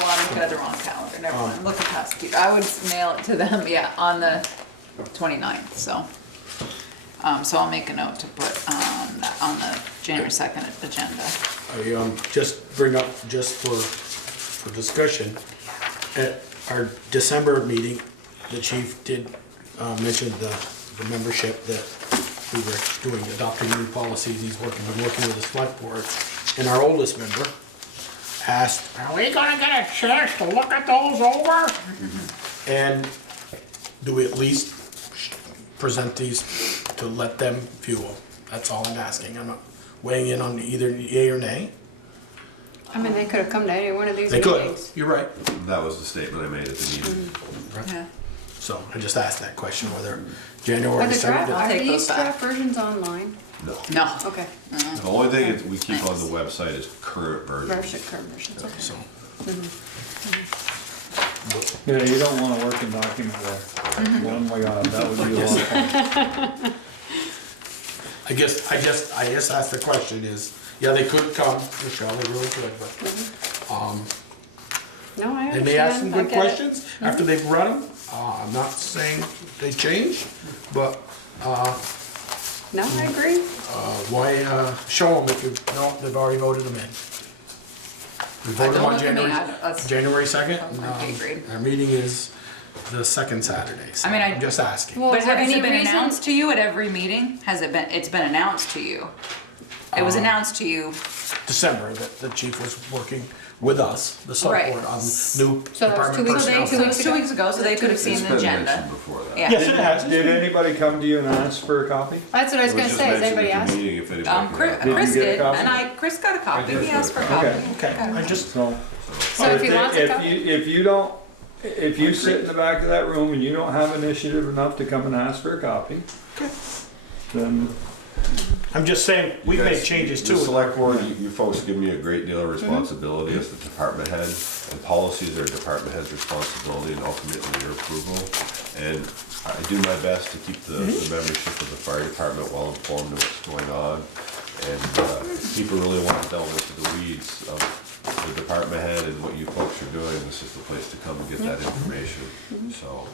Well, I'm looking at the wrong calendar, never mind, I'm looking past the, I would mail it to them, yeah, on the 29th, so. So I'll make a note to put, that on the January 2nd agenda. I just bring up, just for discussion, at our December meeting, the chief did mention the membership that we were doing, adopting new policies, he's working with the select board. And our oldest member asked, are we gonna get a chance to look at those over? And do we at least present these to let them view them? That's all I'm asking. I'm not weighing in on either yay or nay. I mean, they could have come to any one of these They could, meetings. you're right. That was the statement I made at the meeting. Yeah. So I just asked that question, whether January Are the draft, 2nd. I'll are take these those back. draft versions online? No. No. Okay. The only thing that we keep on the website is current version. Current versions, okay. So, Yeah, you don't want a working document there. Oh my God, that would be a lot of fun. I just asked the question is, yeah, they could come, Michelle, they really could, but, No, I they may ask some understand. I good get it. questions after they've read them. I'm not saying they change, but, No, I agree. why, show them if you, no, they've already voted them in. We voted Don't on look at me, January, that's- January 2nd. Okay, agreed. Our meeting is the second Saturday, so I mean, I'm just asking. Well, But is there has any it been reason? announced to you at every meeting? Has it been, it's been announced to you? It was announced to you, December, that the chief was working with us, the select Right. board, on new So that was 2 department weeks personnel. ago? 2 weeks ago, so they could have seen It's the been agenda. mentioned before that. Yeah. Yes, it has. Did anybody come to you and ask for a copy? That's what I was It gonna just say, has mentioned anybody at the asked? meeting if anybody Chris, could have- Did Chris you get a did, copy? and Chris got a copy, did he get asked a for a copy. copy. Okay, I just, So. So if he wants a copy? If you don't, if you sit in the back of that room and you don't have initiative enough to come and ask for a copy, then I'm just saying, we've You made guys- changes The too. select board, you folks give me a great deal of responsibility as the department head, and policies are department head's responsibility and ultimately your approval. And I do my best to keep the membership of the fire department well informed of what's going on. And if people really want to delve into the weeds of the department head and what you folks are doing, this is the place to come and get that information, so.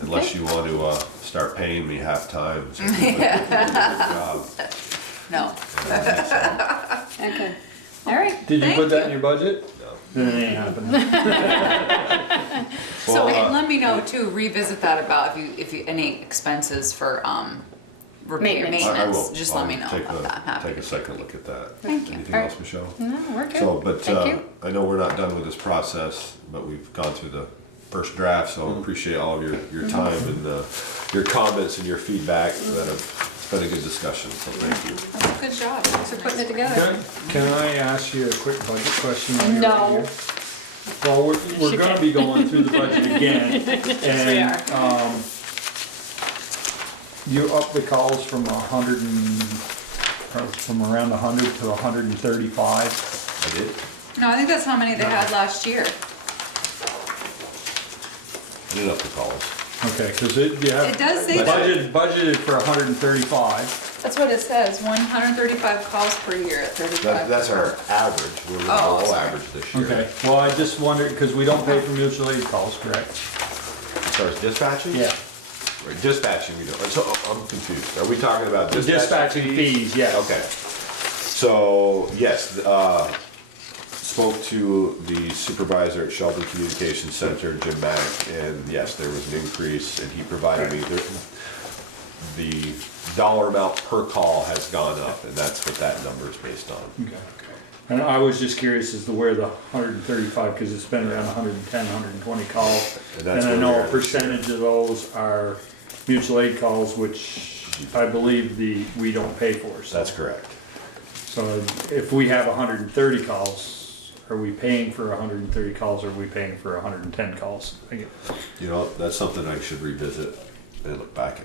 Unless you want to start paying me half-time, so you can do a good job. No. Okay, all right. did you Thank put that you. in your budget? Then it ain't happening. So Well, and let me know too, revisit that about if you, any expenses for, repair, Maintenance. I maintenance, will. just I'll let me know take about that. I'm happy. Take a second look at that. Thank you. Anything Alright. else, Michelle? No, we're good. So, but Thank you. I know we're not done with this process, but we've gone through the first draft, so I appreciate all of your time and your comments and your feedback. It's been a good discussion, so thank you. That's a good job. Thanks for putting it together. Can I ask you a quick budget question? while you're No. right here? Well, we're gonna be going through the budget again, and, you up the calls from from around 100 to 135. I did? No, I think that's how many they had last year. I did up the calls. Okay, cause you have. It does say that. Budgeted for 135. That's what it says, 135 calls per year at 35. That's our average. We're Oh, below sorry. average this year. Okay, well, I just wondered, cause we don't pay for mutual aid calls, correct? As far as dispatching? Yeah. Right, dispatching we don't. So I'm confused. Are we talking about dispatching? Dispatching fees, yes. Okay. So, yes, spoke to the supervisor at Shelton Communications Center, Jim Mack, and yes, there was an increase, and he provided me, the dollar amount per call has gone up, and that's what that number is based on. Okay. And I was just curious as to where the 135, because it's been around 110, 120 calls. And that's And I where know we're a at. percentage of those are mutual aid calls, which I believe we don't pay for. So- That's correct. So if we have 130 calls, are we paying for 130 calls or are we paying for 110 calls? I guess. You know, that's something I should revisit and look back at.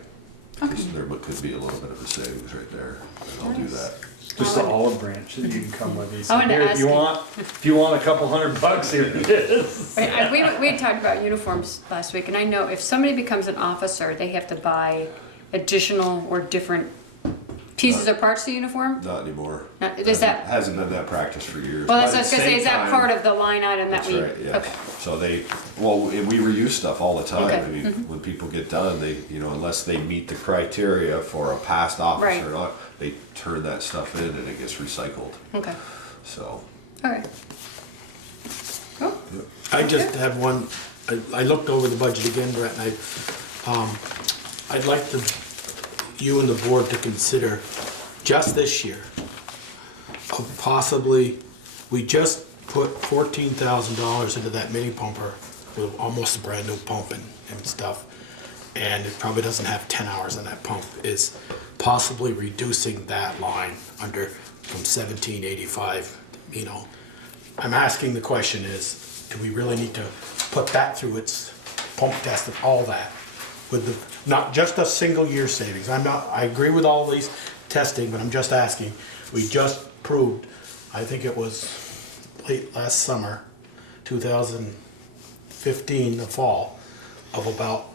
Because there could be a little bit of a savings right there, and I'll do that. Just the olive branch that you can come with. You I say, wanted to "Here, ask you." if you want a couple $100, here it is. We had talked about uniforms last week, and I know if somebody becomes an officer, they have to buy additional or different pieces or parts of the uniform? Not anymore. Is that, Hasn't been that practice for years. well, But that's what I was at the gonna say, same is that time- part of the line item that That's we? right, yes. Okay, So and we reuse stuff all the time. Okay, I mean, when people get done, unless they meet the criteria for a past officer Right. or not, they turn that stuff in and it gets recycled, okay, so. okay. Cool. I just have one, I looked over the budget again, Brett, and I'd like you and the board to consider just this year of possibly, we just put $14,000 into that mini pumper with almost a brand new pump and stuff, and it probably doesn't have 10 hours on that pump, is possibly reducing that line from 1785, I'm asking the question is, do we really need to put that through its pump test and all that? With not just a single year savings. I agree with all these testing, but I'm just asking. We just proved, I think it was late last summer, 2015, the fall, of about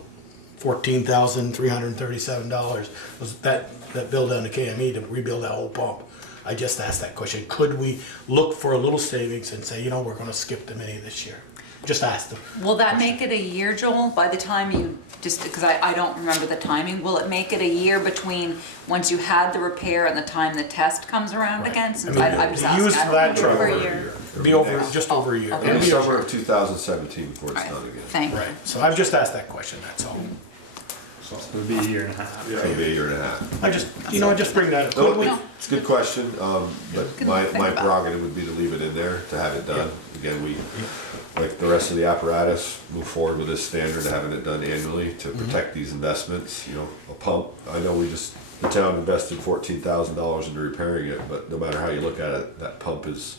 $14,337 was that bill down to KME to rebuild that whole pump. I just asked that question. Could we look for a little savings and say, you know, we're gonna skip the mini this year? Just ask them. Will that make it a year, Joel, by the time you, just because I don't remember the timing, will it make it a year between once you had the repair and the time the test comes around again? Since I'm just asking. Used for that truck. Over a year. Be over, just over a year. Okay. In the It'll be summer over. of 2017 before it's Alright, done again. thank you. Right, so I've just asked that question, that's all. So it would be a year and a half. It'll be a year and a half. I just, you know, I just bring that up. Could we? No, it's a good question, but Good my to think about. prerogative would be to leave it in there, to have it done. Again, we, like the rest of the apparatus, move forward with this standard of having it done annually to protect these investments, you know, a pump. I know the town invested $14,000 into repairing it, but no matter how you look at it, that pump is,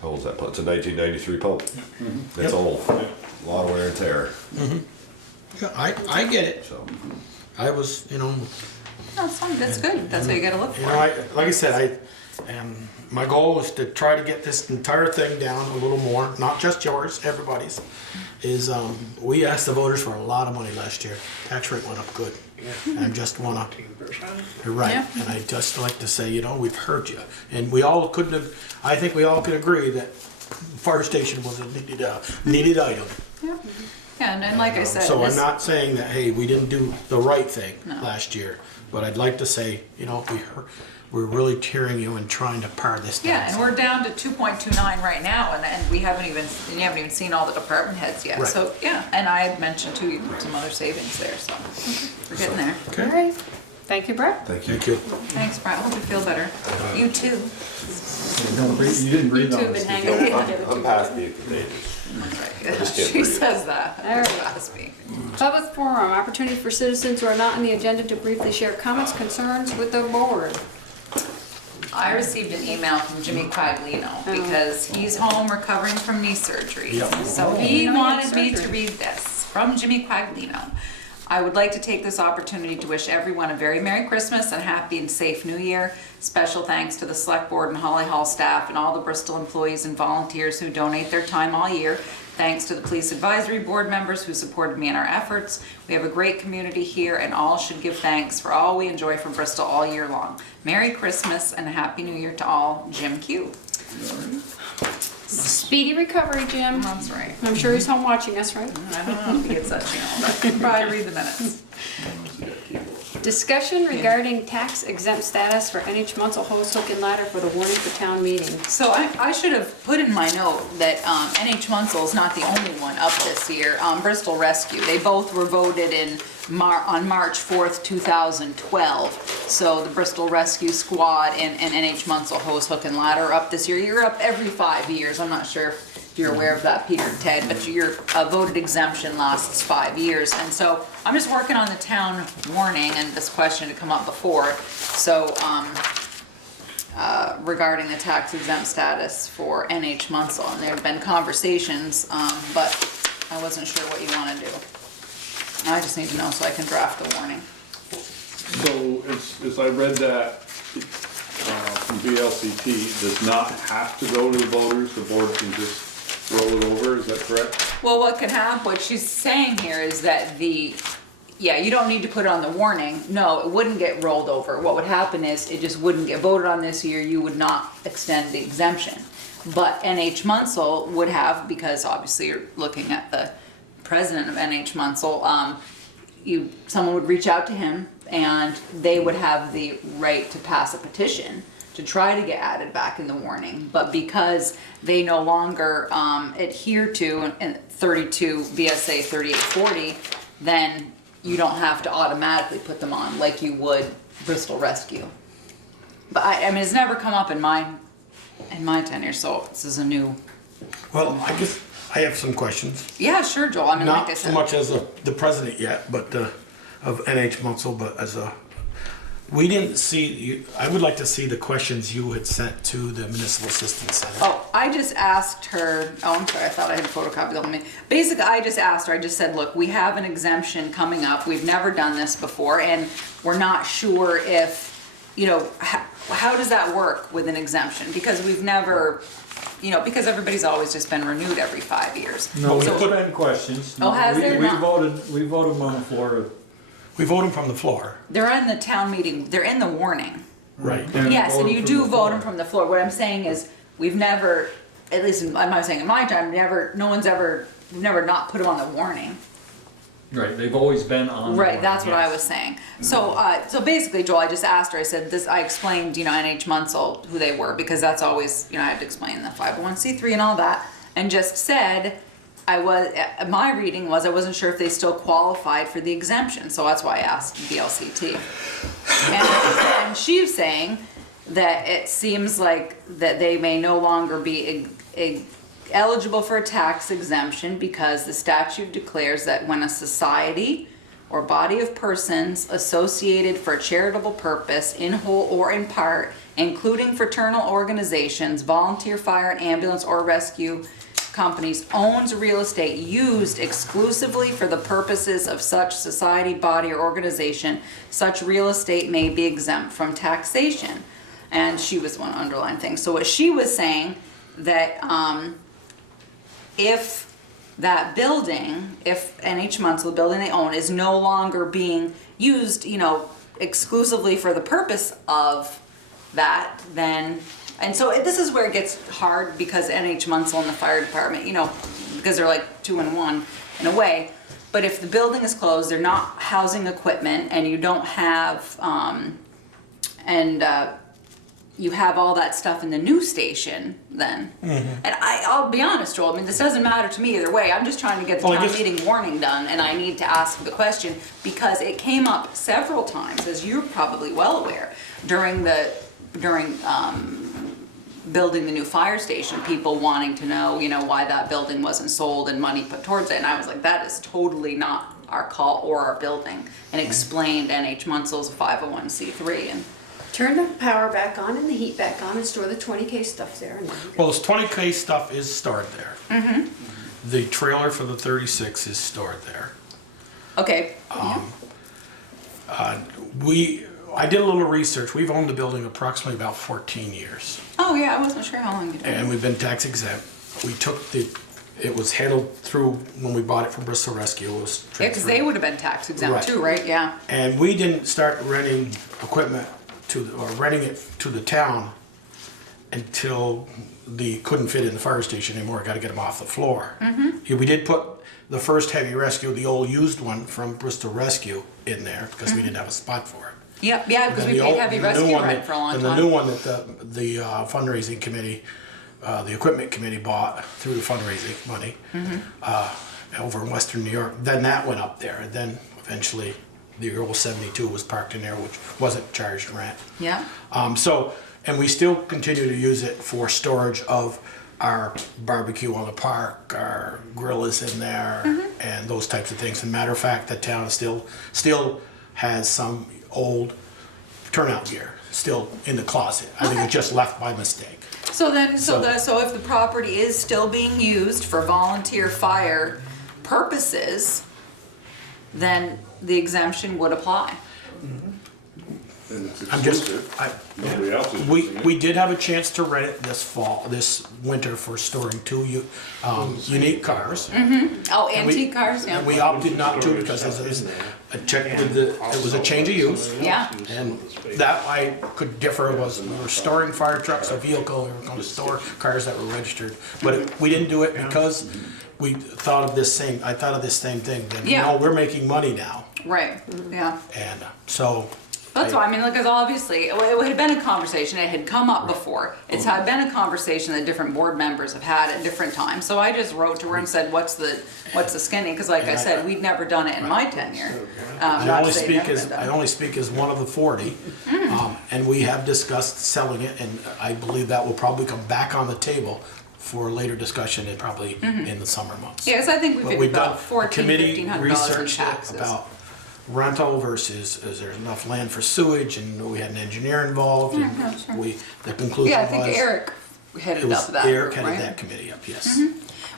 how old is that pump? It's a 1993 pump. It's old, a lot of wear and tear, Yeah, I get it. so. I was, you know, No, it's fine, that's good, that's what you gotta look you know, for. like I said, my goal is to try to get this entire thing down a little more, not just yours, everybody's. We asked the voters for a lot of money last year. Tax rate went up good. And I just wanna, you're right, Yeah. and I just like to say, you know, we've heard you. And we all I think we all could agree that fire station was a needed item. Yeah, and like I said, So I'm this, not saying that, hey, we didn't do the right thing No. last year, but I'd like to say, you know, we're really cheering you and trying to par this down. yeah, and we're down to 2.29 right now, and we you haven't even seen all the department heads yet. Right. So, yeah, and I had mentioned too, some other savings there, so we're getting there. All right. Thank you, Brett. Thank you. Thank you. Thanks, Brett, hope you feel better. You too. You didn't breathe on us. I'm past being contagious. just can't She breathe. says that. All right. That's me. Public forum, opportunity for citizens who are not on the agenda to briefly share comments, concerns with the board. I received an email from Jimmy Quaglino because he's home recovering from knee surgery. So he wanted me to read this from Jimmy Quaglino. I would like to take this opportunity to wish everyone a very Merry Christmas and happy and safe New Year. Special thanks to the Selectboard and Holly Hall staff and all the Bristol employees and volunteers who donate their time all year. Thanks to the Police Advisory Board members who supported me in our efforts. We have a great community here and all should give thanks for all we enjoy from Bristol all year long. Merry Christmas and a Happy New Year to all, Jim Q. Speedy recovery, Jim. That's right. I'm sure he's home watching us, right? I don't know if he gets that channel, but probably read the minutes. Discussion regarding tax exempt status for NH Munsell hose, hook, and ladder for the warning for town meeting. So I should have put in my note that NH Munsell is not the only one up this year. Bristol Rescue, they both were voted in on March 4th, 2012. So the Bristol Rescue Squad and NH Munsell hose, hook, and ladder are up this year. You're up every 5 years. I'm not sure if you're aware of that, Peter and Ted, but your voted exemption lasts 5 years. And so I'm just working on the town warning and this question had come up before. So regarding the tax exempt status for NH Munsell, and there have been conversations, but I wasn't sure what you want to do. I just need to know so I can draft the warning. So as I read that from VLCT, does not have to go to the voters, the board can just roll it over, is that correct? Well, what could happen, what she's saying here is that yeah, you don't need to put it on the warning. No, it wouldn't get rolled over. What would happen is it just wouldn't get voted on this year. You would not extend the exemption. But NH Munsell would have, because obviously you're looking at the president of NH Munsell, someone would reach out to him and they would have the right to pass a petition to try to get added back in the warning. But because they no longer adhere to 32 VSA 3840, then you don't have to automatically put them on like you would Bristol Rescue. But I mean, it's never come up in my tenure, so this is a new. Well, I guess I have some questions. Yeah, sure, Joel. I mean, like I Not said. so much as the president yet, but of NH Munsell, but as we didn't see, I would like to see the questions you had sent to the Municipal Assistance Center. Oh, I just asked her, I'm sorry, I thought I had photocopied them. Basically, I just asked her, I just said, look, we have an exemption coming up. We've never done this before, and we're not sure if, how does that work with an exemption? Because we've never you know, because everybody's always just been renewed every 5 years. No, we So- put in questions. Oh, has there We not? we voted on the floor. We vote them from the floor. They're in the town meeting, they're in the warning. Right. Yes, and voted you from do the vote floor. them from the floor. What I'm saying is, we've never, at least I'm not saying in my time, we've never not put them on the warning. Right, they've always been on. the Right, board, that's what I yes. was saying. So, so basically, Joel, I just asked her, I said, I explained, you know, NH Munsell, who they were, because that's always, you know, I had to explain the 501c3 and all that, and just said, my reading was, I wasn't sure if they still qualified for the exemption, so that's why I asked VLCT. And she was saying that it seems like that they may no longer be eligible for a tax exemption because the statute declares that when a society or body of persons associated for a charitable purpose in whole or in part, including fraternal organizations, volunteer fire and ambulance or rescue companies, owns real estate used exclusively for the purposes of such society, body, or organization, such real estate may be exempt from taxation. And she was one underlying thing. So what she was saying, that if that building, if NH Munsell, the building they own, is no longer being used, you know, exclusively for the purpose of that, then, and so this is where it gets hard, because NH Munsell and the fire department, you know, because they're like 2 in 1 in a way. But if the building is closed, they're not housing equipment, and you don't have, you have all that stuff in the new station then. And I'll be honest, Joel, I mean, this doesn't matter to me either way. I'm just trying to get the Well, I town guess- meeting warning done, and I need to ask the question because it came up several times, as you're probably well aware, during building the new fire station, people wanting to know, you know, why that building wasn't sold and money put towards it. And I was like, that is totally not our call or our building, and explained NH Munsell's 501c3 and Turn the power back on and the heat back on and store the 20K stuff there. And Well, this 20K stuff is stored there. The trailer for the 36 is stored there. okay. I did a little research. We've owned the building approximately about 14 years. Oh yeah, I wasn't sure how long you did. And we've been tax exempt. It was handled through, when we bought it from Bristol Rescue, it was Yeah, because they transferred. would have been tax exempt Right. too, right? Yeah. And we didn't start renting equipment or renting it to the town until they couldn't fit in the fire station anymore. Got to get them off the floor. Yeah, we did put the first heavy rescue, the old used one from Bristol Rescue, in there because we didn't have a spot for it. Yep, yeah, because And we the paid old- heavy the new rescue one rent that- for a long and time. the new one that the fundraising committee, the equipment committee bought through the fundraising money over in Western New York, then that went up there. And then eventually the old 72 was parked in there, which wasn't charged rent. Yeah. And we still continue to use it for storage of our barbecue on the park, our grill is in there, and those types of things. As a matter of fact, the town still has some old turnout gear still in the closet. I think it just left by mistake. So then, so So- if the property is still being used for volunteer fire purposes, then the exemption would apply. I'm just, Nobody else is we using it. we did have a chance to rent it this winter for storing 2 unique cars. Oh, And we- antique cars, yeah. And we opted not to because it was a change of use. Yeah. And that I could differ was, we were storing fire trucks, a vehicle, we were gonna store cars that were registered. But we didn't do it because I thought of this same thing, that, Yeah. we're making money now. Right, yeah. And so, That's why, I mean, because obviously, it had been a conversation, it had come up before. It's had been a conversation that different board members have had at different times. So I just wrote to her and said, what's the skinny? Because like I said, we'd never done it in my tenure. I Not only to say speak never as, been I done. only speak as one of the 40. And we have discussed selling it, and I believe that will probably come back on the table for later discussion and probably in the summer months. Yes, I think But we've we've got done, the $1,400, committee $1,500 in researched it taxes. about rental versus, is there enough land for sewage, and we had an engineer involved, and the conclusion Yeah, I was. think Eric It headed was up that Eric group, headed right? that committee up, yes.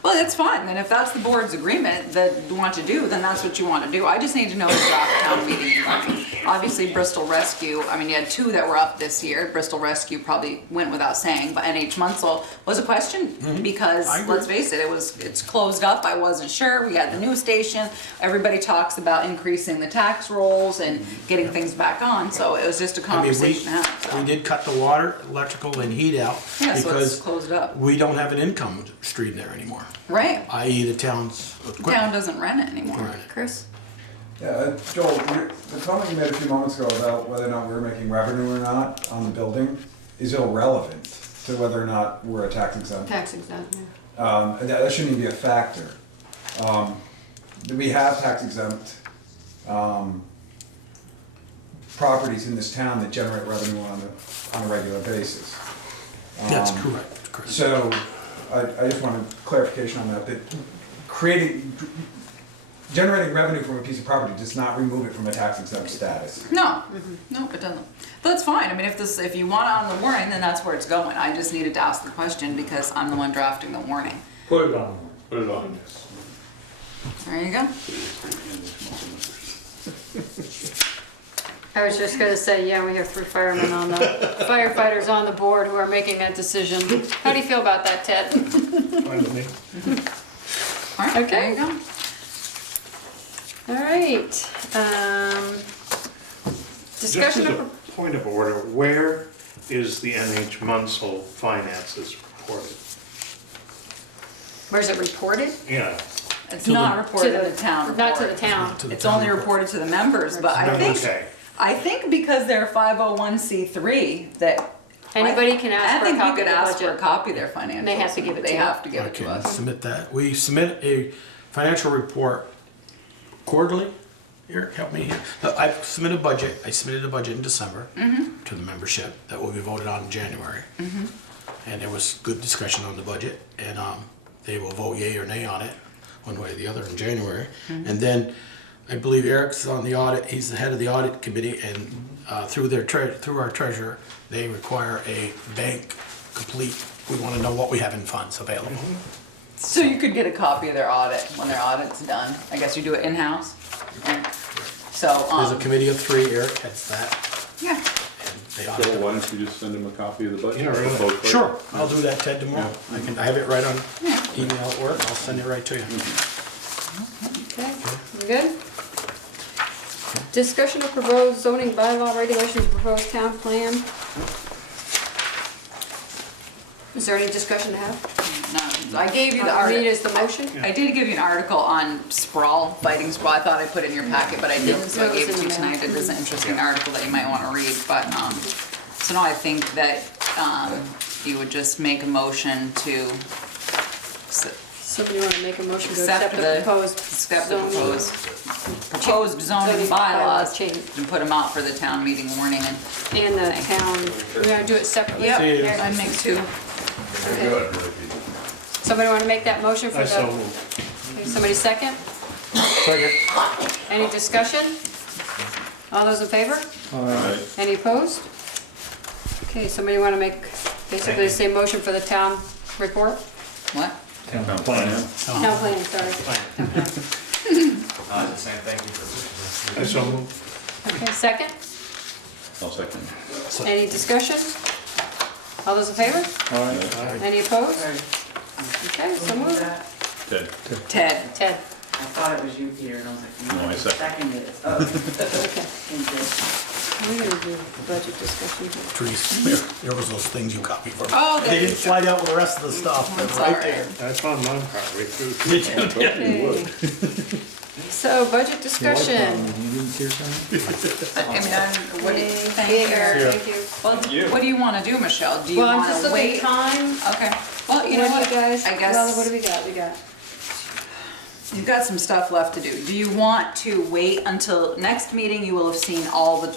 Well, that's fine, then if that's the board's agreement that you want to do, then that's what you want to do. I just need to know the draft town meeting warning. obviously Bristol Rescue, I mean, you had 2 that were up this year. Bristol Rescue probably went without saying, but NH Munsell was a question because, I agree. let's face it, it's closed up. I wasn't sure. We had the new station. Everybody talks about increasing the tax rolls and getting things back on, so it was just a I mean, conversation to have. so. we did cut the water, electrical, and heat out Yeah, so it's because closed up. we don't have an income stream there anymore, Right. i.e. the town's Town equipment. doesn't rent it anymore. Right. Chris? Yeah, Joel, the comment you made a few moments ago about whether or not we're making revenue or not on the building is irrelevant to whether or not we're a tax exempt. Tax exempt, That shouldn't even be a factor. We have tax exempt properties in this town that generate revenue on a regular basis. That's correct, Chris. So, I just wanted clarification on that generating revenue from a piece of property does not remove it from a tax exempt status. No, no, it doesn't. That's fine. I mean, if you want it on the warning, then that's where it's going. I just needed to ask the question because I'm the one drafting the warning. Put it on this. There you go. I was just gonna say, yeah, we have 3 firemen on the, firefighters on the board who are making that decision. How do you feel about that, Ted? Fine with me. All right, Okay. there you go. All right, Just discussion as of, a point of order, where is the NH Munsell finances reported? where's it reported? Yeah. It's not reported To in the town report. Not to the town. To the It's town only report. reported to the members, but Okay. I think because they're 501c3 that. Anybody can ask I for a think copy you could of the ask for a budget. copy of their financials. They have to give it to They you. have to give I it to can us. submit that. We submit a financial report quarterly. Eric, help me here. I submitted a budget. I submitted a budget in December to the membership that will be voted on in January. And there was good discussion on the budget, and they will vote yay or nay on it, one way or the other in January. And then I believe Eric's on the audit. He's the head of the audit committee, and through our treasurer, they require a bank complete. We want to know what we have in funds available. So you could get a copy of their audit when their audit's done. I guess you do it in-house. Right. So, There's a committee of 3. Eric heads that. yeah. And they Joel, audit. why don't you just send him a copy of the budget? Yeah, really. Both ways. Sure, I'll do that, Ted, tomorrow. I have it right on email at work. I'll send it right to you. Okay, you good? Discussion of proposed zoning bylaw regulations, proposed town plan. Is there any discussion to have? No, I gave you the All I need article. is the motion? I did give you an article on sprawl, fighting sprawl. I thought I put it in your packet, but I didn't, so That I was gave it in to you the mail. tonight. It is an interesting article that you might want to read, but, so now I think that, you would just make a motion to Somebody want to make a motion to accept accept the proposed accept the zoning? proposed zoning zoning bylaws bylaw change. and put them out for the town meeting warning and. And the town, we're gonna do it separately? Yep, I'd make 2. Okay. Somebody want to make that motion for I so the, moved. okay, somebody second? Any discussion? All those in favor? Alright. Any opposed? Okay, somebody want to make basically the same motion for the town report? What? Town Plan. Town plan, sorry. Town plan. The same, thank you for. I so moved. Okay, second? I'll second. Any discussion? All those in favor? Alright. Any opposed? Okay, so Who moved moved. that? Ted. Ted. Ted, I thought it was you, Peter, and I was like, No, I second. seconded it. Oh, okay. thank you. We're gonna do budget discussion here. Trees, there was those things you copied for me. Oh, They didn't slide out with the rest of the stuff, but That's right all there. right. I found mine partway through. Did you? Okay. So, budget discussion. I mean, what do you Thank you, think? Eric, thank you. Well, what do you want to do, Michelle? Do you Well, I'm want just to looking at wait? time. Okay. Well, you know What what? do you guys, I well, what do guess we got? you've got some stuff left to do. Do you want to wait until next meeting? You will have seen all the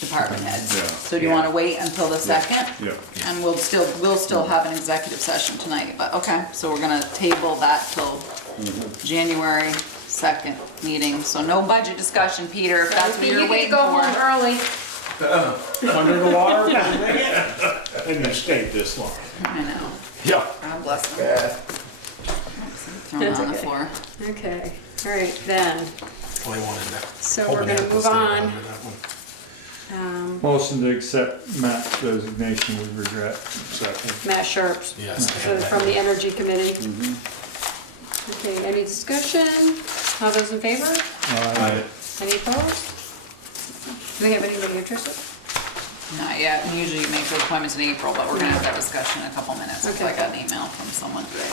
department heads. Yeah. So do you want to wait until the second? Yeah. And we'll still have an executive session tonight, but okay, so we're gonna table that till January 2nd meeting. So no budget discussion, Peter, if that's what You you're get to waiting go home for. early. Under the water? And you stayed this long. I know, Yeah. God bless them. Thrown it That's on the okay. floor. Okay, all right, then. Only one in there. So Hoping we're they gonna have to move stay on. under that one. Motion to accept Matt's resignation with regret. Second. Matt Sharps, Yes. from the Energy Committee. Okay, any discussion? All those in favor? Any opposed? Do we have anybody interested? Not yet, and usually you make those appointments in April, but we're gonna have that discussion in a couple minutes, because Okay. I got an email from someone today.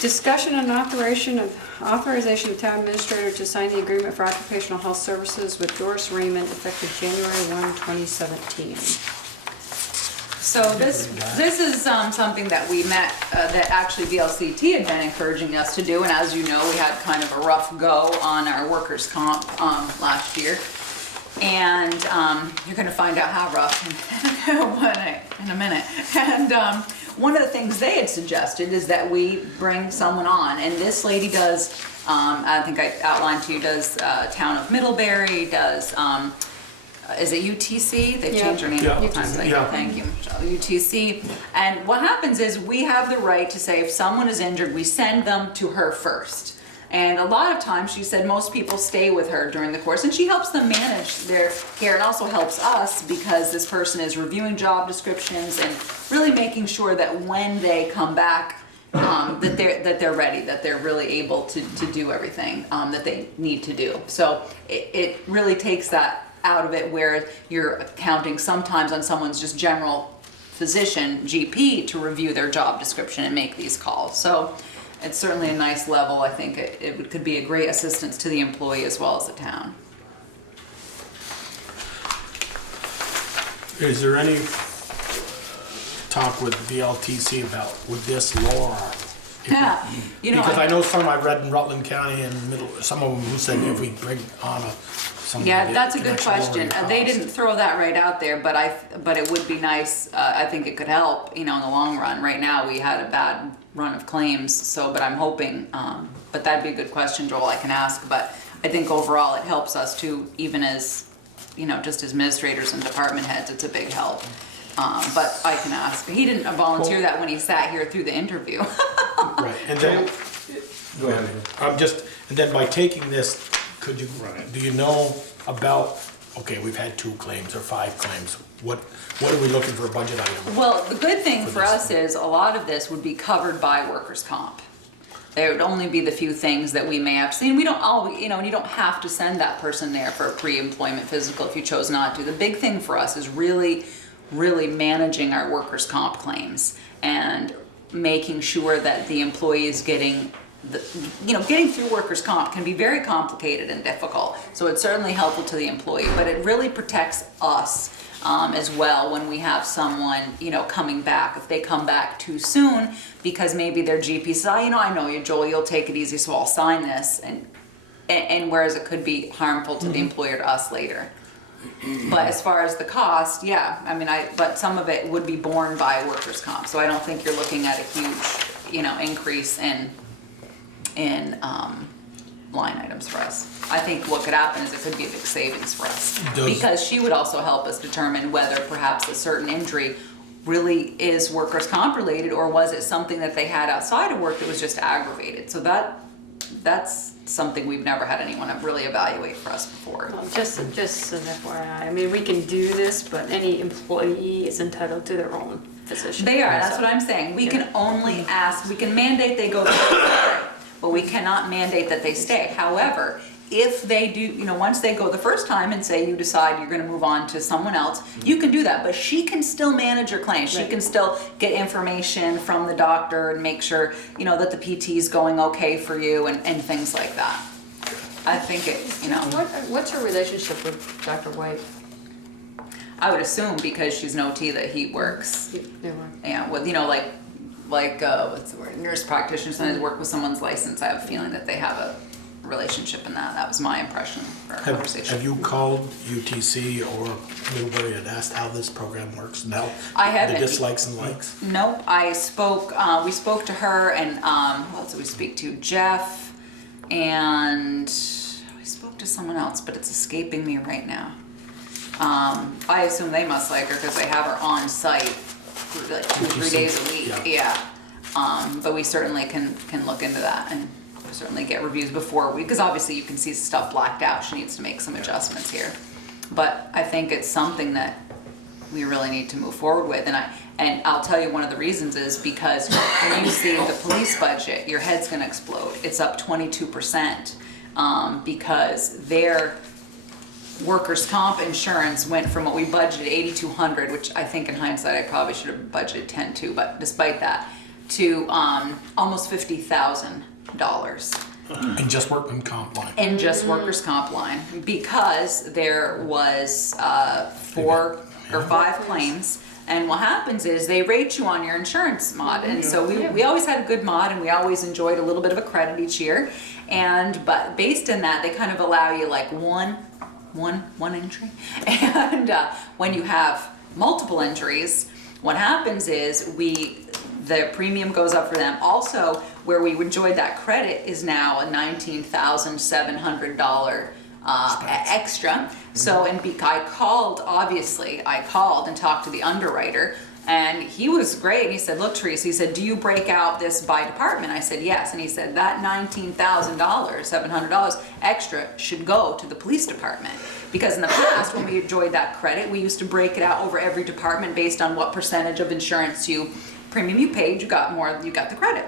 Discussion and authorization of town administrator to sign the agreement for occupational health services with Doris Raymond effective January 1, 2017. So this is something that we met, that actually VLCT had been encouraging us to do, and as you know, we had kind of a rough go on our workers' comp last year. And you're gonna find out how rough in a minute. And one of the things they had suggested is that we bring someone on, and this lady does, I think I outlined to you, does Town of Middlebury, does, is it UTC? They've changed their name a couple times. Thank you, Michelle. UTC. And what happens is we have the right to say if someone is injured, we send them to her first. And a lot of times, she said, most people stay with her during the course, and she helps them manage their care. It also helps us because this person is reviewing job descriptions and really making sure that when they come back, that they're ready, that they're really able to do everything that they need to do. So it really takes that out of it, where you're counting sometimes on someone's just general physician, GP, to review their job description and make these calls. So it's certainly a nice level. I think it could be a great assistance to the employee as well as the town. Is there any talk with VLTC about, would this lower our? Yeah, you know. Because I know some I've read in Rutland County and some of them who said if we bring on someone. Yeah, that's a good actually lower question. the They cost. didn't throw that right out there, but it would be nice. I think it could help, in the long run. Right now, we had a bad run of claims, but I'm hoping, but that'd be a good question, Joel, I can ask. But I think overall, it helps us too, even as, just administrators and department heads, it's a big help. But I can ask. He didn't volunteer that when he sat here through the interview. Right, and then, Go ahead. and then by taking this, do you know about, okay, we've had 2 claims or 5 claims, what are we looking for a budget item? Well, the good thing for us is a lot of this would be covered by workers' comp. There would only be the few things that we may have seen. We don't always, and you don't have to send that person there for a pre-employment physical if you chose not to. The big thing for us is really managing our workers' comp claims and making sure that the employee is getting getting through workers' comp can be very complicated and difficult. So it's certainly helpful to the employee, but it really protects us as well when we have someone, coming back. If they come back too soon because maybe their GP says, I know you, Joel, you'll take it easy, so I'll sign this. And whereas it could be harmful to the employer, to us later. But as far as the cost, but some of it would be borne by workers' comp. So I don't think you're looking at a huge, increase in line items for us. I think what could happen is it could be a big savings for us. Because she would also help us determine whether perhaps a certain injury really is workers' comp related, or was it something that they had outside of work that was just aggravated. So that's something we've never had anyone really evaluate for us before. Well, just an FYI, we can do this, but any employee is entitled to their own physician. They are, that's what I'm saying. We can only ask, we can mandate they go to the but we cannot mandate that they stay. However, if they do, once they go the first time and say you decide you're gonna move on to someone else, you can do that, but she can still manage your claim. She can still get information from the doctor and make sure, that the PT is going okay for you and things like that. I think What's her relationship with Dr. White? I would assume because she's an OT that he works. Yeah, with, what's the word? Nurse practitioners sometimes work with someone's license. I have a feeling that they have a relationship in that. That was my impression for our conversation. Have you called UTC or Middlebury and asked how this program works now? I haven't. The dislikes and likes? Nope. We spoke to her and who else did we speak to? Jeff, and we spoke to someone else, but it's escaping me right now. I assume they must like her because they have her on site like 2 or 3 days a week. Yeah. But we certainly can look into that and certainly get reviews before because obviously you can see stuff blacked out. She needs to make some adjustments here. But I think it's something that we really need to move forward with, and I'll tell you one of the reasons is because when you see the police budget, your head's gonna explode. It's up 22%, because their workers' comp insurance went from what we budgeted 8,200, which I think in hindsight I probably should have budgeted 10 but despite that, to almost $50,000. And just workman comp line. And just workers' comp line, because there was 4 or 5 claims. And what happens is they rate you on your insurance mod, and so we always had a good mod, and we always enjoyed a little bit of a credit each year. But based on that, they kind of allow you like one entry. And when you have multiple injuries, what happens is the premium goes up for them. Also, where we enjoyed that credit is now a $19,700 extra. So, and I called and talked to the underwriter, and he was great. And he said, look, Teresa, he said, do you break out this by department? I said, yes. And he said, that $19,700 extra should go to the police department. Because in the past, when we enjoyed that credit, we used to break it out over every department based on what percentage of insurance premium you paid, you got the credit,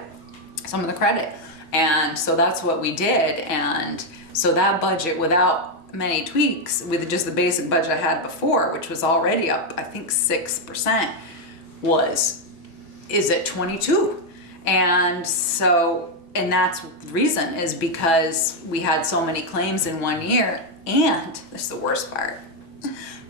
some of the credit. And so that's what we did. And so that budget, without many tweaks, with just the basic budget I had before, which was already up, I think 6%, is at 22. And so, and that's the reason is because we had so many claims in one year. And this is the worst part.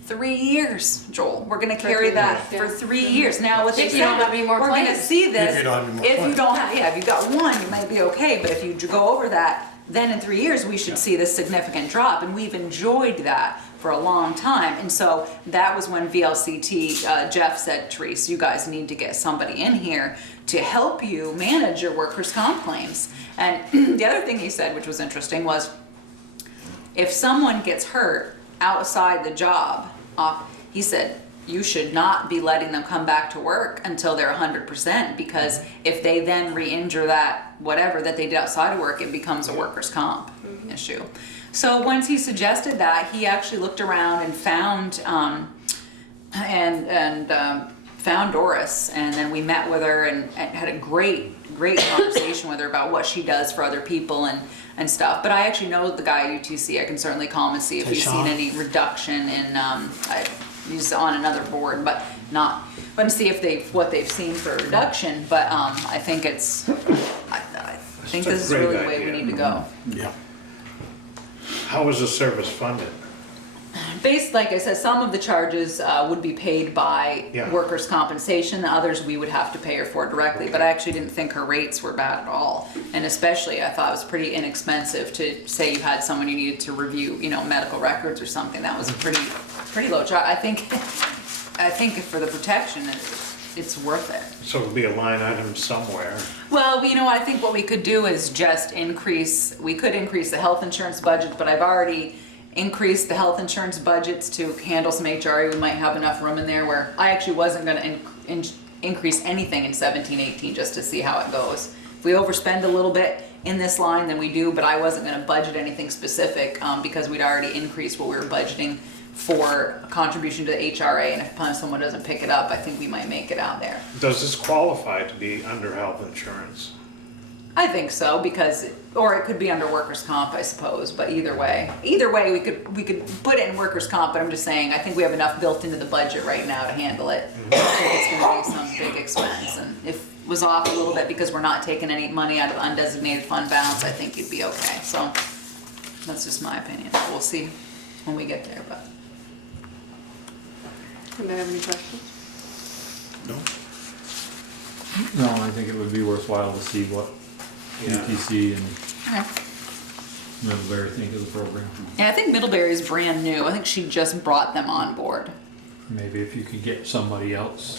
3 years, Joel. We're gonna carry that for 3 years. Now, what they If you don't have any more we're gonna claims. see this. If you don't have any more If you claims. don't have, if you got one, you might be okay. But if you go over that, then in 3 years, we should see this significant drop. And we've enjoyed that for a long time. And so that was when VLCT, Jeff said, Therese, you guys need to get somebody in here to help you manage your workers' comp claims. And the other thing he said, which was interesting, was if someone gets hurt outside the job, he said, you should not be letting them come back to work until they're 100%, because if they then re-injure that whatever that they did outside of work, it becomes a workers' comp issue. So once he suggested that, he actually looked around and found found Doris, and then we met with her and had a great conversation with her about what she does for other people and stuff. But I actually know the guy at UTC. I can certainly call him and see if he's seen any reduction in, he's on another board, but see if what they've seen for a reduction. But I think I think this is really the way we need to go. Yeah. How is the service funded? Based, like I said, some of the charges would be paid by workers' compensation. Others we would have to pay her for directly. But I actually didn't think her rates were bad at all. And especially, I thought it was pretty inexpensive to say you had someone you needed to review, medical records or something. That was a pretty low charge. I think for the protection, it's worth it. So it'll be a line item somewhere. Well, I think what we could do is just increase the health insurance budget, but I've already increase the health insurance budgets to handle some HRA. We might have enough room in there where I actually wasn't going to increase anything in 17-18 just to see how it goes. If we overspend a little bit in this line, then we do, but I wasn't going to budget anything specific because we'd already increased what we were budgeting for contribution to the HRA, and if someone doesn't pick it up, I think we might make it out there. Does this qualify to be under health insurance? I think so, or it could be under workers' comp, I suppose. But either way, we could put it in workers' comp. But I'm just saying, I think we have enough built into the budget right now to handle it. I don't think it's going to be some big expense. And if it was off a little bit because we're not taking any money out of undesignated fund balance, I think you'd be okay. So that's just my opinion. We'll see when we get there. But anybody have any questions? No, I think it would be worthwhile to see what UTC and Middlebury think of the program. And I think Middlebury is brand new. I think she just brought them on board. Maybe if you could get somebody else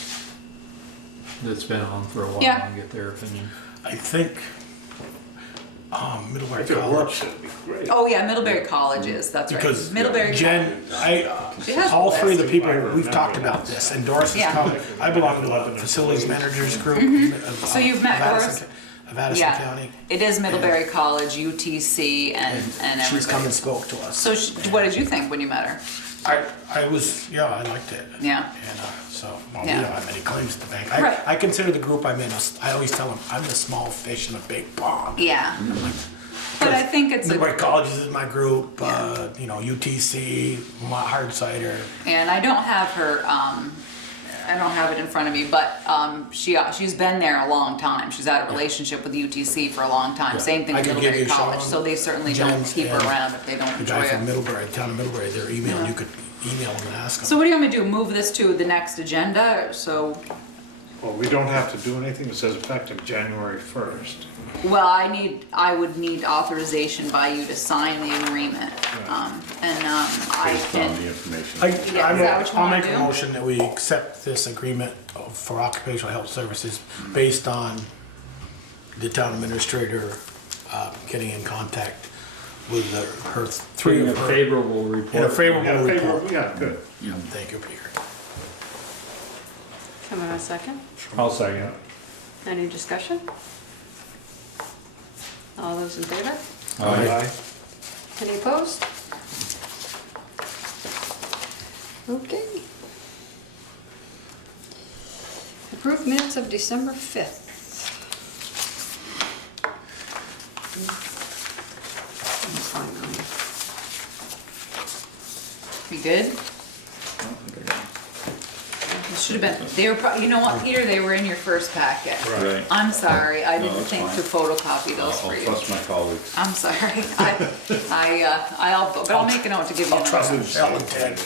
that's been on for a while and get their opinion. I think Middlebury If it College. works, it'd be great. Oh yeah, Middlebury College is. That's Because right. Middlebury Jen, She has all three of the people, I we've remember talked that. about this, and Doris has Yeah. come. I belong to the facilities managers group. So you've met Doris? Of Addison County. It is Middlebury College, UTC, and She's everybody. come and spoke to us. So what did you think when you met her? I liked it. Yeah. And so, well, Yeah. we don't have any claims to the bank. Right. I consider the group I'm in, I always tell them, I'm the small fish in a big pond. Yeah. But I think it's Newbury a, Colleges is my group, UTC, Hard Cider. and I don't have her, I don't have it in front of me, but she's been there a long time. She's had a relationship with UTC for a long time. Yeah. Same thing I with could give Middlebury you College, Sean, so they certainly don't Jens, keep her and around if they don't The enjoy guy from it. Middlebury, town of Middlebury, their email, Yeah. you could email them and ask them. So what do you want me to do? Move this to the next agenda? So, Well, we don't have to do anything, it says effective January 1st. well, I would need authorization by you to sign the agreement. I Based on the can, information. Yeah, is that what you I'll wanna make a do? motion that we accept this agreement for occupational health services based on the town administrator getting in contact with her three Bring a of her. favorable report. In a favorable Yeah, report. yeah, good. Thank you, Peter. Come on a second. I'll second it. Any discussion? All those in favor? Aye. Any opposed? Okay. Approved minutes of December 5th. you good? Should have been, they were probably, you know what, Peter, they were in your first packet. Right. I'm sorry, I No, didn't that's think fine. to photocopy those I'll for you. trust my colleagues. I'm sorry, but I'll make a note to give you I'll trust another. Michelle and Ted.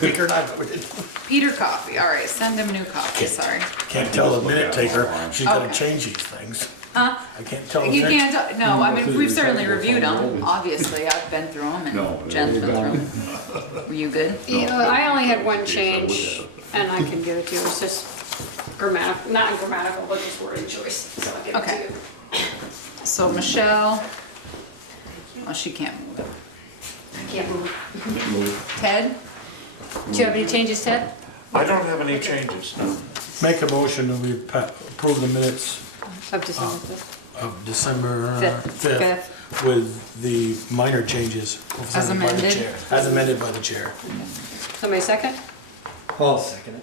Peter and I voted. Peter copy, all right, send him a new copy, sorry. Can't tell the minute taker, she's gonna Okay. change these things. Huh? I can't tell the You minute. can't, no, I mean, we've certainly Acceptable reviewed from them, the obviously, I've been through them No, and Jen's been through them. Were you good? Yeah, I only had one Yes, I change, would and I can give it to you, it's just grammatical, not grammatical, but just wording choice, so I'll give it Okay. to you. So Michelle, oh, she can't move it. I can't move. Ted? Do you have any changes, Ted? I don't have any changes, no. Make a motion that we approve the minutes Of December 5th. of December Fifth. 5th with the minor changes presented by the amended? chair. As amended by the chair. Somebody second? I'll second it.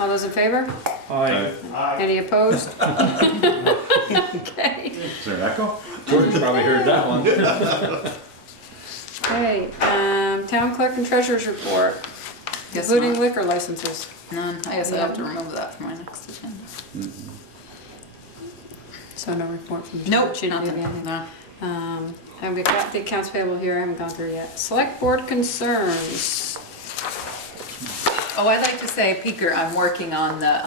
All those in favor? Aye. Any opposed? Okay. Is there an echo? George probably heard that one. Okay, town clerk and treasurer's report, Guess including not. liquor licenses. None, I guess I have to remove that for my next agenda. So no report from. Nope, She didn't do nothing, anything. no. I've got the accounts payable here, I haven't gone through yet. Select board concerns. Oh, I'd like to say, Peter, I'm working on the,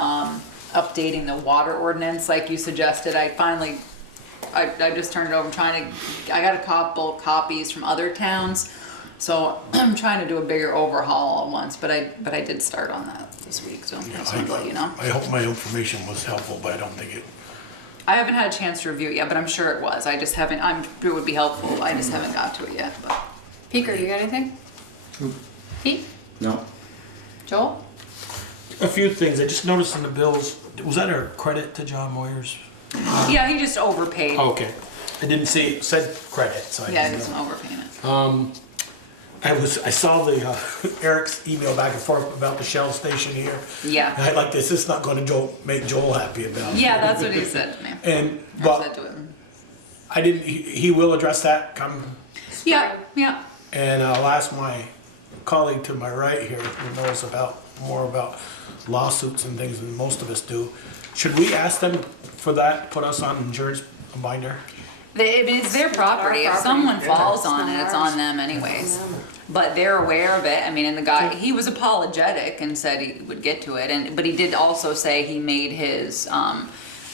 updating the water ordinance like you suggested. I just turned it over, I got a couple copies from other towns. So I'm trying to do a bigger overhaul at once, but I did start on that this week, so just wanted to let you know. I hope my information was helpful, but I don't think it. I haven't had a chance to review it yet, but I'm sure it was. I just haven't, I'm sure it would be helpful. I just haven't got to it yet, but. Peter, you got anything? Pete? No. Joel? A few things, I just noticed in the bills, was that a credit to John Moyer's? Yeah, he just overpaid. Oh, okay, I didn't see, it said credit, so I Yeah, didn't just know. an overpayment. I saw the Eric's email back and forth about the Shell station here. Yeah. I like this, it's not gonna make Joel happy about it. Yeah, that's what he said to me. And, I said but to him. I didn't, he will address that come, Yeah, yeah. and I'll ask my colleague to my right here, who knows more about lawsuits and things than most of us do. Should we ask them for that, put us on insurance binder? I mean, it's their property. If someone falls on it, it's ours. on them anyways. But they're aware of it. I mean, and the guy, he was apologetic and said he would get to it. But he did also say he made his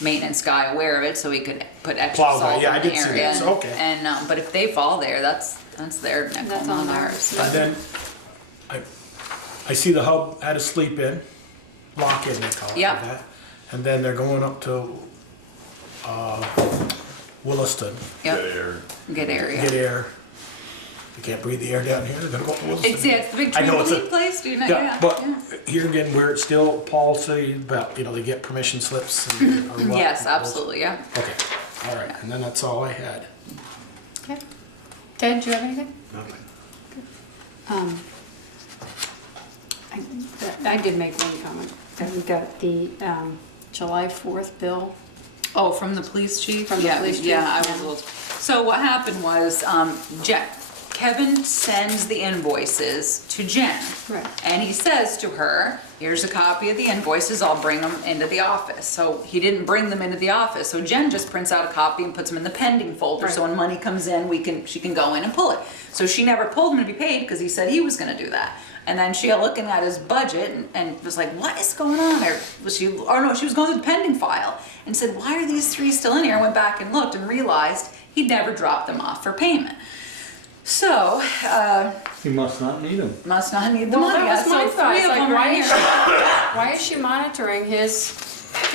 maintenance guy aware of it so he could put extra Plow salt guy, yeah, I in the did see area. that, so, okay. And but if they fall there, that's their nickel, That's not on ours. ours. And then, I see the hub had a sleep in, lock in they call it. Yeah. That. And then they're going up to, Williston, Yep, good area. get air. You can't breathe the air down here, they're gonna go up to Williston. It's the big I know it's a- trampoline place, do you know? Yeah, but here again, where it's still policy about, they get permission slips and, or what. Yes, absolutely, yeah. Okay, all right, and then that's all I had. Okay. Ted, do you have anything? Nothing. I did make one comment, that we got the July 4th bill. Oh, from the police chief? From the police chief, Yeah, I was yeah. a little, so what happened was, Kevin sends the invoices to Jen. Right. And he says to her, here's a copy of the invoices, I'll bring them into the office. So he didn't bring them into the office, so Jen just prints out a copy and puts them in the pending folder, so Right. when money comes in, she can go in and pull it. So she never pulled them to be paid, because he said he was gonna do that. And then she got looking at his budget and was like, what is going on there? She was going through the pending file and said, why are these three still in here? I went back and looked and realized he'd never dropped them off for payment. So, You must not need them. must not need the Well, money. that was my So thought, three it's of like, them right here. why is she monitoring his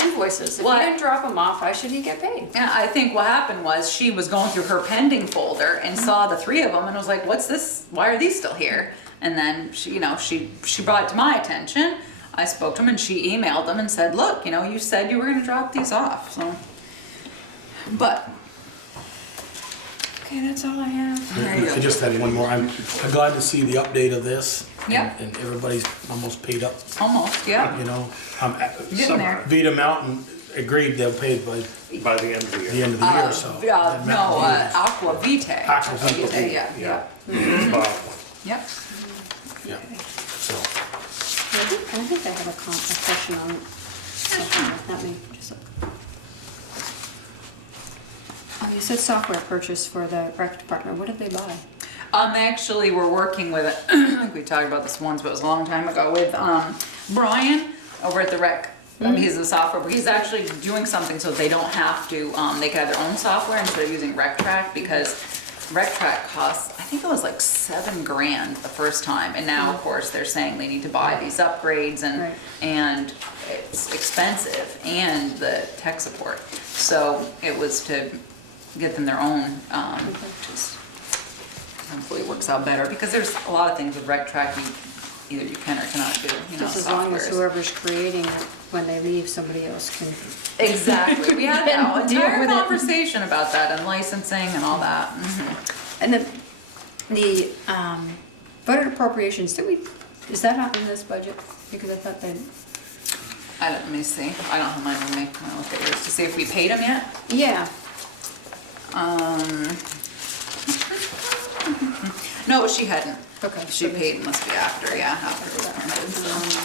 invoices? If What? he didn't drop them off, why should he get paid? Yeah, I think what happened was she was going through her pending folder and saw the three of them and was like, what's this? Why are these still here? And then she brought it to my attention. I spoke to him and she emailed them and said, look, you said you were gonna drop these off, so. But, okay, that's all I have. There you I go. just had one more. I'm glad to see the update of this. Yeah. And everybody's almost paid up, Almost, yeah. you know. Getting there. Vita Mountain agreed they'll pay by By the end of the year. the end of the year, so. And Mountain View. Aqua Vitae. Aqua Vitae. Yeah. Yep. Yeah, so. I think I have a question on something, not me, just look. Oh, you said software purchase for the rec department, what did they buy? They actually were working with, I think we talked about this once, but it was a long time ago, with Brian over at the rec. He's the software, but he's actually doing something so they don't have to, they can have their own software instead of using RecTrack, because RecTrack costs, I think it was like $7,000 the first time, and now of course they're saying they need to buy these upgrades Right. and it's expensive, and the tech support. So it was to get them their own, just hopefully it works out better, because there's a lot of things with RecTrack either you can or cannot do, Just as long as softwares. whoever's creating it, when they leave, somebody else can. Exactly, we had that Deal entire with it. conversation about that and licensing and all that. And then the budget appropriations, is that not in this budget? Because I thought they, Let me see, I don't have mine with me, I'll look at yours to see if we paid them yet. yeah, No, she hadn't. okay. She paid, must be after, yeah, after it was printed, so.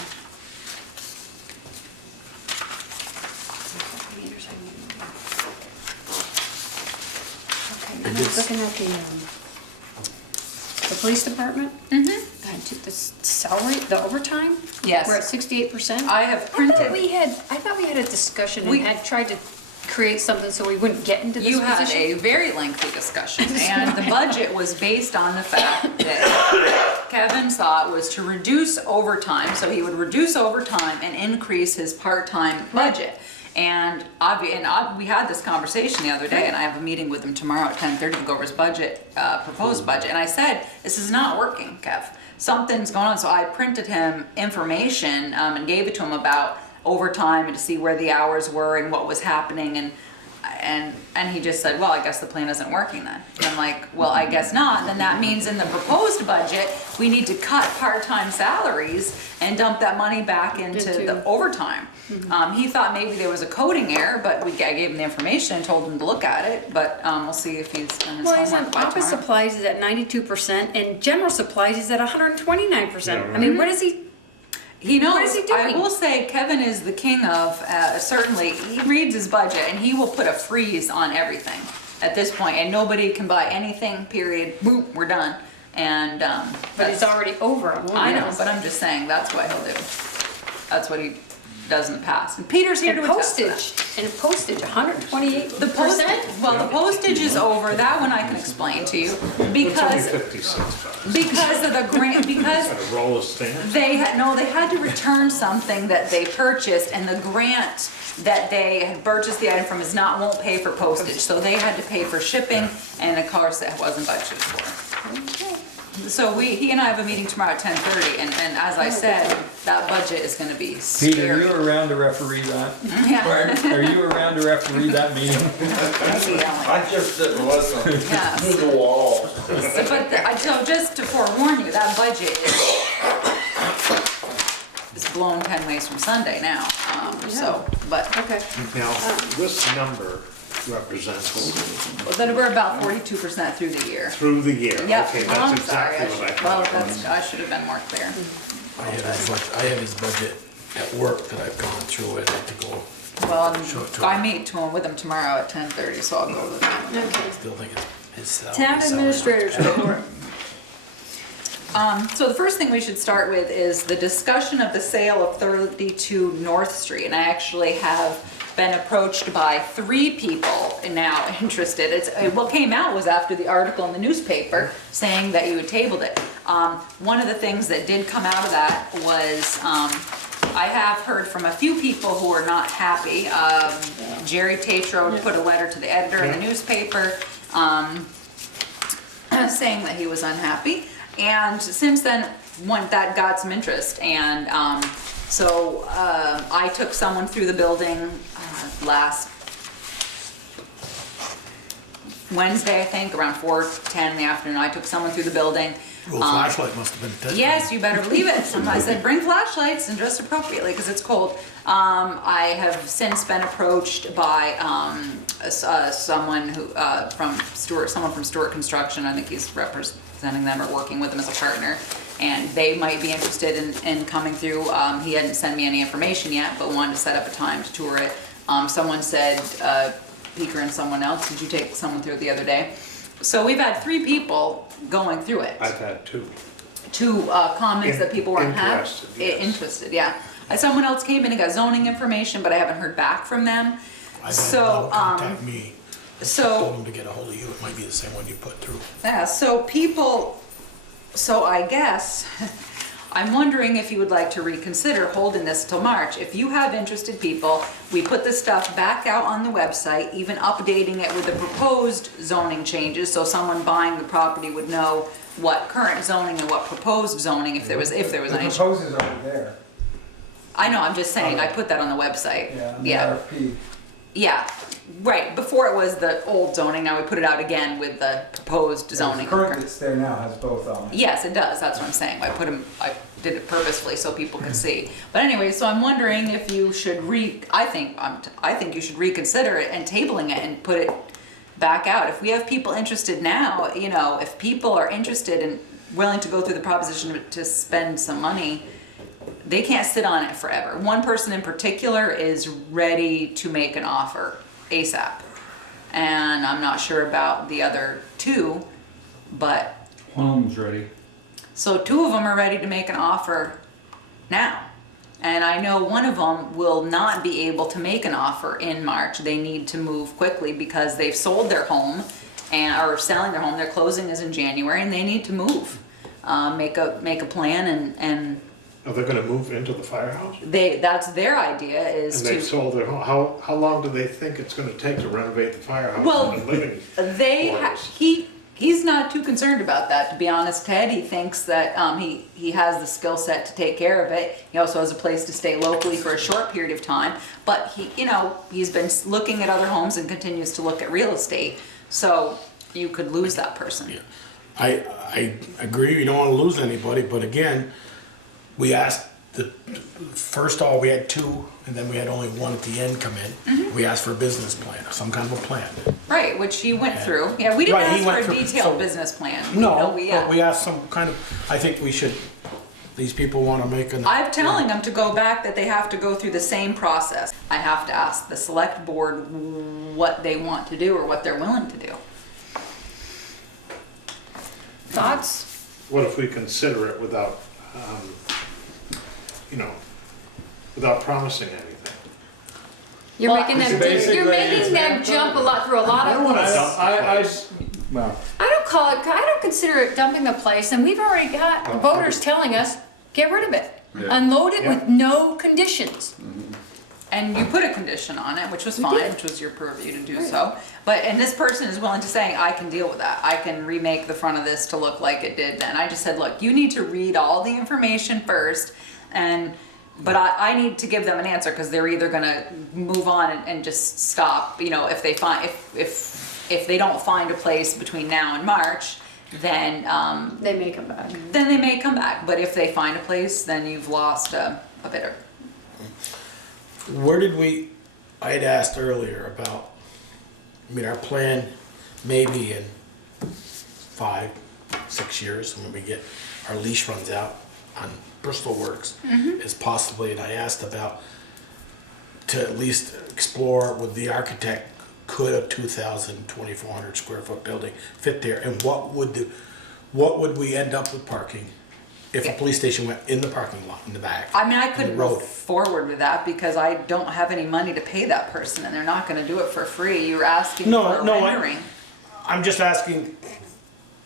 Okay, I was looking at the police department. The salary, the overtime? Yes. We're at 68%. I have printed. I thought we had a discussion We- and had tried to create something so we wouldn't get into this You had position. a very lengthy discussion, and the budget was based on the fact that Kevin thought was to reduce overtime, so he would reduce overtime and increase his part-time budget. And we had this conversation the other day, and I have a meeting with him tomorrow at 10:30 to go over his budget, proposed budget, and I said, this is not working, Kev. Something's going on, so I printed him information and gave it to him about overtime and to see where the hours were and what was happening, and he just said, well, I guess the plan isn't working then. And I'm like, well, I guess not. Then that means in the proposed budget, we need to cut part-time salaries and dump that money back into the overtime. He thought maybe there was a coding error, but I gave him the information and told him to look at it, but we'll see if he's done his Well, he's homework in by office tomorrow. supplies is at 92%, and general supplies is at 129%. I mean, what is he? He knows. What is he I doing? will say Kevin is the king of, certainly, he reads his budget and he will put a freeze on everything at this point, and nobody can buy anything, period, boom, we're done. And, But it's already over. I know, but I'm just saying, that's what he'll do. That's what he does in the past. And Peter's here to And attest to that. postage, 128%. The postage is over, that one I can explain to you, It's only because, $56. because of the grant, because A roll of stamps. they had to return something that they purchased, and the grant that they had purchased the item from won't pay for postage, so they had to pay for shipping, and of course that wasn't budgeted for. So he and I have a meeting tomorrow at 10:30, and as I said, that budget is gonna be Peter, are scary. you around to referee that? Yeah. Are you around to referee that meeting? I just didn't listen Yes. to the wall. So just to forewarn you, that budget is blown 10 ways from Sunday now, so, but, Okay. Now, this number represents then we're about 42% through the year. through the year. Yep. Okay, Oh, I'm that's sorry. exactly what I Well, thought. I should have been more clear. I have his budget at work that I've gone through. I'd like to go, Well, Sure, sure. I meet with him tomorrow at 10:30, so I'll go with him. Okay. still think his salary. Town administrators report. So the first thing we should start with is the discussion of the sale of 32 North Street. And I actually have been approached by 3 people now interested. What came out was after the article in the newspaper saying that you had tabled it. One of the things that did come out of that was, I have heard from a few people who are not happy. Jerry Tatro put a letter to the editor in the newspaper, saying that he was unhappy. And since then, that got some interest, and so I took someone through the building last Wednesday, I think, around 4:10 in the afternoon. I took someone through the building. Well, flashlight must have been dead. Yes, you better believe it. Somebody said, bring flashlights and dress appropriately because it's cold. I have since been approached by someone who from Stewart Construction. I think he's representing them or working with them as a partner, and they might be interested in coming through. He hadn't sent me any information yet, but wanted to set up a time to tour it. Someone said, Peter and someone else, did you take someone through it the other day? So we've had 3 people going through it. I've had 2. 2 comments that people weren't Interested, yes. interested, yeah. Someone else came in and got zoning information, but I haven't heard back from them. I've had So, one contact me. so- Told him to get a hold of you. It might be the same one you put through. Yeah, so I guess, I'm wondering if you would like to reconsider holding this till March. If you have interested people, we put this stuff back out on the website, even updating it with the proposed zoning changes, so someone buying the property would know what current zoning and what proposed zoning, if there was The any. proposed is already there. I know, I'm just saying, I put that on the website. Yeah, on the RFP. Yeah, right, before it was the old zoning, now we put it out again with the proposed zoning. The current that's there now has both on it. Yes, it does, that's what I'm saying, I did it purposefully so people can see. But anyway, so I'm wondering if you should I think you should reconsider it and tabling it and put it back out. If we have people interested now, if people are interested and willing to go through the proposition to spend some money, they can't sit on it forever. One person in particular is ready to make an offer ASAP. And I'm not sure about the other 2, but One of them's ready. so 2 of them are ready to make an offer now. And I know one of them will not be able to make an offer in March. They need to move quickly because they've sold their home and are selling their home. Their closing is in January and they need to move. Make a plan and Are they gonna move into the firehouse? that's their idea is And to. they've sold their home. How long do they think it's gonna take to renovate the firehouse Well, and the living They quarters? he's not too concerned about that, to be honest, Ted. He thinks that he has the skill set to take care of it. He also has a place to stay locally for a short period of time, but he's been looking at other homes and continues to look at real estate, so you could lose that person. Yeah. I agree, you don't want to lose anybody, but again, we asked first of all, we had 2, and then we had only 1 at the end come in. Mm-hmm. We asked for a business plan, some kind of a plan. Right, which he went through. Yeah, we didn't Right, he ask went for a through- detailed so- business plan. No, we but we asked some kind of, I think we should, these people want to make an. I'm telling them to go back, that they have to go through the same process. I have to ask the select board what they want to do or what they're willing to do. Thoughts? What if we consider it without, without promising anything? You're Well, making them, basically you're making it's them jump through a lot of. Well, I don't consider it dumping the place, and we've already got voters telling us, get rid of it. Yeah. Unload it with no conditions. And you put a condition on it, which was fine, which was your purview to do so. And this person is willing to say, I can deal with that. I can remake the front of this to look like it did then. I just said, look, you need to read all the information first, but I need to give them an answer because they're either gonna move on and just stop, if they find, if they don't find a place between now and March, then They may come back. they may come back. But if they find a place, then you've lost a a bidder. Where did we, I had asked earlier about, I mean, our plan maybe in 5, 6 years, when we get, our leash runs out on Bristol Works, is possibly, and I asked about, to at least explore with the architect, could a 2,400 square foot building fit there, and what would we end up with parking if a police station went in the parking lot in the back? I mean, I couldn't road. move forward with that because I don't have any money to pay that person and they're not gonna do it for free. You were asking for a rendering. I'm just asking,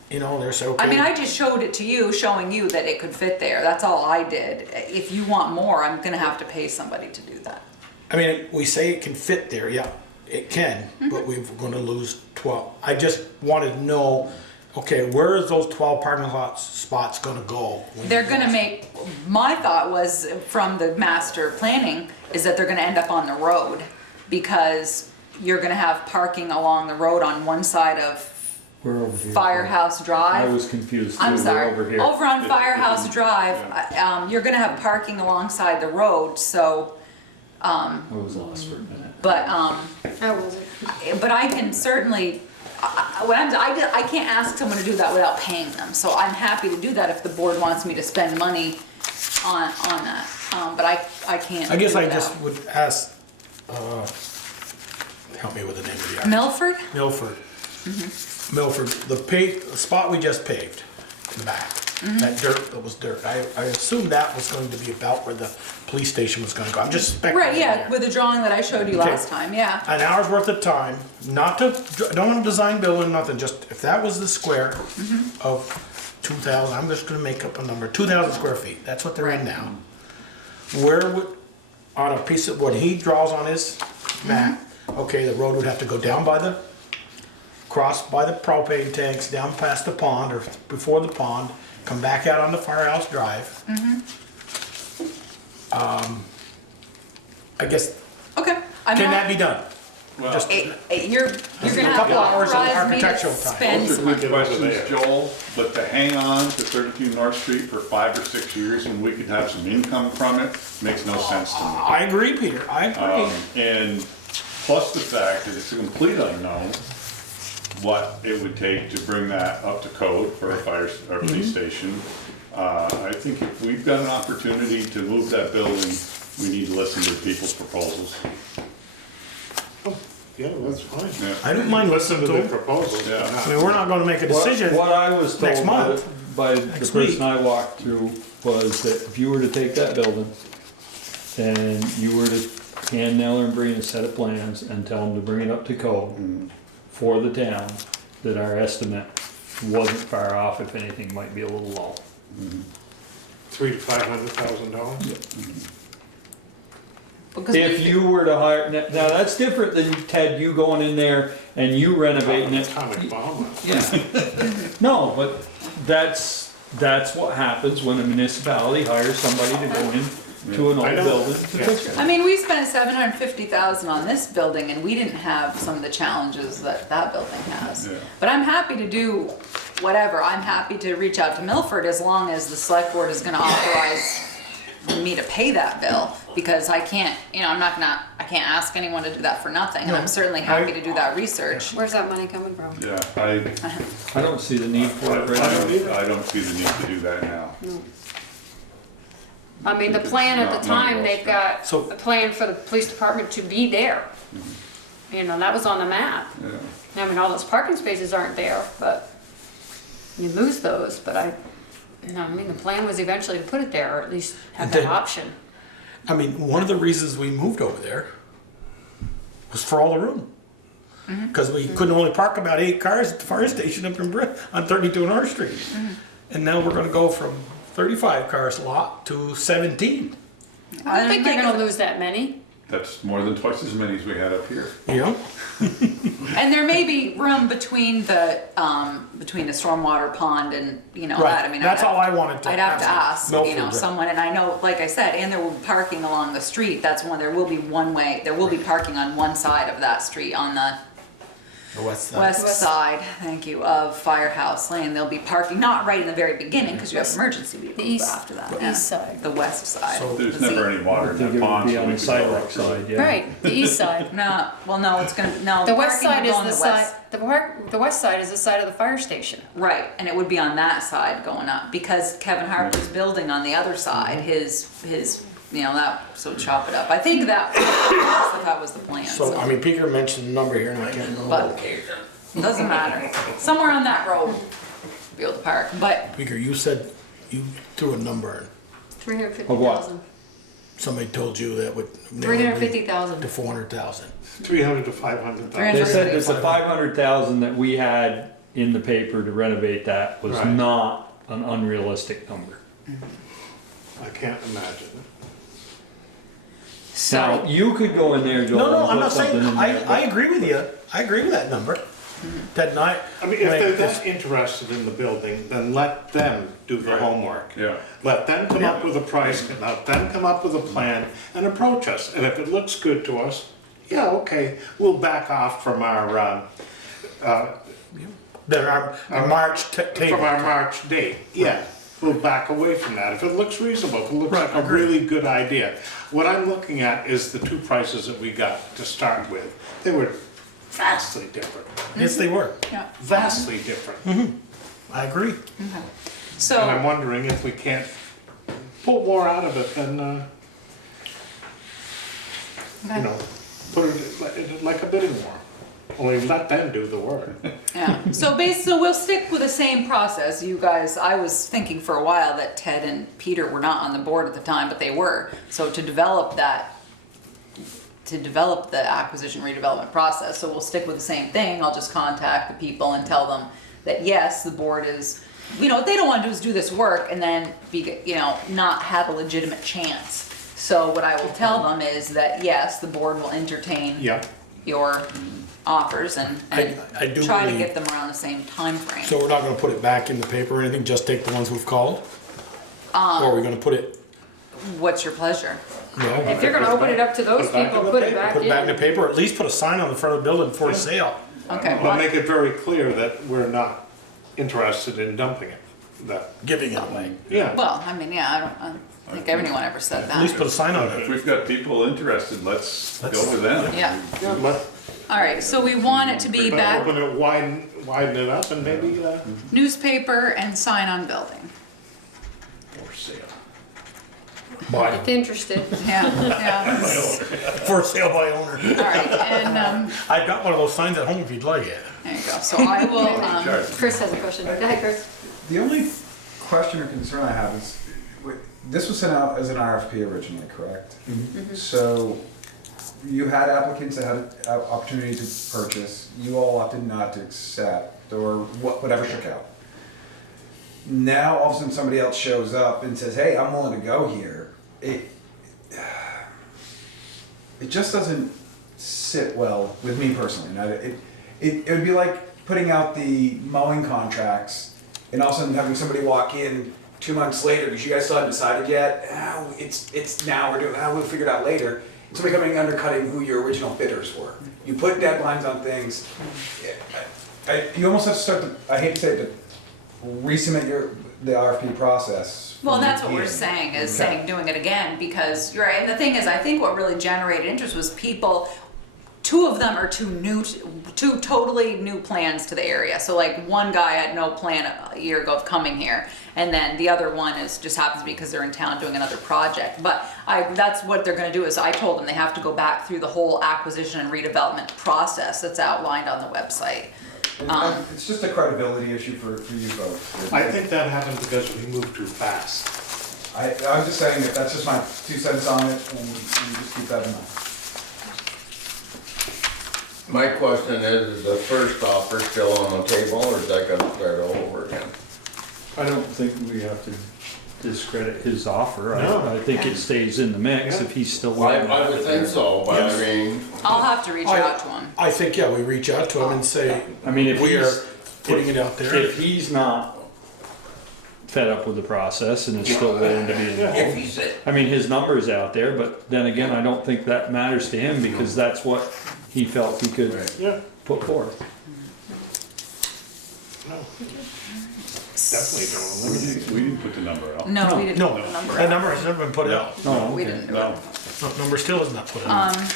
you know, they're so okay. I mean, I just showed it to you, showing you that it could fit there. That's all I did. If you want more, I'm gonna have to pay somebody to do that. I mean, we say it can fit there, yeah, it can, but we're gonna lose 12. I just wanted to know, okay, where is those 12 parking lot spots gonna go? They're gonna make, my thought was from the master planning, is that they're gonna end up on the road because you're gonna have parking along the road on one side of We're over here. Firehouse Drive. I was confused too. I'm sorry, We're over here. over on Firehouse Drive, you're gonna have parking alongside the road, so, I was lost for a minute. but, I wasn't. but I can certainly, I can't ask someone to do that without paying them, so I'm happy to do that if the board wants me to spend money on that, but I can't. I guess do I it just without. would ask, help me with the name of the architect. Milford? Milford. Milford, the spot we just paved in the back, that dirt, that was dirt. I assumed that was going to be about where the police station was gonna go. I'm just speculating. Right, yeah, there. with the drawing that I showed you Okay. last time, yeah. An hour's worth of time, not to, don't want to design building, nothing, just if that was the square of 2,000, I'm just gonna make up a number, 2,000 square feet, that's what they're in now. Where would, on a piece of, what he draws on his map, okay, the road would have to go down by the, cross by the propane tanks, down past the pond, or before the pond, come back out onto Firehouse Drive. I guess, Okay. I'm can not- that be done? Well, Just- You're gonna have couple to hours of authorize me to architectural time. spend those are some good questions, Joel, but to hang on to 32 North Street for 5 or 6 years and we could have some income from it, makes no sense to me. I agree, Peter, I agree. And plus the fact that it's a complete unknown what it would take to bring that up to code for a fire, or police station. I think if we've got an opportunity to move that building, we need to listen to people's proposals. Yeah, that's fine. Yeah. I don't mind Listen listening to to the them. proposal. Yeah. I mean, we're not gonna make a decision. What I was next told month, by the next person week. I walked through was that if you were to take that building and you were to hand Neller and Breen a set of plans and tell them to bring it up to code for the town, that our estimate wasn't far off, if anything, might be a little low. $300,000 to $500,000. because If you were to hire, now that's different than Ted, you going in there and you renovating it. Atomic bomb. Yeah. No, but that's what happens when a municipality hires somebody to go in to an I old know. building to Yeah. fix it. I mean, we spent $750,000 on this building and we didn't have some of the challenges that that building has. Yeah. But I'm happy to do whatever. I'm happy to reach out to Milford as long as the select board is gonna authorize me to pay that bill. Because I can't, I can't ask anyone to do that for nothing. And I'm certainly happy to do that research. Where's that money coming from? Yeah, I don't see the need for it right now. I don't see the need to do that now. I mean, the plan at the time, they've got So- a plan for the police department to be there. You know, that was on the map. Yeah. I mean, all those parking spaces aren't there, but you lose those, but I mean, the plan was eventually to put it there, or at least have that Then- option. I mean, one of the reasons we moved over there was for all the room. Because we couldn't only park about 8 cars at the fire station up in on 32 North Street. And now we're gonna go from 35 cars a lot to 17, I don't think you're gonna lose that many. That's more than twice as many as we had up here. you know? And there may be room between the stormwater pond and, that, I mean. That's all I wanted to I'd have to ask, Milford, someone, and I know, like I said, and there will be parking along the street, there will be parking on one side of that street on the The west side. west side, thank you, of Firehouse Lane. They'll be parking, not right in the very beginning, because you have emergency vehicles, The east- but after that. the yeah. east side. The west side. So There's The never Z- any water I in think that it would pond. be so on we the could go sidewalk over. side, yeah. Right, the east side. No, well, no, it's gonna, no. The west parking side would is go on the west- side, the west side is the side of the fire station. Right, and it would be on that side going up, because Kevin Harper's building on the other side, his, you know, that, so chop it up. I think that was the plan, So, I mean, Peter mentioned a number here and I can't remember. but it doesn't matter. Somewhere on that road, be able to park, but Peter, you said, you threw a number in. 350,000. Somebody told you that would. 350,000. To 400,000. 300 to 500,000. They said that the 500,000 that we had in the paper to renovate that was Right. not an unrealistic number. I can't imagine. Now, you could go in there, Joel, No, no, and I'm put not saying, something in there. I agree with you. I agree with that number. That night. I mean, if they're that interested in the building, then let them do the homework. Yeah. Let them come up with a price, and let them come up with a plan and approach us. And if it looks good to us, yeah, okay, we'll back off from our, There are March table. from our March date. Yeah, we'll back away from that. If it looks reasonable, if it looks Right, like a agree. really good idea. What I'm looking at is the two prices that we got to start with. They were vastly different, Yes, they were. yeah. vastly different. I agree. And I'm So, wondering if we can't pull more out of it than, you know, put it like a bidding war. Only let them do the work. yeah, so basically, we'll stick with the same process. You guys, I was thinking for a while that Ted and Peter were not on the board at the time, but they were. So to develop the acquisition redevelopment process, so we'll stick with the same thing. I'll just contact the people and tell them that yes, the board is, you know, what they don't want to do is do this work and then be, you know, not have a legitimate chance. So what I will tell them is that yes, the board will entertain Yeah. your offers and I do try to believe- get them around the same time frame. So we're not gonna put it back in the paper or anything, just take the ones we've called? Or are we gonna put it, What's your pleasure? If you're gonna open it up to those Put it back people, in the put it paper. back put it back in the in. paper, or at least put a sign on the front of the building for sale? Okay, But make it very clear that we're not interested in dumping it. That, Giving it away. yeah. well, I mean, yeah, I don't think anyone ever said At least that. put a sign on If it. we've got people interested, let's go with them. Yeah, Let- all right, so we want it to be But back, open it, widen it up and maybe, newspaper and sign on building. for sale. Buy, If interested. Yeah, yeah, for sale by owner. all right, and, I've got one of those signs at home if you'd like it. there you go, so I will, Chris has a question. Go ahead, Chris. The only question or concern I have is, this was sent out as an RFP originally, correct? So you had applicants that had an opportunity to purchase, you all opted not to accept, or whatever shook out. Now, all of a sudden, somebody else shows up and says, hey, I'm willing to go here. It just doesn't sit well with me personally. It would be like putting out the mowing contracts and all of a sudden having somebody walk in 2 months later, because you guys still haven't decided yet. Oh, it's now, we'll figure it out later. Somebody coming and undercutting who your original bidders were. You put deadlines on things. You almost have to start to, I hate to say it, but resubmit the RFP process. well, that's what from the we're beginning. saying, is saying, doing it again, because you're right, and the thing is, I think what really generated interest was people, two of them are two totally new plans to the area. So like one guy had no plan a year ago of coming here, and then the other one is just happens to be because they're in town doing another project. But that's what they're going to do, is I told them they have to go back through the whole acquisition and redevelopment process that's outlined on the website. It's just a credibility issue for you folks. I think that happened because we moved too fast. I'm just saying that that's just my 2 cents on it, and you just keep that in mind. My question is the first offer still on the table, or is that gonna start all over again? I don't think we have to discredit his offer. No. I think it stays in the mix Yeah. if he's still I, willing. I would think so, but I Yes. mean, I'll have to reach out to him. I think, yeah, we reach out to him and say, I mean, if we are he's putting it out there. If he's not fed up with the process and is still willing to be if involved. he's it. I mean, his number's out there, but then again, I don't think that matters to him because that's what he felt he could Yeah. put forth. Definitely don't eliminate. We didn't put the number out. No, we didn't No, put the number that out. number has never been put out. Oh, We okay. didn't do No. it. No, number still is not put out. I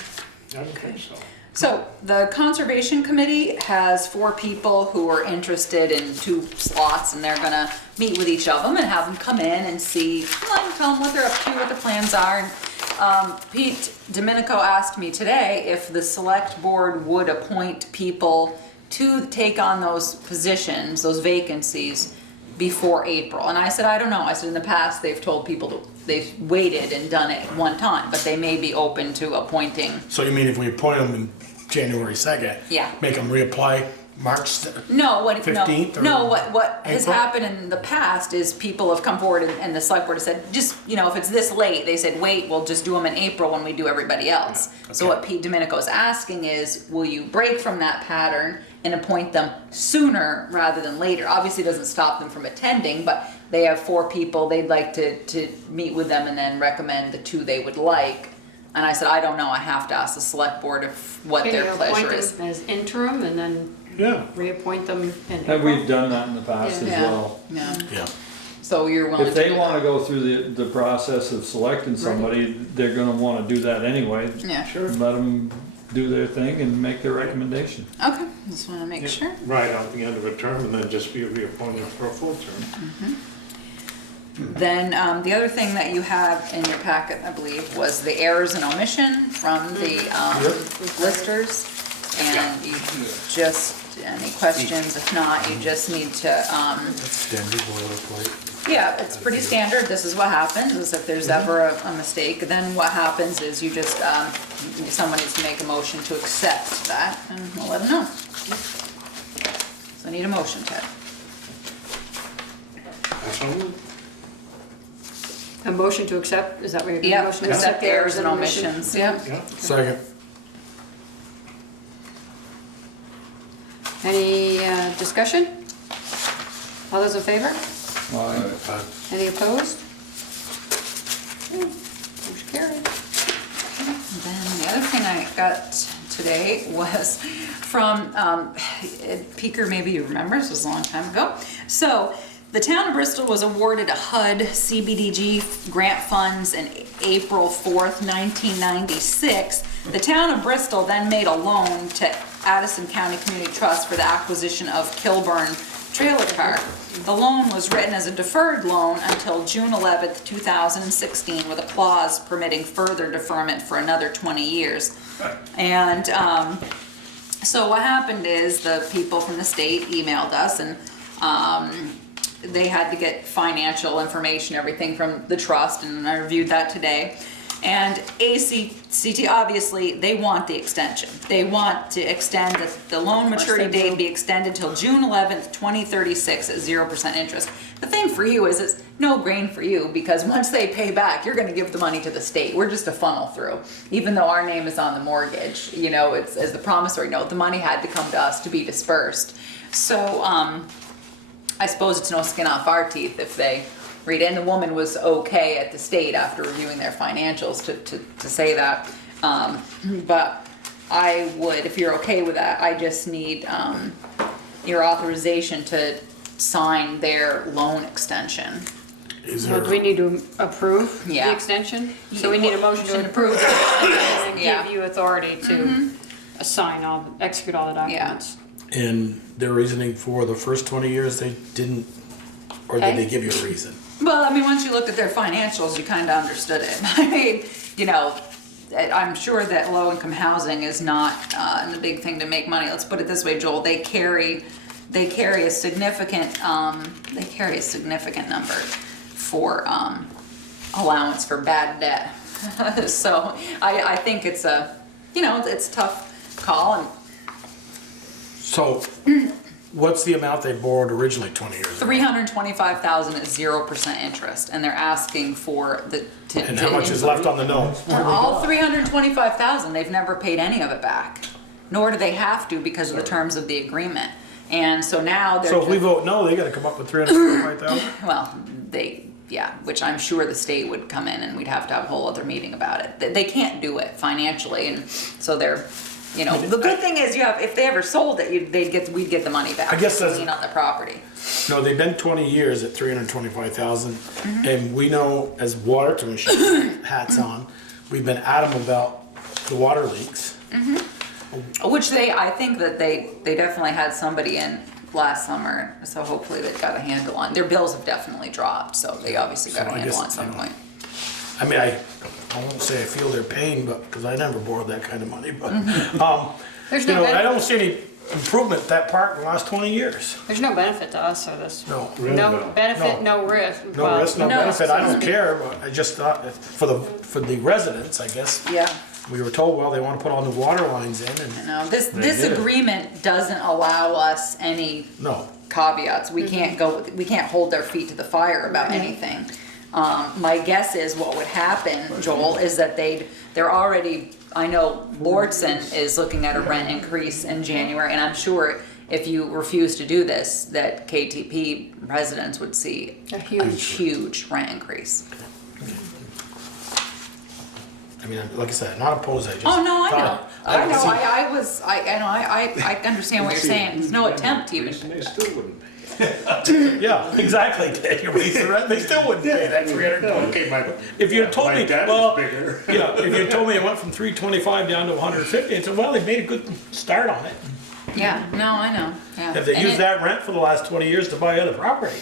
don't think so. So the Conservation Committee has 4 people who are interested in 2 slots, and they're gonna meet with each of them and have them come in and see, tell them what they're up to, what the plans are. And, Pete Domenico asked me today if the select board would appoint people to take on those positions, those vacancies, before April. And I said, I don't know. I said, in the past, they've told people to, they've waited and done it one time, but they may be open to appointing. So you mean if we appoint them in January 2nd? Yeah. Make them reapply March? No, what, 15th or no, what has April? happened in the past is people have come forward and the select board has said, just, if it's this late, they said, wait, we'll just do them in April when we do everybody else. So Okay. what Pete Domenico is asking is, will you break from that pattern and appoint them sooner rather than later? Obviously, it doesn't stop them from attending, but they have 4 people, they'd like to meet with them and then recommend the 2 they would like. And I said, I don't know, I have to ask the select board what Can you their appoint pleasure is. them as interim and then Yeah. reappoint them in And April? we've done that in the past as Yeah, well. yeah. Yeah. So you're willing to If they do wanna that? go through the process of selecting somebody, they're gonna wanna do that anyway. Yeah, sure. Let them do their thing and make their recommendation. Okay, just wanna make sure. Right out the end of a term and then just be reappointed for a full term. Then, the other thing that you have in your packet, I believe, was the errors and omission from the, listers. And you just, any questions, if not, you just need to, That's standard boilerplate. yeah, it's pretty standard, this is what happens, is if there's ever a mistake, then what happens is you just, someone needs to make a motion to accept that, and we'll let them know. So I need a motion, Ted. That's all. A motion to accept, is that what you're doing? Yeah, Motion to accept errors and omissions, yeah. Yeah. Second. Any discussion? All those in favor? Any opposed? Okay, motion carried. Then the other thing I got today was from Peaker, maybe you remember, this was a long time ago. So the town of Bristol was awarded a HUD CBDG grant funds in April 4th, 1996. The town of Bristol then made a loan to Addison County Community Trust for the acquisition of Kilburn Trailer Park. The loan was written as a deferred loan until June 11th, 2016, with a clause permitting further deferment for another 20 years. And so what happened is the people from the state emailed us, and they had to get financial information, everything from the trust, and I reviewed that today. And ACT, obviously, they want the extension. They want to extend the loan maturity date be extended till June 11th, 2036 at 0% interest. The thing for you is it's no grain for you, because once they pay back, you're gonna give the money to the state. We're just a funnel through. Even though our name is on the mortgage, it's as the promissory note, the money had to come to us to be dispersed. So, I suppose it's no skin off our teeth if they read it. And the woman was okay at the state after reviewing their financials to say that. But I would, if you're okay with that, I just need your authorization to sign their loan extension. Is So do we there, need to approve the Yeah. extension? So we need a motion to approve the extension and then Yeah. give you authority to execute all the documents. and their reasoning for the first 20 years, they didn't, or did Okay. they give you a reason? Well, I mean, once you looked at their financials, you kind of understood it. I mean, I'm sure that low-income housing is not the big thing to make money. Let's put it this way, Joel, they carry a significant number for allowance for bad debt. So I think it's it's a tough call, and So, what's the amount they borrowed originally 20 years ago? $325,000 at 0% interest, and they're asking for And how much is left on the note? all $325,000. They've never paid any of it back, nor do they have to because of the terms of the agreement. And so now they're So if we just- vote no, they gotta come up with 325,000? well, which I'm sure the state would come in and we'd have to have a whole other meeting about it. They can't do it financially, and so they're You know, the good thing is if they ever sold it, we'd get the money back. I guess that's- lien on the property. No, they've been 20 years at 325,000, and we know as water commission hats on, we've been adamant about the water leaks. Which I think that they definitely had somebody in last summer, so hopefully they've got a handle on. Their bills have definitely dropped, so they obviously got So a I handle guess, on some you know, point. I mean, I won't say I feel their pain, but, because I never borrowed that kind of money, but, There's you no know, I benefit. don't see any improvement at that park in the last 20 years. There's no benefit to us or this. No. No benefit, no risk. No Well, risk, no benefit, I don't care, but I just thought, for the residents, I guess, Yeah. we were told, well, they want to put all new water lines in, and, No, this did. agreement doesn't allow us any no. caveats. We can't hold their feet to the fire about anything. My guess is what would happen, Joel, is that they're already, I know Lordson is looking at a rent increase in January, and I'm sure if you refuse to do this, that KTP residents would see A a huge rent increase. I mean, like I said, not opposed, I just. Oh, no, I know. I know, see- I understand what you're saying. There's no attempt to even. They still wouldn't. Yeah, exactly. You raise the rent, they still wouldn't pay that 320. Okay, my. If you had told my me, dad well, is bigger. yeah, if you told me it went from 325 down to 150, I said, well, they made a good start on it. Yeah, no, I know, yeah. If they And used it- that rent for the last 20 years to buy other property,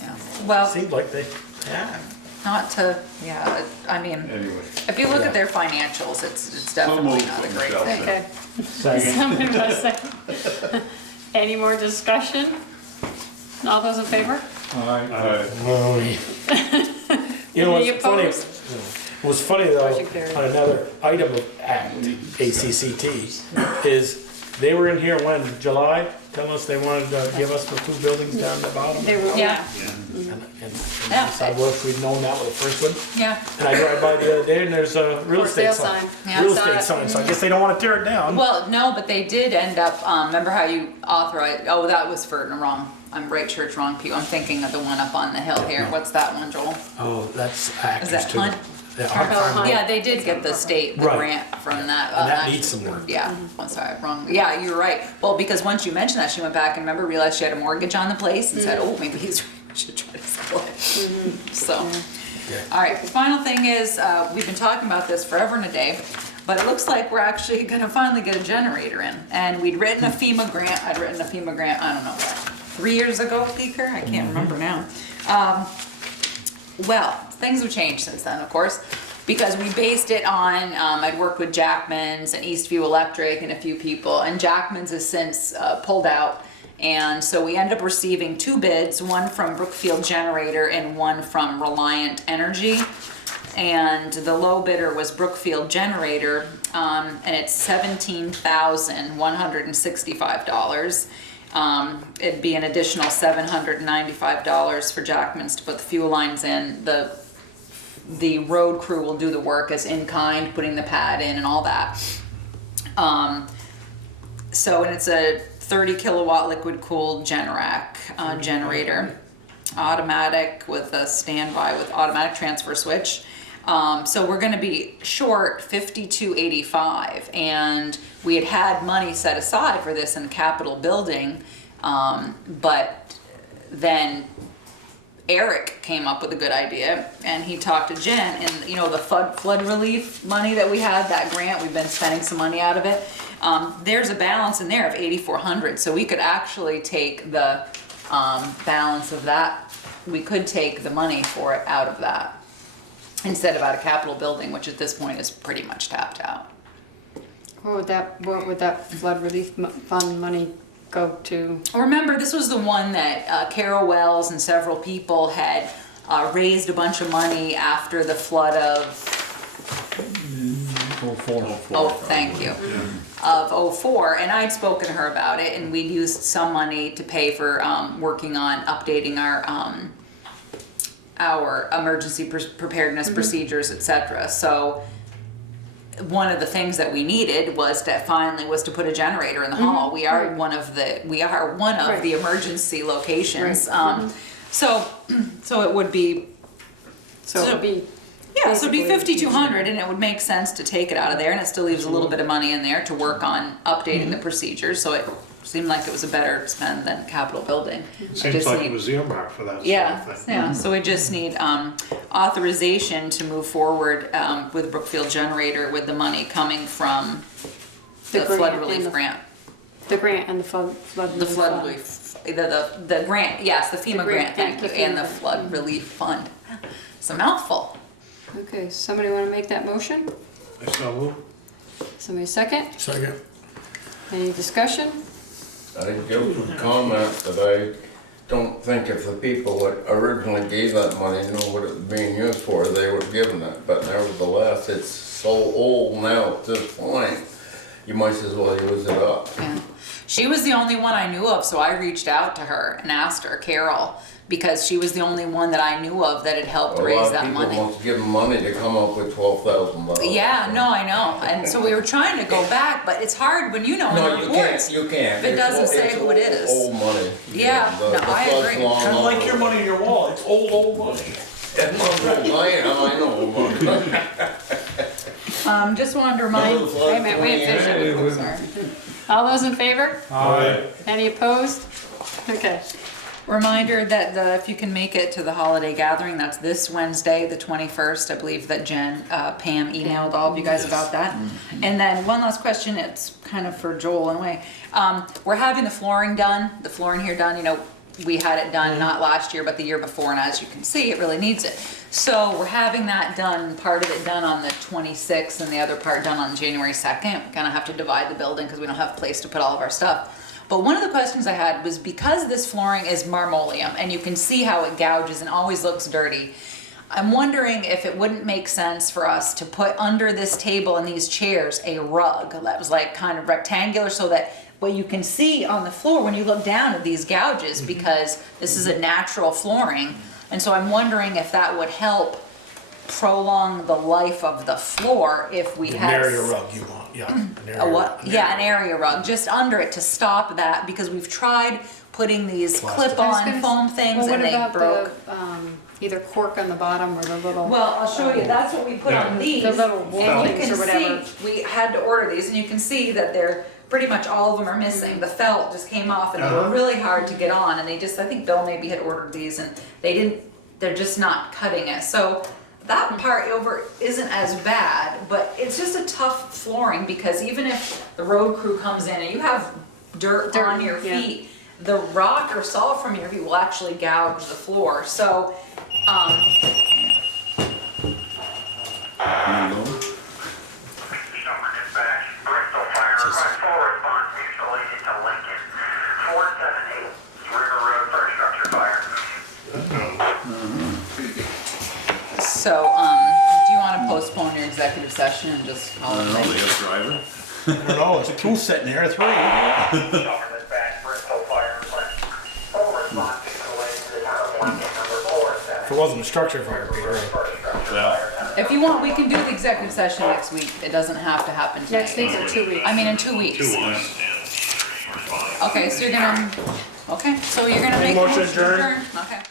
Yeah. Well, seemed like they, yeah. not to, yeah, I mean, Anyway. if you look at their financials, it's definitely moved not a from great Michelle. thing. Okay. Second. Somebody was second. Any more discussion? All those in favor? Alright. You know, Any what's funny, opposed? it was funny though, Motion carried. on another item of Act, ACCT, is they were in here when, July, telling us they wanted to give us the 2 buildings down the bottom. They were, Yeah, And Yeah. I wish we'd known that with the first one. yeah. And I drive by the other day and there's a real For estate sale sign. sign. Yeah, Real I saw estate it. sign, so I guess they don't wanna tear it down. Well, no, but they did end up, remember how you authorized, oh, that was for the wrong, I'm right church, wrong pew. I'm thinking of the one up on the hill here. What's that one, Joel? Oh, that's Is actors that too. Hunt? Yeah, Hunt Farm. Yeah, they did get the state the Right. grant from that. And that actually- needs some work. Yeah, I'm sorry, wrong. Yeah, you're right. Well, because once you mentioned that, she went back and realized she had a mortgage on the place and said, oh, maybe we should try to sell it. So, Okay. all right, the final thing is, we've been talking about this forever and a day, but it looks like we're actually gonna finally get a generator in. And we'd written a FEMA grant, I'd written a FEMA grant, I don't know, 3 years ago, Beaker? I can't remember now. Well, things have changed since then, of course, because we based it on, I'd worked with Jackman's and Eastview Electric and a few people, and Jackman's has since pulled out. And so we ended up receiving 2 bids, one from Brookfield Generator and one from Reliant Energy. And the low bidder was Brookfield Generator, and it's $17,165. It'd be an additional $795 for Jackman's to put the fuel lines in. The road crew will do the work as in kind, putting the pad in and all that. So, and it's a 30 kilowatt liquid cooled Generac generator, automatic with a standby with automatic transfer switch. So we're gonna be short $52.85, and we had money set aside for this in capital building, but then Eric came up with a good idea, and he talked to Jen, and you know, the flood relief money that we had, that grant, we've been spending some money out of it. There's a balance in there of $8,400, so we could actually take the balance of that. We could take the money for it out of that instead of out of capital building, which at this point is pretty much tapped out. what would that flood relief fund money go to? Remember, this was the one that Carol Wells and several people had raised a bunch of money after the flood of 04. Oh, thank you. Of '04, and I'd spoken to her about it, and we'd used some money to pay for working on updating our emergency preparedness procedures, etc. So one of the things that we needed was to put a generator in the hall. We are one of the Right. emergency locations. Right. So it would be. So it'd be Yeah, so it'd be Basically. 5,200 and it would make sense to take it out of there and it still leaves a little bit of money in there to work on updating the procedures, so it seemed like it was a better spend than capital building. I Seems just like need- it was earmarked for that sort Yeah, of thing. yeah, so we just need authorization to move forward with Brookfield Generator with the money coming from the The flood grant and relief the- grant. The grant and the flood The flood relief, the grant, yes, the FEMA grant, thank you, the and the FEMA. flood relief fund. It's a mouthful. Okay, somebody wanna make that motion? I so move. Somebody second? Second. Any discussion? I give a comment that I don't think if the people that originally gave that money knew what it was being used for, they would have given it. But nevertheless, it's so old now at this point, you might as well use it up. Yeah. She was the only one I knew of, so I reached out to her and asked her, Carol, because she was the only one that I knew of that had helped A raise lot of that people money. want to give them money to come up with $12,000. Yeah, no, I know, and so we were trying to go back, but it's hard when you know No, in you reports. can't, you can't. If it doesn't It's say who it is. Old money. Yeah, The- no, the I flood's agree. long Kinda like over. your money in your wallet, it's old money. I know. Just wanted to remind, Those floods Wait a minute, wait, going in. finish it. Sorry. All those in favor? Aye. Any opposed? Okay. reminder that if you can make it to the holiday gathering, that's this Wednesday, the 21st. I believe that Pam emailed all of you guys about that. And then one last question, it's kind of for Joel in a way. We're having the flooring here done, you know, we had it done not last year, but the year before, and as you can see, it really needs it. So we're having that done, part of it done on the 26th and the other part done on January 2nd. We kind of have to divide the building because we don't have a place to put all of our stuff. But one of the questions I had was, because this flooring is marmoleum and you can see how it gouges and always looks dirty, I'm wondering if it wouldn't make sense for us to put under this table and these chairs a rug that was like kind of rectangular, so that what you can see on the floor when you look down at these gouges, because this is a natural flooring. And so I'm wondering if that would help prolong the life of the floor if we An had area rug you want, yeah. an area a what? rug. Yeah, an area rug, just under it to stop that, because we've tried putting these Plastic. clip-on foam things Well, what and they about broke. the, either cork on the bottom or the little? Well, I'll show you, that's what we put on these. The little And you wallings can or whatever. see, we had to order these, and you can see that they're, pretty much all of them are missing. The felt just came off and they were really hard to get on, and they just, I think Bill maybe had ordered these and they're just not cutting it. So that part over isn't as bad, but it's just a tough flooring, because even if the road crew comes in and you have dirt on your yeah. feet, the rock or salt from your feet will actually gouge the floor. So, Summer dispatch, Bristol Fire by full response mutually into Lincoln. 478 River Road First Structure Fire. So, do you want to postpone your executive session and just call it? They got a driver? I don't know, it's two sitting there, three. Summer dispatch, Bristol Fire full response mutually into Lincoln number 478. If it wasn't a structure fire, it'd be right. First Structure Yeah. Fire. If you want, we can do the executive session next week. It doesn't have to happen tonight. Next week or 2 weeks? I mean, in 2 weeks. Okay, so you're gonna, okay, so you're gonna make a Motion motion to adjourn. adjourn? Okay.